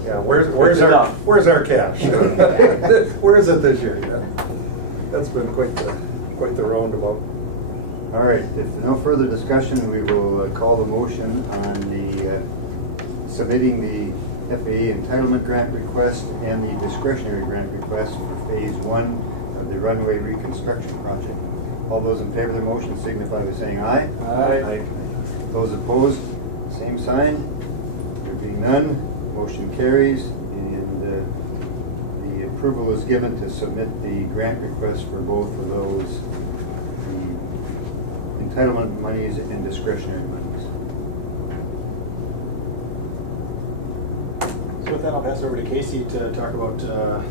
Yeah, where's our cash? Where is it this year? Yeah. That's been quite the roundabout. All right, if no further discussion, we will call the motion on the submitting the FAA entitlement grant request and the discretionary grant request for Phase 1 of the runway reconstruction project. All those in favor of the motion signify by saying aye. Aye. Those opposed, same sign. There being none, motion carries, and the approval is given to submit the grant request for both of those, the entitlement monies and discretionary monies. So with that, I'll pass it over to Casey to talk about,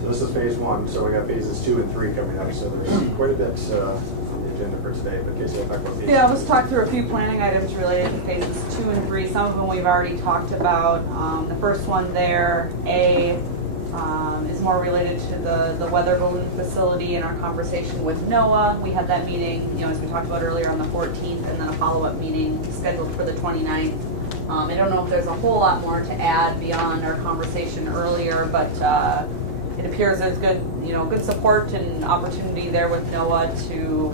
this is Phase 1, so we got Phases 2 and 3 coming up, so there's quite a bit on the agenda for today, but Casey will talk about these. Yeah, let's talk through a few planning items related to phases 2 and 3. Some of them we've already talked about. The first one there, is more related to the weather balloon facility and our conversation with NOAA. We had that meeting, as we talked about earlier, on the 14th, and then a follow-up meeting scheduled for the 29th. I don't know if there's a whole lot more to add beyond our conversation earlier, but it appears there's good support and opportunity there with NOAA to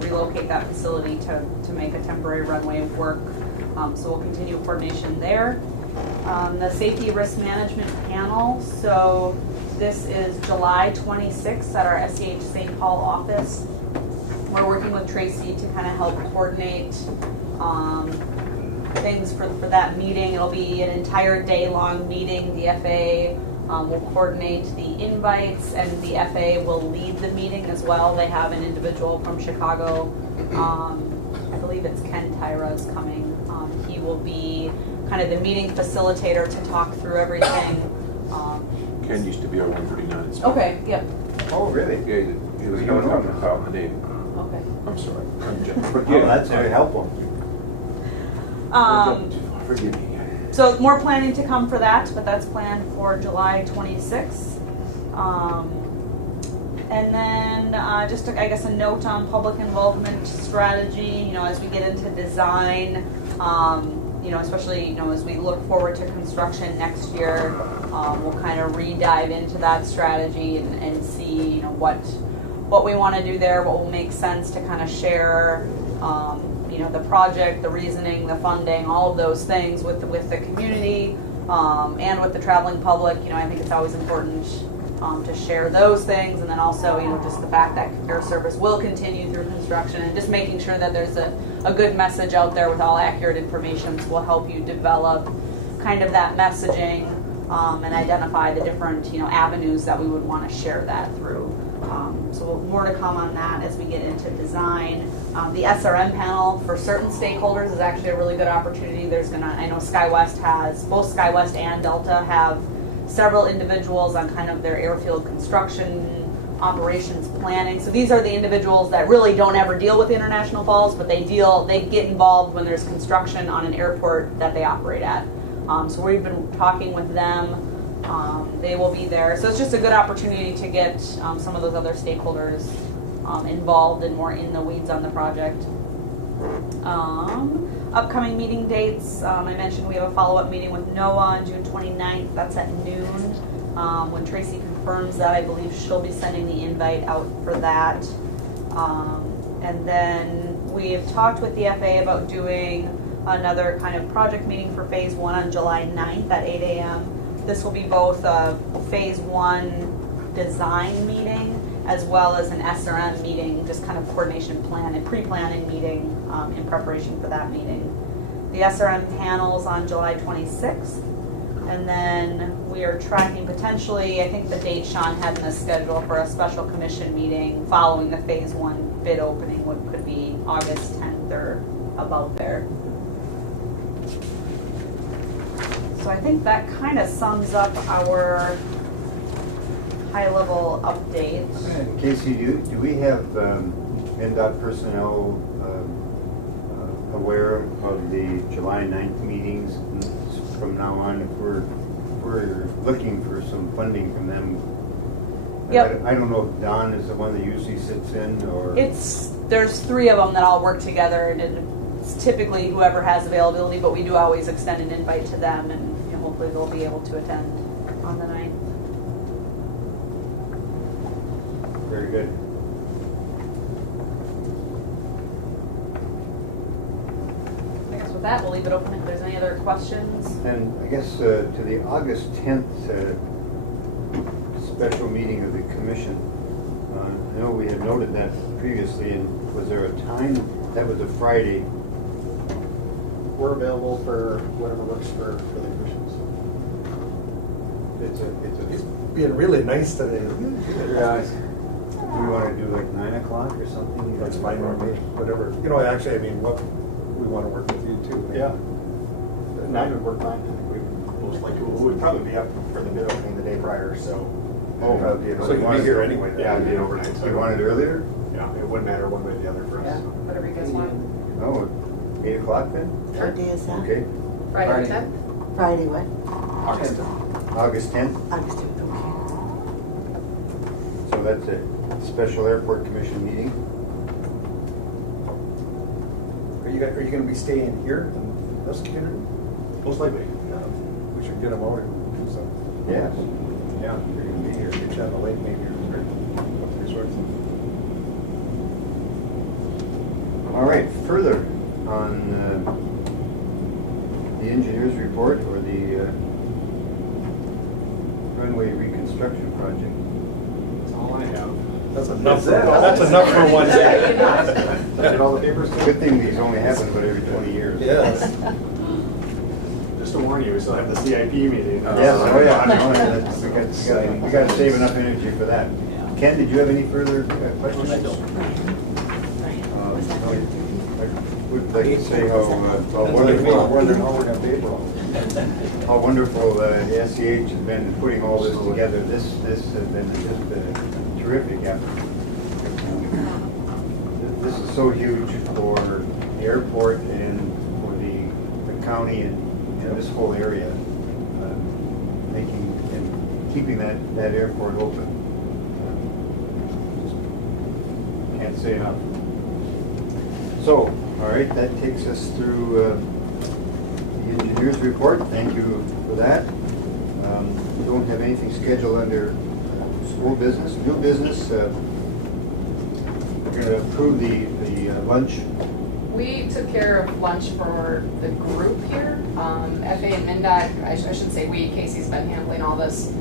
relocate that facility to make a temporary runway work. So we'll continue coordination there. The safety risk management panel. So this is July 26th at our SEH St. Paul office. We're working with Tracy to kind of help coordinate things for that meeting. It'll be an entire day-long meeting. The FAA will coordinate the invites, and the FA will lead the meeting as well. They have an individual from Chicago. I believe it's Ken Tyra is coming. He will be kind of the meeting facilitator to talk through everything. Ken used to be our 139 inspector. Okay, yep. Oh, really? Yeah, he was going to file the Navy. Okay. I'm sorry. I'm just, Oh, that's very helpful. Forgive me. So more planning to come for that, but that's planned for July 26th. And then just I guess a note on public involvement strategy, as we get into design, especially, as we look forward to construction next year, we'll kind of re-dive into that strategy and see, what we want to do there, what will make sense to kind of share, the project, the reasoning, the funding, all of those things with the community and with the traveling public. I think it's always important to share those things, and then also, just the fact that air service will continue through construction, and just making sure that there's a good message out there with all accurate information will help you develop kind of that messaging and identify the different avenues that we would want to share that through. So more to come on that as we get into design. The SRM panel for certain stakeholders is actually a really good opportunity. I know SkyWest both SkyWest and Delta have several individuals on kind of their airfield construction operations planning. So these are the individuals that really don't ever deal with International Falls, but they get involved when there's construction on an airport that they operate at. So we've been talking with them. They will be there. So it's just a good opportunity to get some of those other stakeholders involved and more in the weeds on the project. Upcoming meeting dates, I mentioned we have a follow-up meeting with NOAA on June 29th. That's at noon. When Tracy confirms that, I believe she'll be sending the invite out for that. And then we have talked with the FAA about doing another kind of project meeting for Phase 1 on July 9th at 8 a.m. This will be both a Phase 1 design meeting as well as an SRM meeting, just kind of coordination plan and pre-planning meeting in preparation for that meeting. The SRM panels on July 26th, and then we are tracking potentially, I think the date Sean had in the schedule for a special commission meeting following the Phase 1 bid opening could be August 10th or about there. So I think that kind of sums up our high-level updates. And Casey, do we have NDOT personnel aware of the July 9th meetings from now on? If we're looking for some funding from them. Yep. I don't know if Don is the one that usually sits in, or there's three of them that all work together, and it's typically whoever has availability, but we do always extend an invite to them, and hopefully they'll be able to attend on the 9th. Very good. I guess with that, we'll leave it open if there's any other questions. And I guess to the August 10th special meeting of the commission, I know we had noted that previously, and was there a time? That was a Friday. We're available for whatever works for the commissions. It's being really nice today. Yeah. Do you want to do like 9 o'clock or something? That's fine with me, whatever. Actually, we want to work with you too. Yeah. 9 would work fine. We most likely would probably be up for the bid opening the day prior, so. Oh, So you can be here anyway. Then. Yeah, it'd be overnight. So You want it earlier? Yeah, it wouldn't matter one way or the other for us. Yeah, whatever you guys want. Oh, 8 o'clock then? Sure. What day is that? Okay. Friday the 10th? Friday, what? August. August 10th? August 10th, okay. So that's a special airport commission meeting. Are you going to be staying here in this community? Most likely. Yeah. We should get them out and do something. Yes. Yeah, you're going to be here. Get you on the lake maybe or up the resorts. All right, further on the engineer's report or the runway reconstruction project. That's all I have. That's enough. That's enough for one day. Get all the papers. Good thing these only happen about every 20 years. Yes. just to warn you, we still have the CIP meeting. Yes, oh yeah, I know, we got to save enough energy for that. Ken, did you have any further questions? I don't. I would like to say how We're wonderful, wondering how we're gonna pay for all this. how wonderful the SCH has been in putting all this together. This has been just a terrific effort. This is so huge for the airport and for the county and this whole area, making and keeping that airport open. Can't say enough. So, all right, that takes us through the engineer's report. Thank you for that. We don't have anything scheduled under school business. New business, we're going to approve the lunch. We took care of lunch for the group here. FA and MnDOT, I shouldn't say we, Casey's been handling all this.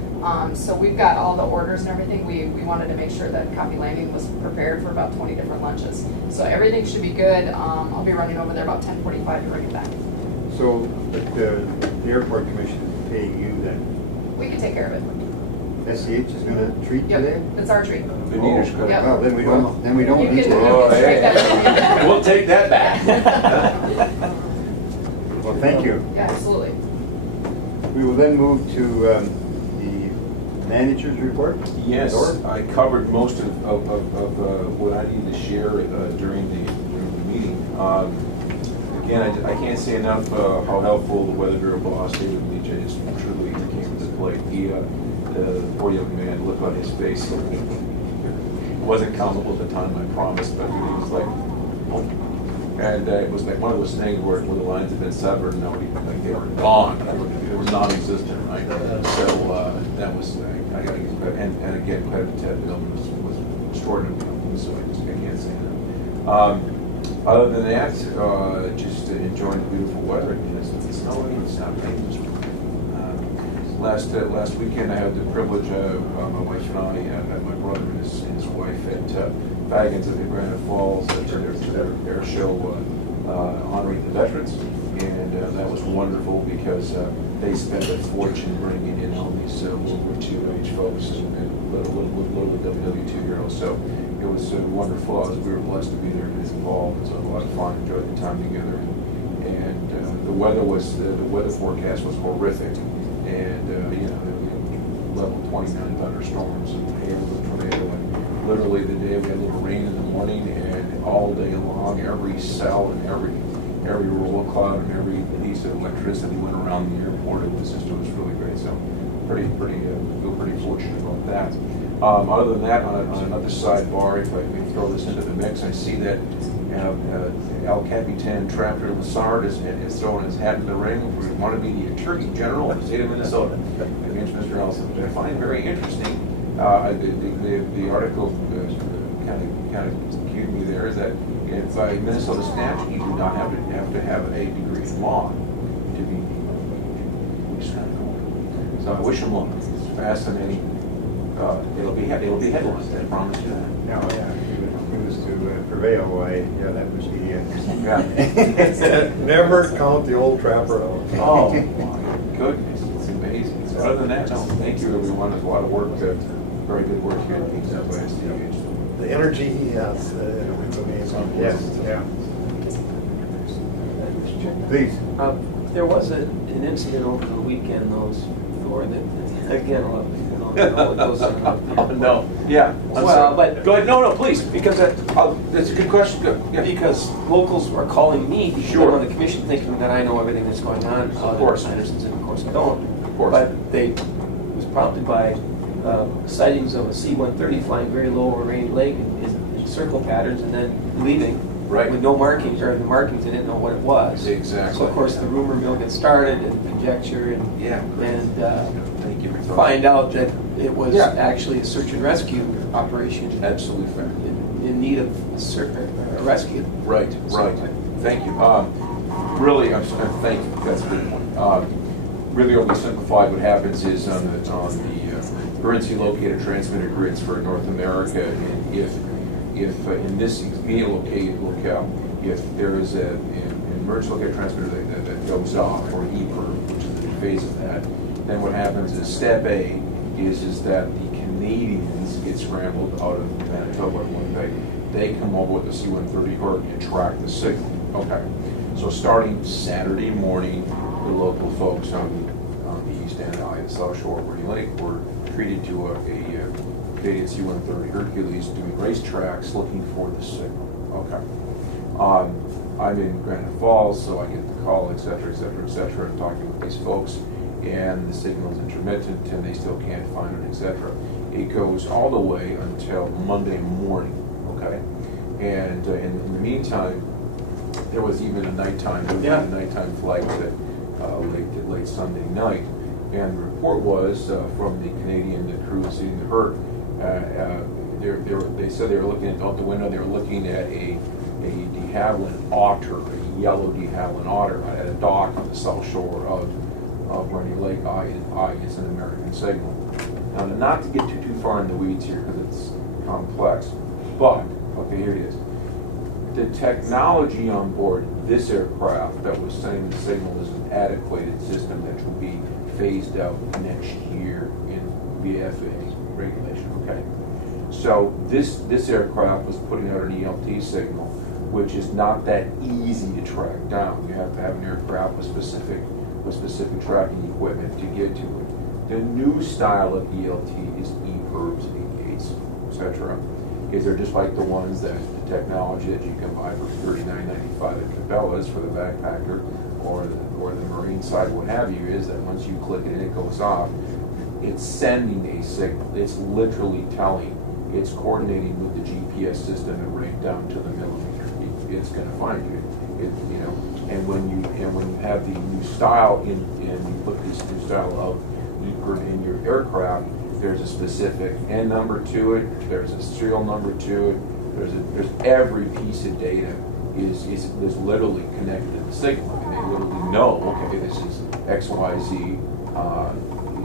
So we've got all the orders and everything. We wanted to make sure that Copy Landing was prepared for about 20 different lunches. So everything should be good. I'll be running over there about 10:45 to bring it back. So the airport commission is paying you then. We can take care of it. SCH is going to treat Yep, today? it's our treat. Veneers credit Yep. Well, then we don't You need can- to. Oh, you can hey. strike that. We'll take that back. Well, thank you. Yeah, absolutely. We will then move to the manager's report. Yes, Dora? I covered most of what I needed to share during the meeting. Again, I can't say enough how helpful the weather bureau boss, David Leach, I just truly came to the plate. The poor young man, look on his face. It wasn't countable at the time, I promised, but it was like, oh. And it was like one of those things where the lines had been severed, and like they were gone. They were non-existent, right? So that was, I got to give credit. And again, credit to Ted Bill was extraordinary. So I can't say that. Other than that, just enjoying the beautiful weather. It's snowing, it's not raining. Last weekend, I had the privilege of my wife and I, and my brother and his wife at Fagans at the Granite Falls to their air show honoring the veterans, and that was wonderful because they spent a fortune bringing in all these World War II age folks and little WW2 heroes. So it was wonderful. We were blessed to be there and involved. So a lot of fun. Enjoyed the time together, and the weather forecast was horrific. And level 29 thunderstorms and hail and tornado, and literally the day we had a little rain in the morning, and all day long, every cell and every roll of cloud and every piece of electricity went around the airport. It was really great. So feel pretty fortunate about that. Other than that, on another sidebar, if I may throw this into the mix, I see that El Capitan Trapper Lassard is throwing his hat in the ring. We want to be the Attorney General of the state of Minnesota against Mr. Elson, which I find very interesting. The article kind of cued me there is that by Minnesota statute, you do not have to have a degree in law to be, which is kind of cool. So I wish him luck. It's fascinating. It'll be headlines. I promise you that. No, yeah, if it was to prevail, that would be Yeah. Never count the old trapper out. Oh, my goodness, it's amazing. So other than that, no, thank you, everyone. There's a lot of work, very good work here at Kings Up by SDH. The energy he has, it's amazing. Yes, yeah. Please. There was an incident over the weekend, Thor, that, again, it goes on. Oh, no, yeah. Well, but Go ahead, no, please, because that's a good question, good, yeah. because locals are calling me, because Sure. I'm on the commission, thinking that I know everything that's going on. Of course. Anderson's, and of course I don't. Of course. But it was prompted by sightings of a C-130 flying very low over Rainy Lake in circle patterns and then leaving. Right. With no markings, or the markings, they didn't know what it was. Exactly. So of course the rumor mill gets started and conjecture and Yeah. Thank you for find out that it was Yeah. actually a search and rescue operation. Absolutely fair. In need of a rescue. Right. Thank you. Really, thank you. That's a good point. Really, only simplified, what happens is on the currency located transmitter grids for North America, and if in this immediate locale, if there is an emergency located transmitter that goes off, or EPR, which phase of that. Then what happens is step A is that the Canadians get scrambled out of Manitoba and Winnipeg. They come over with the C-130 Hurricane and track the signal. Okay. So starting Saturday morning, the local folks on the east end, the South Shore of Green Lake, were treated to a Canadian C-130 Hercules doing racetracks looking for the signal. Okay. I'm in Granite Falls, so I get the call, et cetera, et cetera, et cetera. I'm talking with these folks, and the signal's intermittent, and they still can't find it, et cetera. It goes all the way until Monday morning, okay? And in the meantime, there was even a nighttime flight that late Sunday night, and the report was from the Canadian crew seeing the hurt. They said they were looking out the window. They were looking at a de Havilland otter, a yellow de Havilland otter, at a dock on the south shore of Running Lake. It's an American signal. Now, not to get too far in the weeds here because it's complex, but okay, here it is. The technology on board this aircraft that was sending the signal is an adequate system that will be phased out next year in VFA regulation. Okay, so this aircraft was putting out an ELT signal, which is not that easy to track down. You have to have an aircraft with specific tracking equipment to get to it. The new style of ELT is EPIRBs, E-gates, etc. They're just like the ones that the technology that you can buy for $39.95 at Cabela's for the backpacker or the marine side, what have you, is that once you click it and it goes off, it's sending a signal. It's literally telling, it's coordinating with the GPS system and right down to the millimeter. It's going to find you. And when you have the new style you put this new style of EPIRB in your aircraft, there's a specific N number to it, there's a serial number to it, there's every piece of data is literally connected to the signal, and they literally know, okay, this is XYZ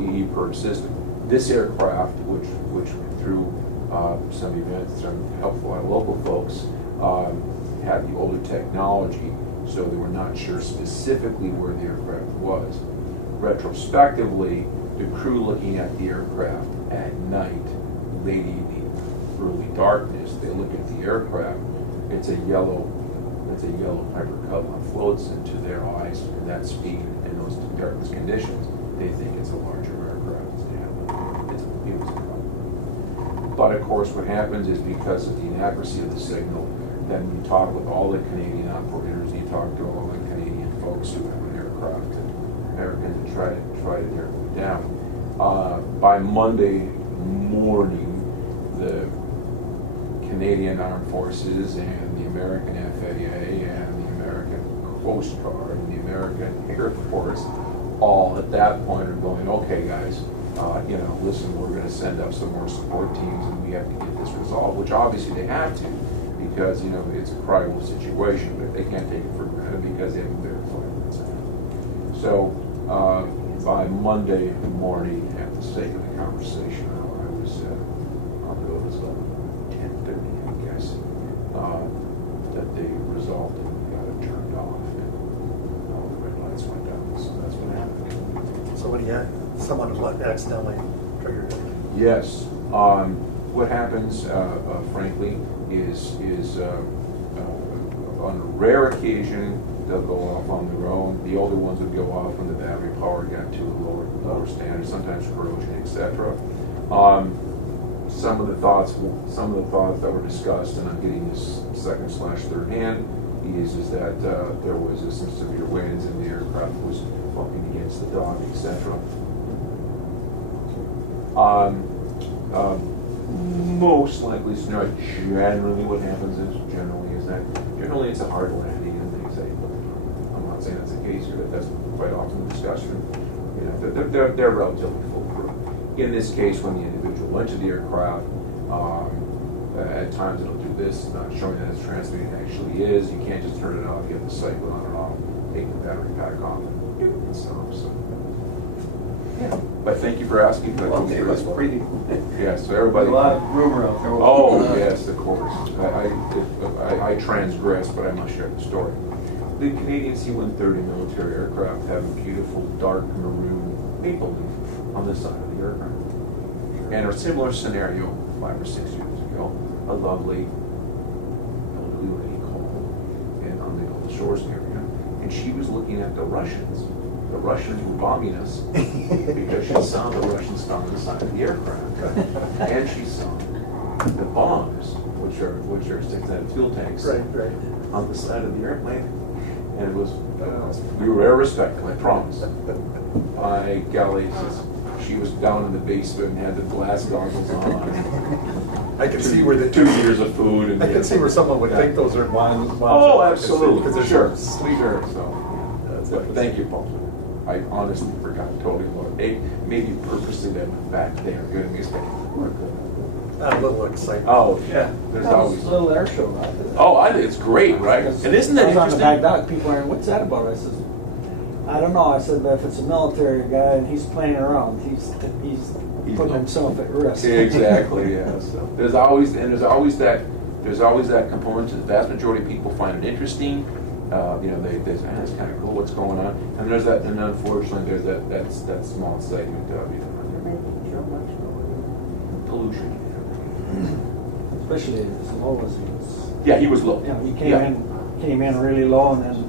EPIRB system. This aircraft, which through some events, some helpful local folks, had the older technology, so they were not sure specifically where the aircraft was. Retrospectively, the crew looking at the aircraft at night, late evening, early darkness, they look at the aircraft, it's a yellow Piper Cub that floats into their eyes at that speed in those darkness conditions. They think it's a larger aircraft. It was a problem. But of course what happens is because of the inaccuracy of the signal, then you talk with all the Canadian operators, you talk to all the Canadian folks who have an aircraft, and Americans, and try to narrow it down. By Monday morning, the Canadian Armed Forces and the American FAA and the American Coast Guard and the American Air Force all at that point are going, okay guys, listen, we're going to send up some more support teams and we have to get this resolved, which obviously they have to, because it's a credible situation, but they can't take it for granted because they haven't verified it. So by Monday morning, at the sake of the conversation, I was on the 10:30, I guess, that they resolved it and got it turned off, and all the red lights went down. So that's what happened. So when you had someone who accidentally triggered it? Yes. What happens, frankly, is on a rare occasion they'll go off on their own. The older ones would go off when the battery power got to a lower standard, sometimes corrosion, etc. Some of the thoughts that were discussed, and I'm getting this second/third hand, is that there was some severe winds and the aircraft was bumping against the dock, etc. Most likely scenario, generally what happens is generally it's a hard landing, and they say, look, I'm not saying that's the case here, but that's quite often the discussion. They're relatively full crew. In this case, when the individual went to the aircraft, at times it'll do this, not showing that it's transmitting, it actually is. You can't just turn it off, you have to cycle on and off, take the battery pack off, and so on. So, yeah. But thank you for asking. Well, it was pretty. Yeah, so everybody. A lot of rumor out there. Oh, yes, of course. I transgress, but I must share the story. the Canadian C-130 military aircraft have a beautiful dark maroon maple leaf on the side of the aircraft. And a similar scenario 5 or 6 years ago, a lovely elderly lady called and on the Gulf Shores area, and she was looking at the Russians. The Russians were bombing us because she saw the Russians on the side of the aircraft, and she saw the bombs, which are sticks out of fuel tanks, Right. on the side of the airplane, and it was we were very respectful, I promise. By golly, she was down in the basement and had the glass goggles on. I can see where the 2 years of food. And I can see where someone would think those are one. Oh, absolutely, Because sure, they're sweet. sure. So, but thank you, Paul. I honestly forgot totally about it. Maybe purposely they went back there, good mistake. A little excitement. Oh, yeah, there's That was always. a little air show out there. Oh, it's great, right? And isn't that I was on the back interesting? dock, people are, what's that about? I said, I don't know. I said, but if it's a military guy and he's playing around, he's putting himself at risk. Exactly, yeah. So there's always that component. The vast majority of people find it interesting. They say, it's kind of cool what's going on. And there's that, and unfortunately, there's that small segment of pollution. Especially as low as he was. Yeah, he was low. You know, he came in really low, and then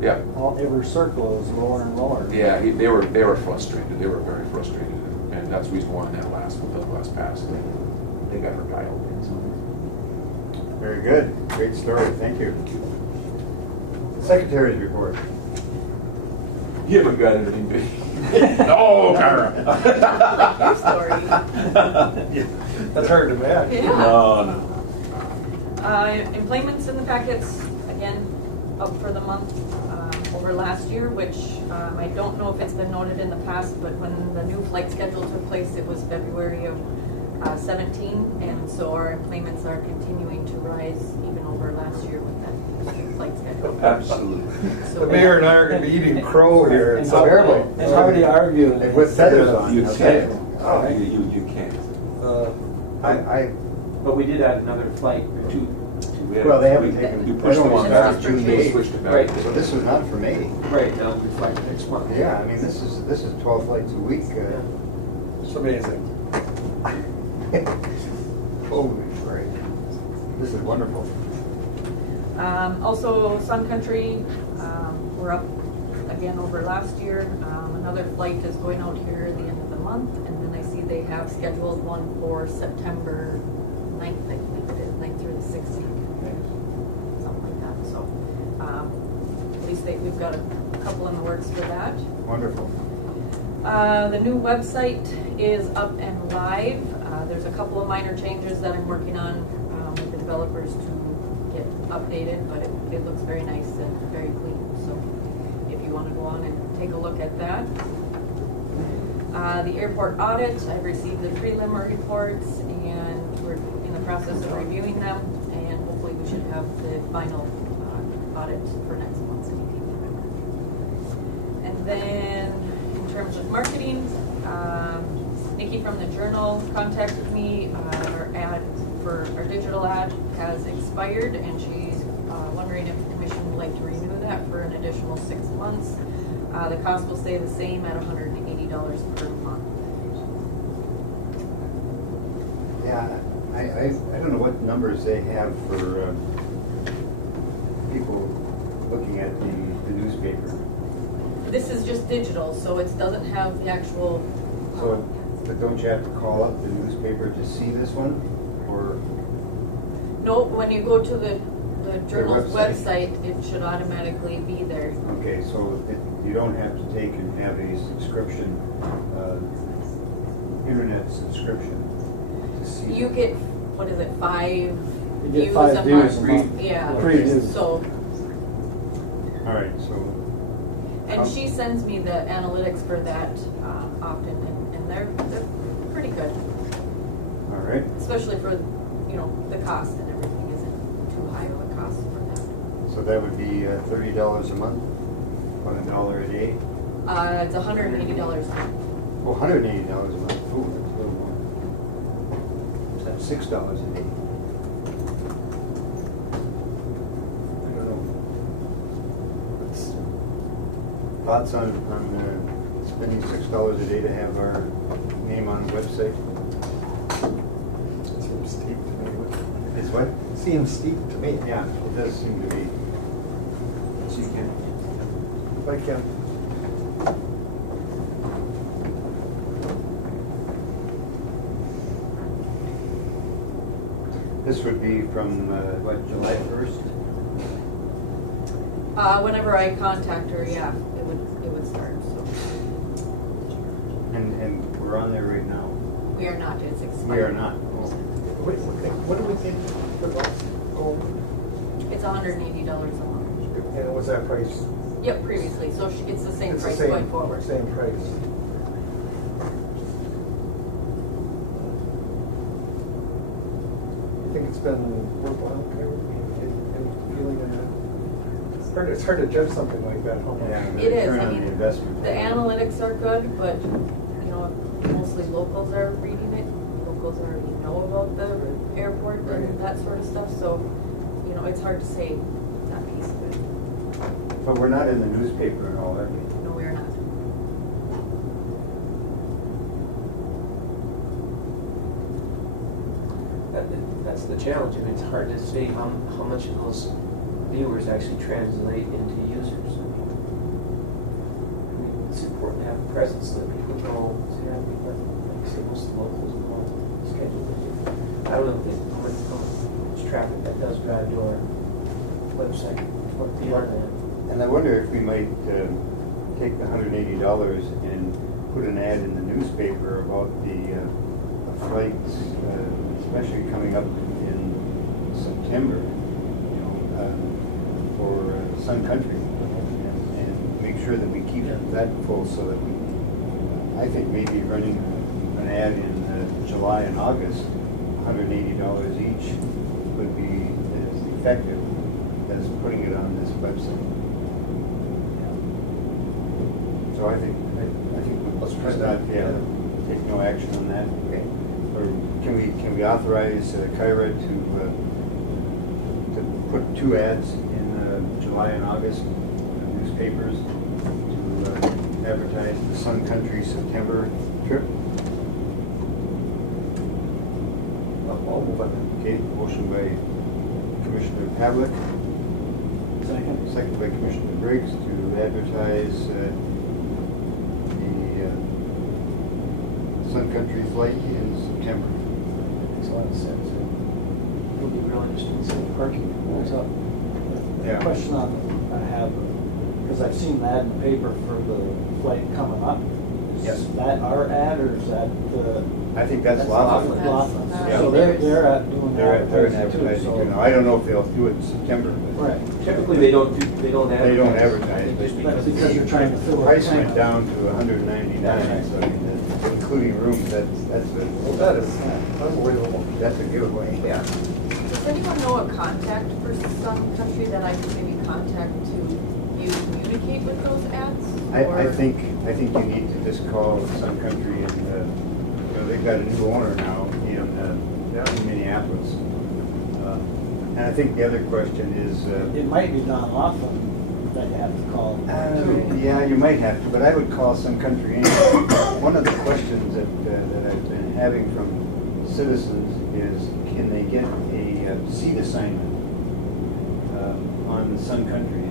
Yeah. every circle was lower and lower. Yeah, they were frustrated. They were very frustrated, and that's the reason why in that last pass, they got her dialed in. So. Very good. Great story. Thank you. Secretary's report. You haven't got anything, do you? No, Kara. Your story. That's hard to match. Yeah. No. Employments in the packets, again, up for the month over last year, which I don't know if it's been noted in the past, but when the new flight schedule took place, it was February of 17, and so our employments are continuing to rise even over last year with that new flight schedule. Absolutely. The mayor and I are going to be eating crow here. And how do you argue? And with feathers on. You okay. can't. Oh. You can't. But we did add another flight or two. Well, they haven't taken. You They pushed don't them want on that back. June You 8th. switched it back. Right. So this was not for May. Right, that'll be flight next month. Yeah, I mean, this is 12 flights a week. It's amazing. Holy great. This is wonderful. Also, Sun Country, we're up again over last year. Another flight is going out here at the end of the month, and then I see they have scheduled one for September 9th, I think it is, 9th through the 16th, something like that. So at least we've got a couple in the works for that. Wonderful. The new website is up and live. There's a couple of minor changes that I'm working on with the developers to get updated, but it looks very nice and very clean. So if you want to go on and take a look at that. The airport audit, I've received the prelim reports and we're in the process of reviewing them, and hopefully we should have the final audit for next month's meeting. And then in terms of marketing, Nikki from the Journal contacted me. Our ad for our digital ad has expired, and she's wondering if the commission would like to renew that for an additional 6 months. The cost will stay the same at $180 per month. Yeah, I don't know what numbers they have for people looking at the newspaper. This is just digital, so it doesn't have the actual. So, but don't you have to call up the newspaper to see this one, or? No, when you go to the Journal's website. website, it should automatically be there. Okay, so you don't have to take and have a subscription, internet subscription to see. You get, what is it, 5 You views get 5 a views month? a month. Yeah, Previews. so, All right, so. and she sends me the analytics for that often, and they're pretty good, All right, especially for, the cost and everything isn't too high of a cost for that. so that would be $30 a month, about $1 a day. It's $180. Oh, $180 a month. Ooh, that's a little more. That's $6 a day. I don't know. thoughts on spending $6 a day to have our name on a website? It seems steep to me. It's what? It seems steep to me. Yeah, it does seem to be. So you can, If I can. this would be from, what, July 1st? Whenever I contact her, yeah, it would start, so. And we're on there right now. We are not, it's expired. We are not. What do we think for those? It's $180 a month. And was that price? Yep, previously, so it's the same It's the price same- going forward. Same price. You think it's been worthwhile, any feeling in that? It's hard to judge something like that, how much. Yeah, the It is, return I on mean, the investment. the analytics are good, but, you know, mostly locals are reading it. Locals already know about the airport Right. and that sort of stuff, so, you know, it's hard to say that piece of it. But we're not in the newspaper and all that. No, we are not. That's the challenge. I mean, it's hard to say how much of those viewers actually translate into users. I mean, it's important to have a presence that people know. So, yeah, I think that, like I say, most of the locals know schedule. I don't know how much traffic that does drive to our website, what the internet. And I wonder if we might take the $180 and put an ad in the newspaper about the flights, especially coming up in September, you know, for Sun Country, and make sure that we keep that full so that we, I think maybe running an ad in July and August, $180 each would be as effective as putting it on this website. So I think Let's try let's that. not, yeah, take no action on that. Okay. Or can we authorize Kyra to put 2 ads in July and August newspapers to advertise the Sun Country September trip? I'll move on. Okay, motion by Commissioner Pavlik, Second. second by Commissioner Briggs to advertise the Sun Country flight in September. Makes a lot of sense. It'll be real interesting to see the parking goes up. Yeah. Question I have, because I've seen the ad in the paper for the flight coming up. Yes. Is that our ad or is that I think that's Laughlin? Laughlin. Laughlin. That's, So they're at doing They're in advertising too, advertising so- too now. I don't know if they'll do it in September, but Right. Typically, they don't advertise. they don't advertise. That's because you're trying to The fill a price tank. went down to $199, so I mean, including rooms, Well, that is unbelievable. that's a giveaway. Yeah. Does anyone know a contact for Sun Country that I could maybe contact to you communicate with those ads? I Or- think you need to just call Sun Country and, you know, they've got a new owner now in Minneapolis. And I think the other question is, It might be Don Laughlin that you have to call. yeah, you might have to, but I would call Sun Country anyway. One of the questions that I've been having from citizens is, can they get a seat assignment on the Sun Country?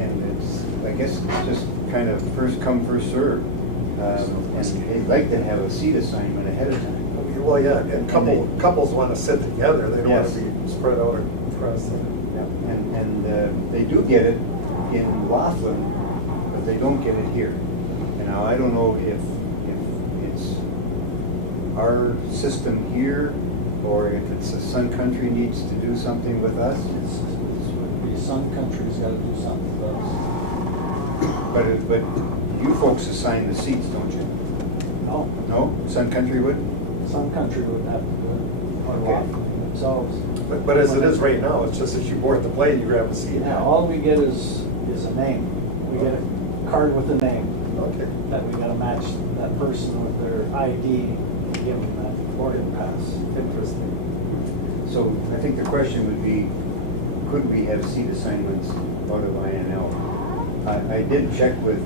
And it's, I guess it's just kind of first come, first served. And they'd like to have a seat assignment ahead of time. Well, yeah, and couples want to sit together, they don't want Yes. to be spread out across the. And they do get it in Laughlin, but they don't get it here. And now, I don't know if it's our system here, or if it's the Sun Country needs to do something with us. Sun Country's got to do something with us. But you folks assign the seats, don't you? No, No? Sun Country would? Sun Country would have to do it, or Okay. Laughlin themselves. But as it is right now, it's just as you board the plane, you grab a seat. Yeah, all we get is a name. We get a card with a name Okay. that we got to match that person with their ID and give them that boarding pass. Interesting. So I think the question would be, could we have seat assignments out of INL? I did check with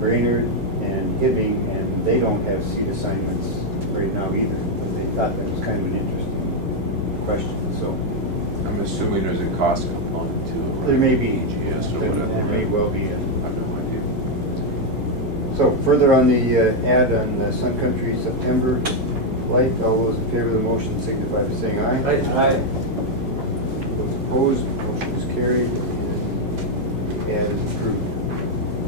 Brainerd and Hibbing, and they don't have seat assignments right now either. They thought that was kind of an interesting question, so I'm assuming there's a cost component to it. there may be. EGS or There whatever. may well be. I have no idea. So further on the ad on Sun Country September light, all those in favor of the motion signify by saying aye. Aye. Those opposed, motion is carried, and the ad is approved.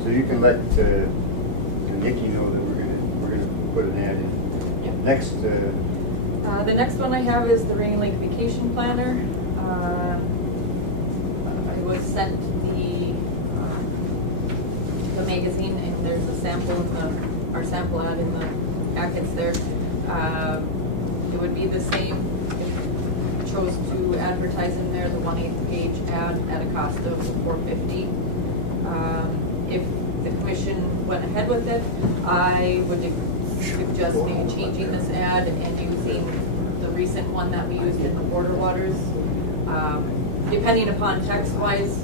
So you can let Nikki know that we're gonna put an ad in. Yep. Next, The next one I have is the Rainy Lake Vacation Planner. I was sent the magazine, and there's a sample in our sample ad in the packets there. It would be the same if you chose to advertise in there, the 1/8 page ad at a cost of $4.50. If the commission went ahead with it, I would suggest maybe changing this ad and using the recent one that we used in the border waters. Depending upon text-wise,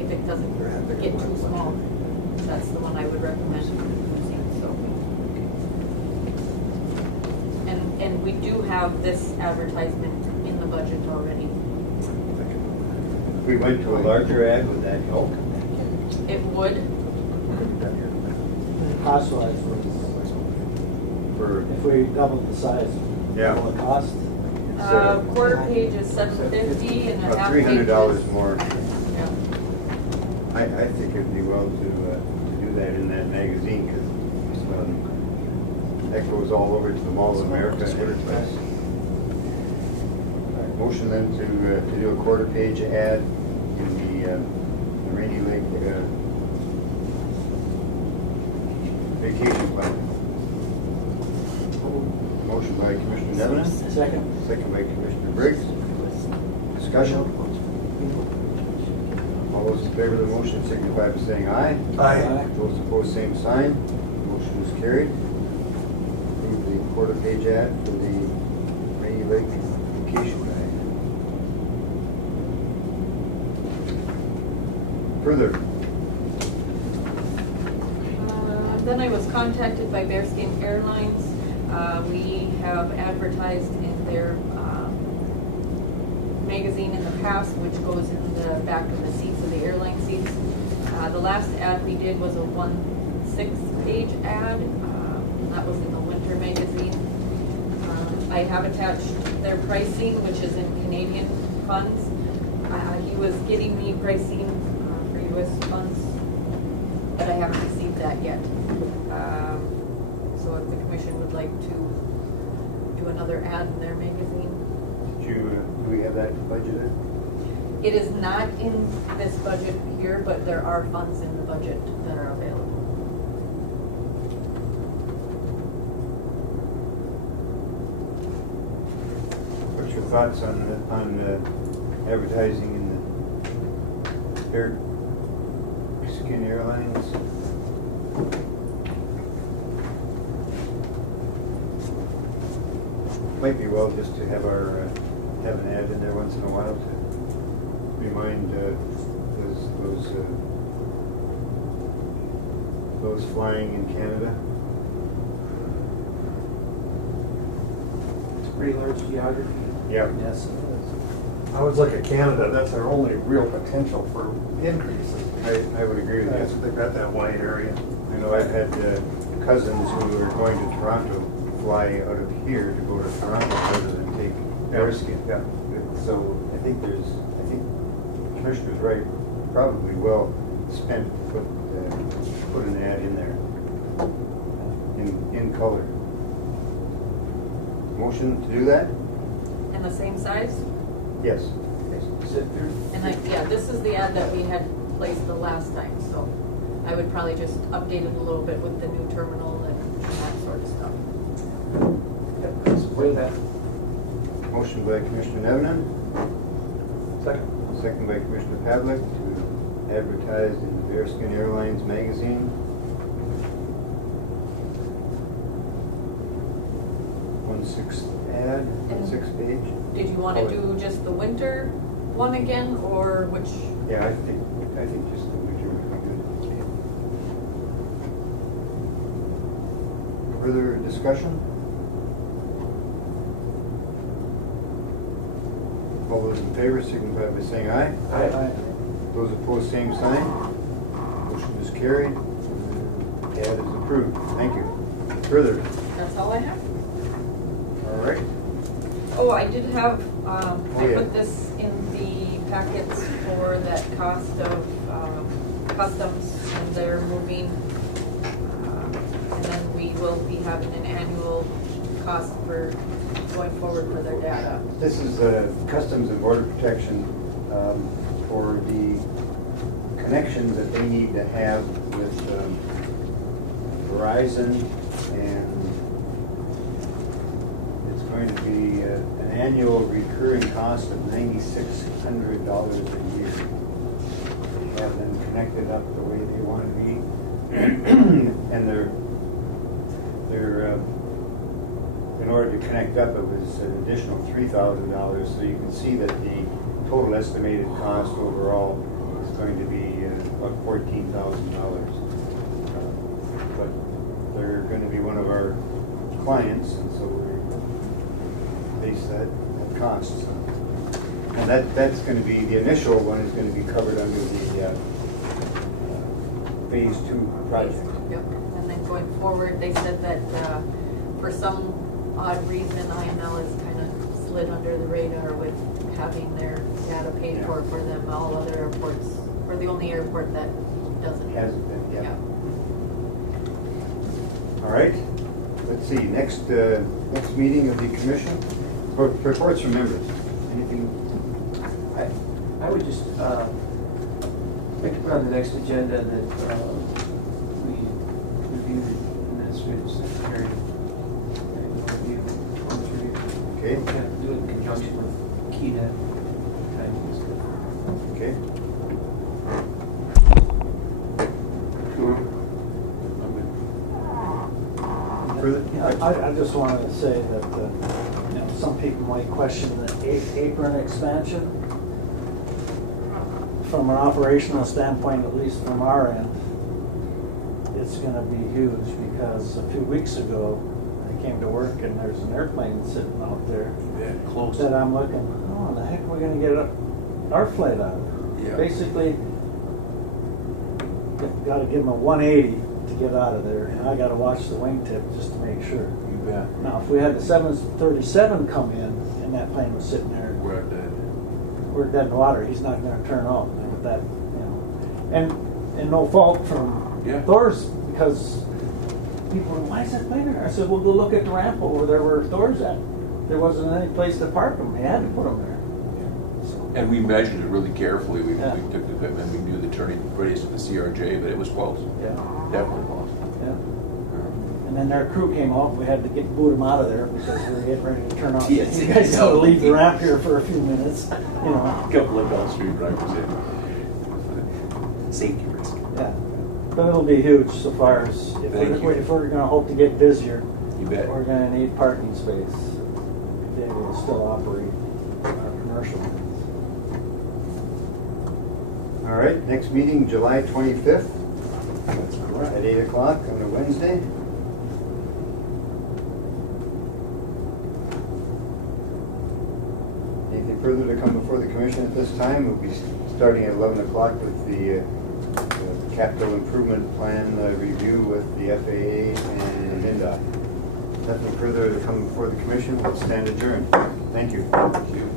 if it doesn't get too small, that's the one I would recommend using, so. And we do have this advertisement in the budget already. if we went to a larger ad, would that help? It would. Cost-wise, For, if we doubled the size, Yeah. double the cost, Quarter page is $7.50 and a about half page is. $300 more. Yeah. I think it'd be well to do that in that magazine, because that goes all over to the Mall of America advertise. Motion then to do a quarter page ad in the Rainy Lake vacation plan. Motion by Commissioner Nevena, second. second by Commissioner Briggs. Discussion? All those in favor of the motion signify by saying aye. Aye. Those opposed, same sign. Motion is carried. Approve the quarter page ad for the Rainy Lake vacation plan. Further, Then I was contacted by Bearskin Airlines. We have advertised in their magazine in the past, which goes in the back of the seats of the airline seats. The last ad we did was a 1/6 page ad. That was in the winter magazine. I have attached their pricing, which is in Canadian funds. He was getting me pricing for US funds, but I haven't received that yet. So if the commission would like to do another ad in their magazine. do we have that budgeted? It is not in this budget here, but there are funds in the budget that are available. What's your thoughts on advertising in the Bearskin Airlines? Might be well just to have have an ad in there once in a while to remind those flying in Canada. It's a pretty large geography. Yeah. Yes, it is. I would look at Canada, that's our only real potential for increases. I would agree with That's- you. They've got that wide area. I know I've had cousins who are going to Toronto fly out of here to go to Toronto rather than take Bearskin. Yeah. So I think the Commissioner's right, probably well spent to put an ad in there, in color. Motion to do that? And the same size? Yes. And this is the ad that we had placed the last time, so I would probably just update it a little bit with the new terminal and that sort of stuff. Yep, support that. Motion by Commissioner Nevenen, Second. second by Commissioner Pavlik to advertise in the Bearskin Airlines magazine. One-sixth ad, 1/6 page. Did you want to do just the winter one again, or which? Yeah, I think just the winter would be good. Further discussion? All those in favor signify by saying aye. Aye. Those opposed, same sign. Motion is carried. Ad is approved. Thank you. Further? That's all I have. All right. Oh, I did have, I yeah. put this in the packets for that cost of customs, and they're moving. And then we will be having an annual cost for going forward for their data. This is Customs and Border Protection for the connections that they need to have with Verizon, and it's going to be an annual recurring cost of $9,600 a year. To have them connected up the way they want to be, and they're in order to connect up, it was an additional $3,000. So you can see that the total estimated cost overall is going to be about $14,000. But they're going to be one of our clients, and so we base that cost. And that's going to be, the initial one is going to be covered under the Phase 2 project. Yep, and then going forward, they said that for some odd reason, IML has kind of slid under the radar with having their data paid for them. All other airports, we're the only airport that doesn't. Hasn't been, yeah. All right, let's see, next meeting of the commission. Reports from members. Anything? I would just like to put on the next agenda that we review the administrative secretary and review going through. Okay. We have to do it in conjunction with KEDA. Okay. Further? I just wanted to say that, some people might question the apron expansion. From an operational standpoint, at least from our end, it's gonna be huge, because a few weeks ago, I came to work and there's an airplane sitting out there. Yeah, close. That I'm looking, oh, the heck, we're gonna get our flight out of it. Yeah. Basically, gotta give them a 180 to get out of there, and I gotta watch the wingtip just to make sure. You bet. Now, if we had the 737 come in and that plane was sitting there, We're dead. we're dead in the water. He's not gonna turn off with that, And no fault from Thor's, because people were, why is that plane there? I said, well, go look at the ramp over there where Thor's at. There wasn't any place to park them. They had to put them there. And we measured it really carefully. We Yeah. took the equipment, we knew the turning radius of the CRJ, but it was close. Yeah. Definitely close. Yeah. And then their crew came off. We had to boot them out of there because we were getting ready to turn off. Yes. You guys gotta leave the ramp here for a few minutes. A couple of downstream drivers in. Safety risk. Yeah. But it'll be huge so far as if we're gonna hope to get busier. You bet. We're gonna need parking space to be able to still operate our commercial ones. All right, next meeting, July 25th. That's correct. At 8 o'clock on a Wednesday. Anything further to come before the commission at this time? We'll be starting at 11 o'clock with the capital improvement plan review with the FAA and Int'l. Nothing further to come before the commission. Let's stand adjourned. Thank you. Thank you.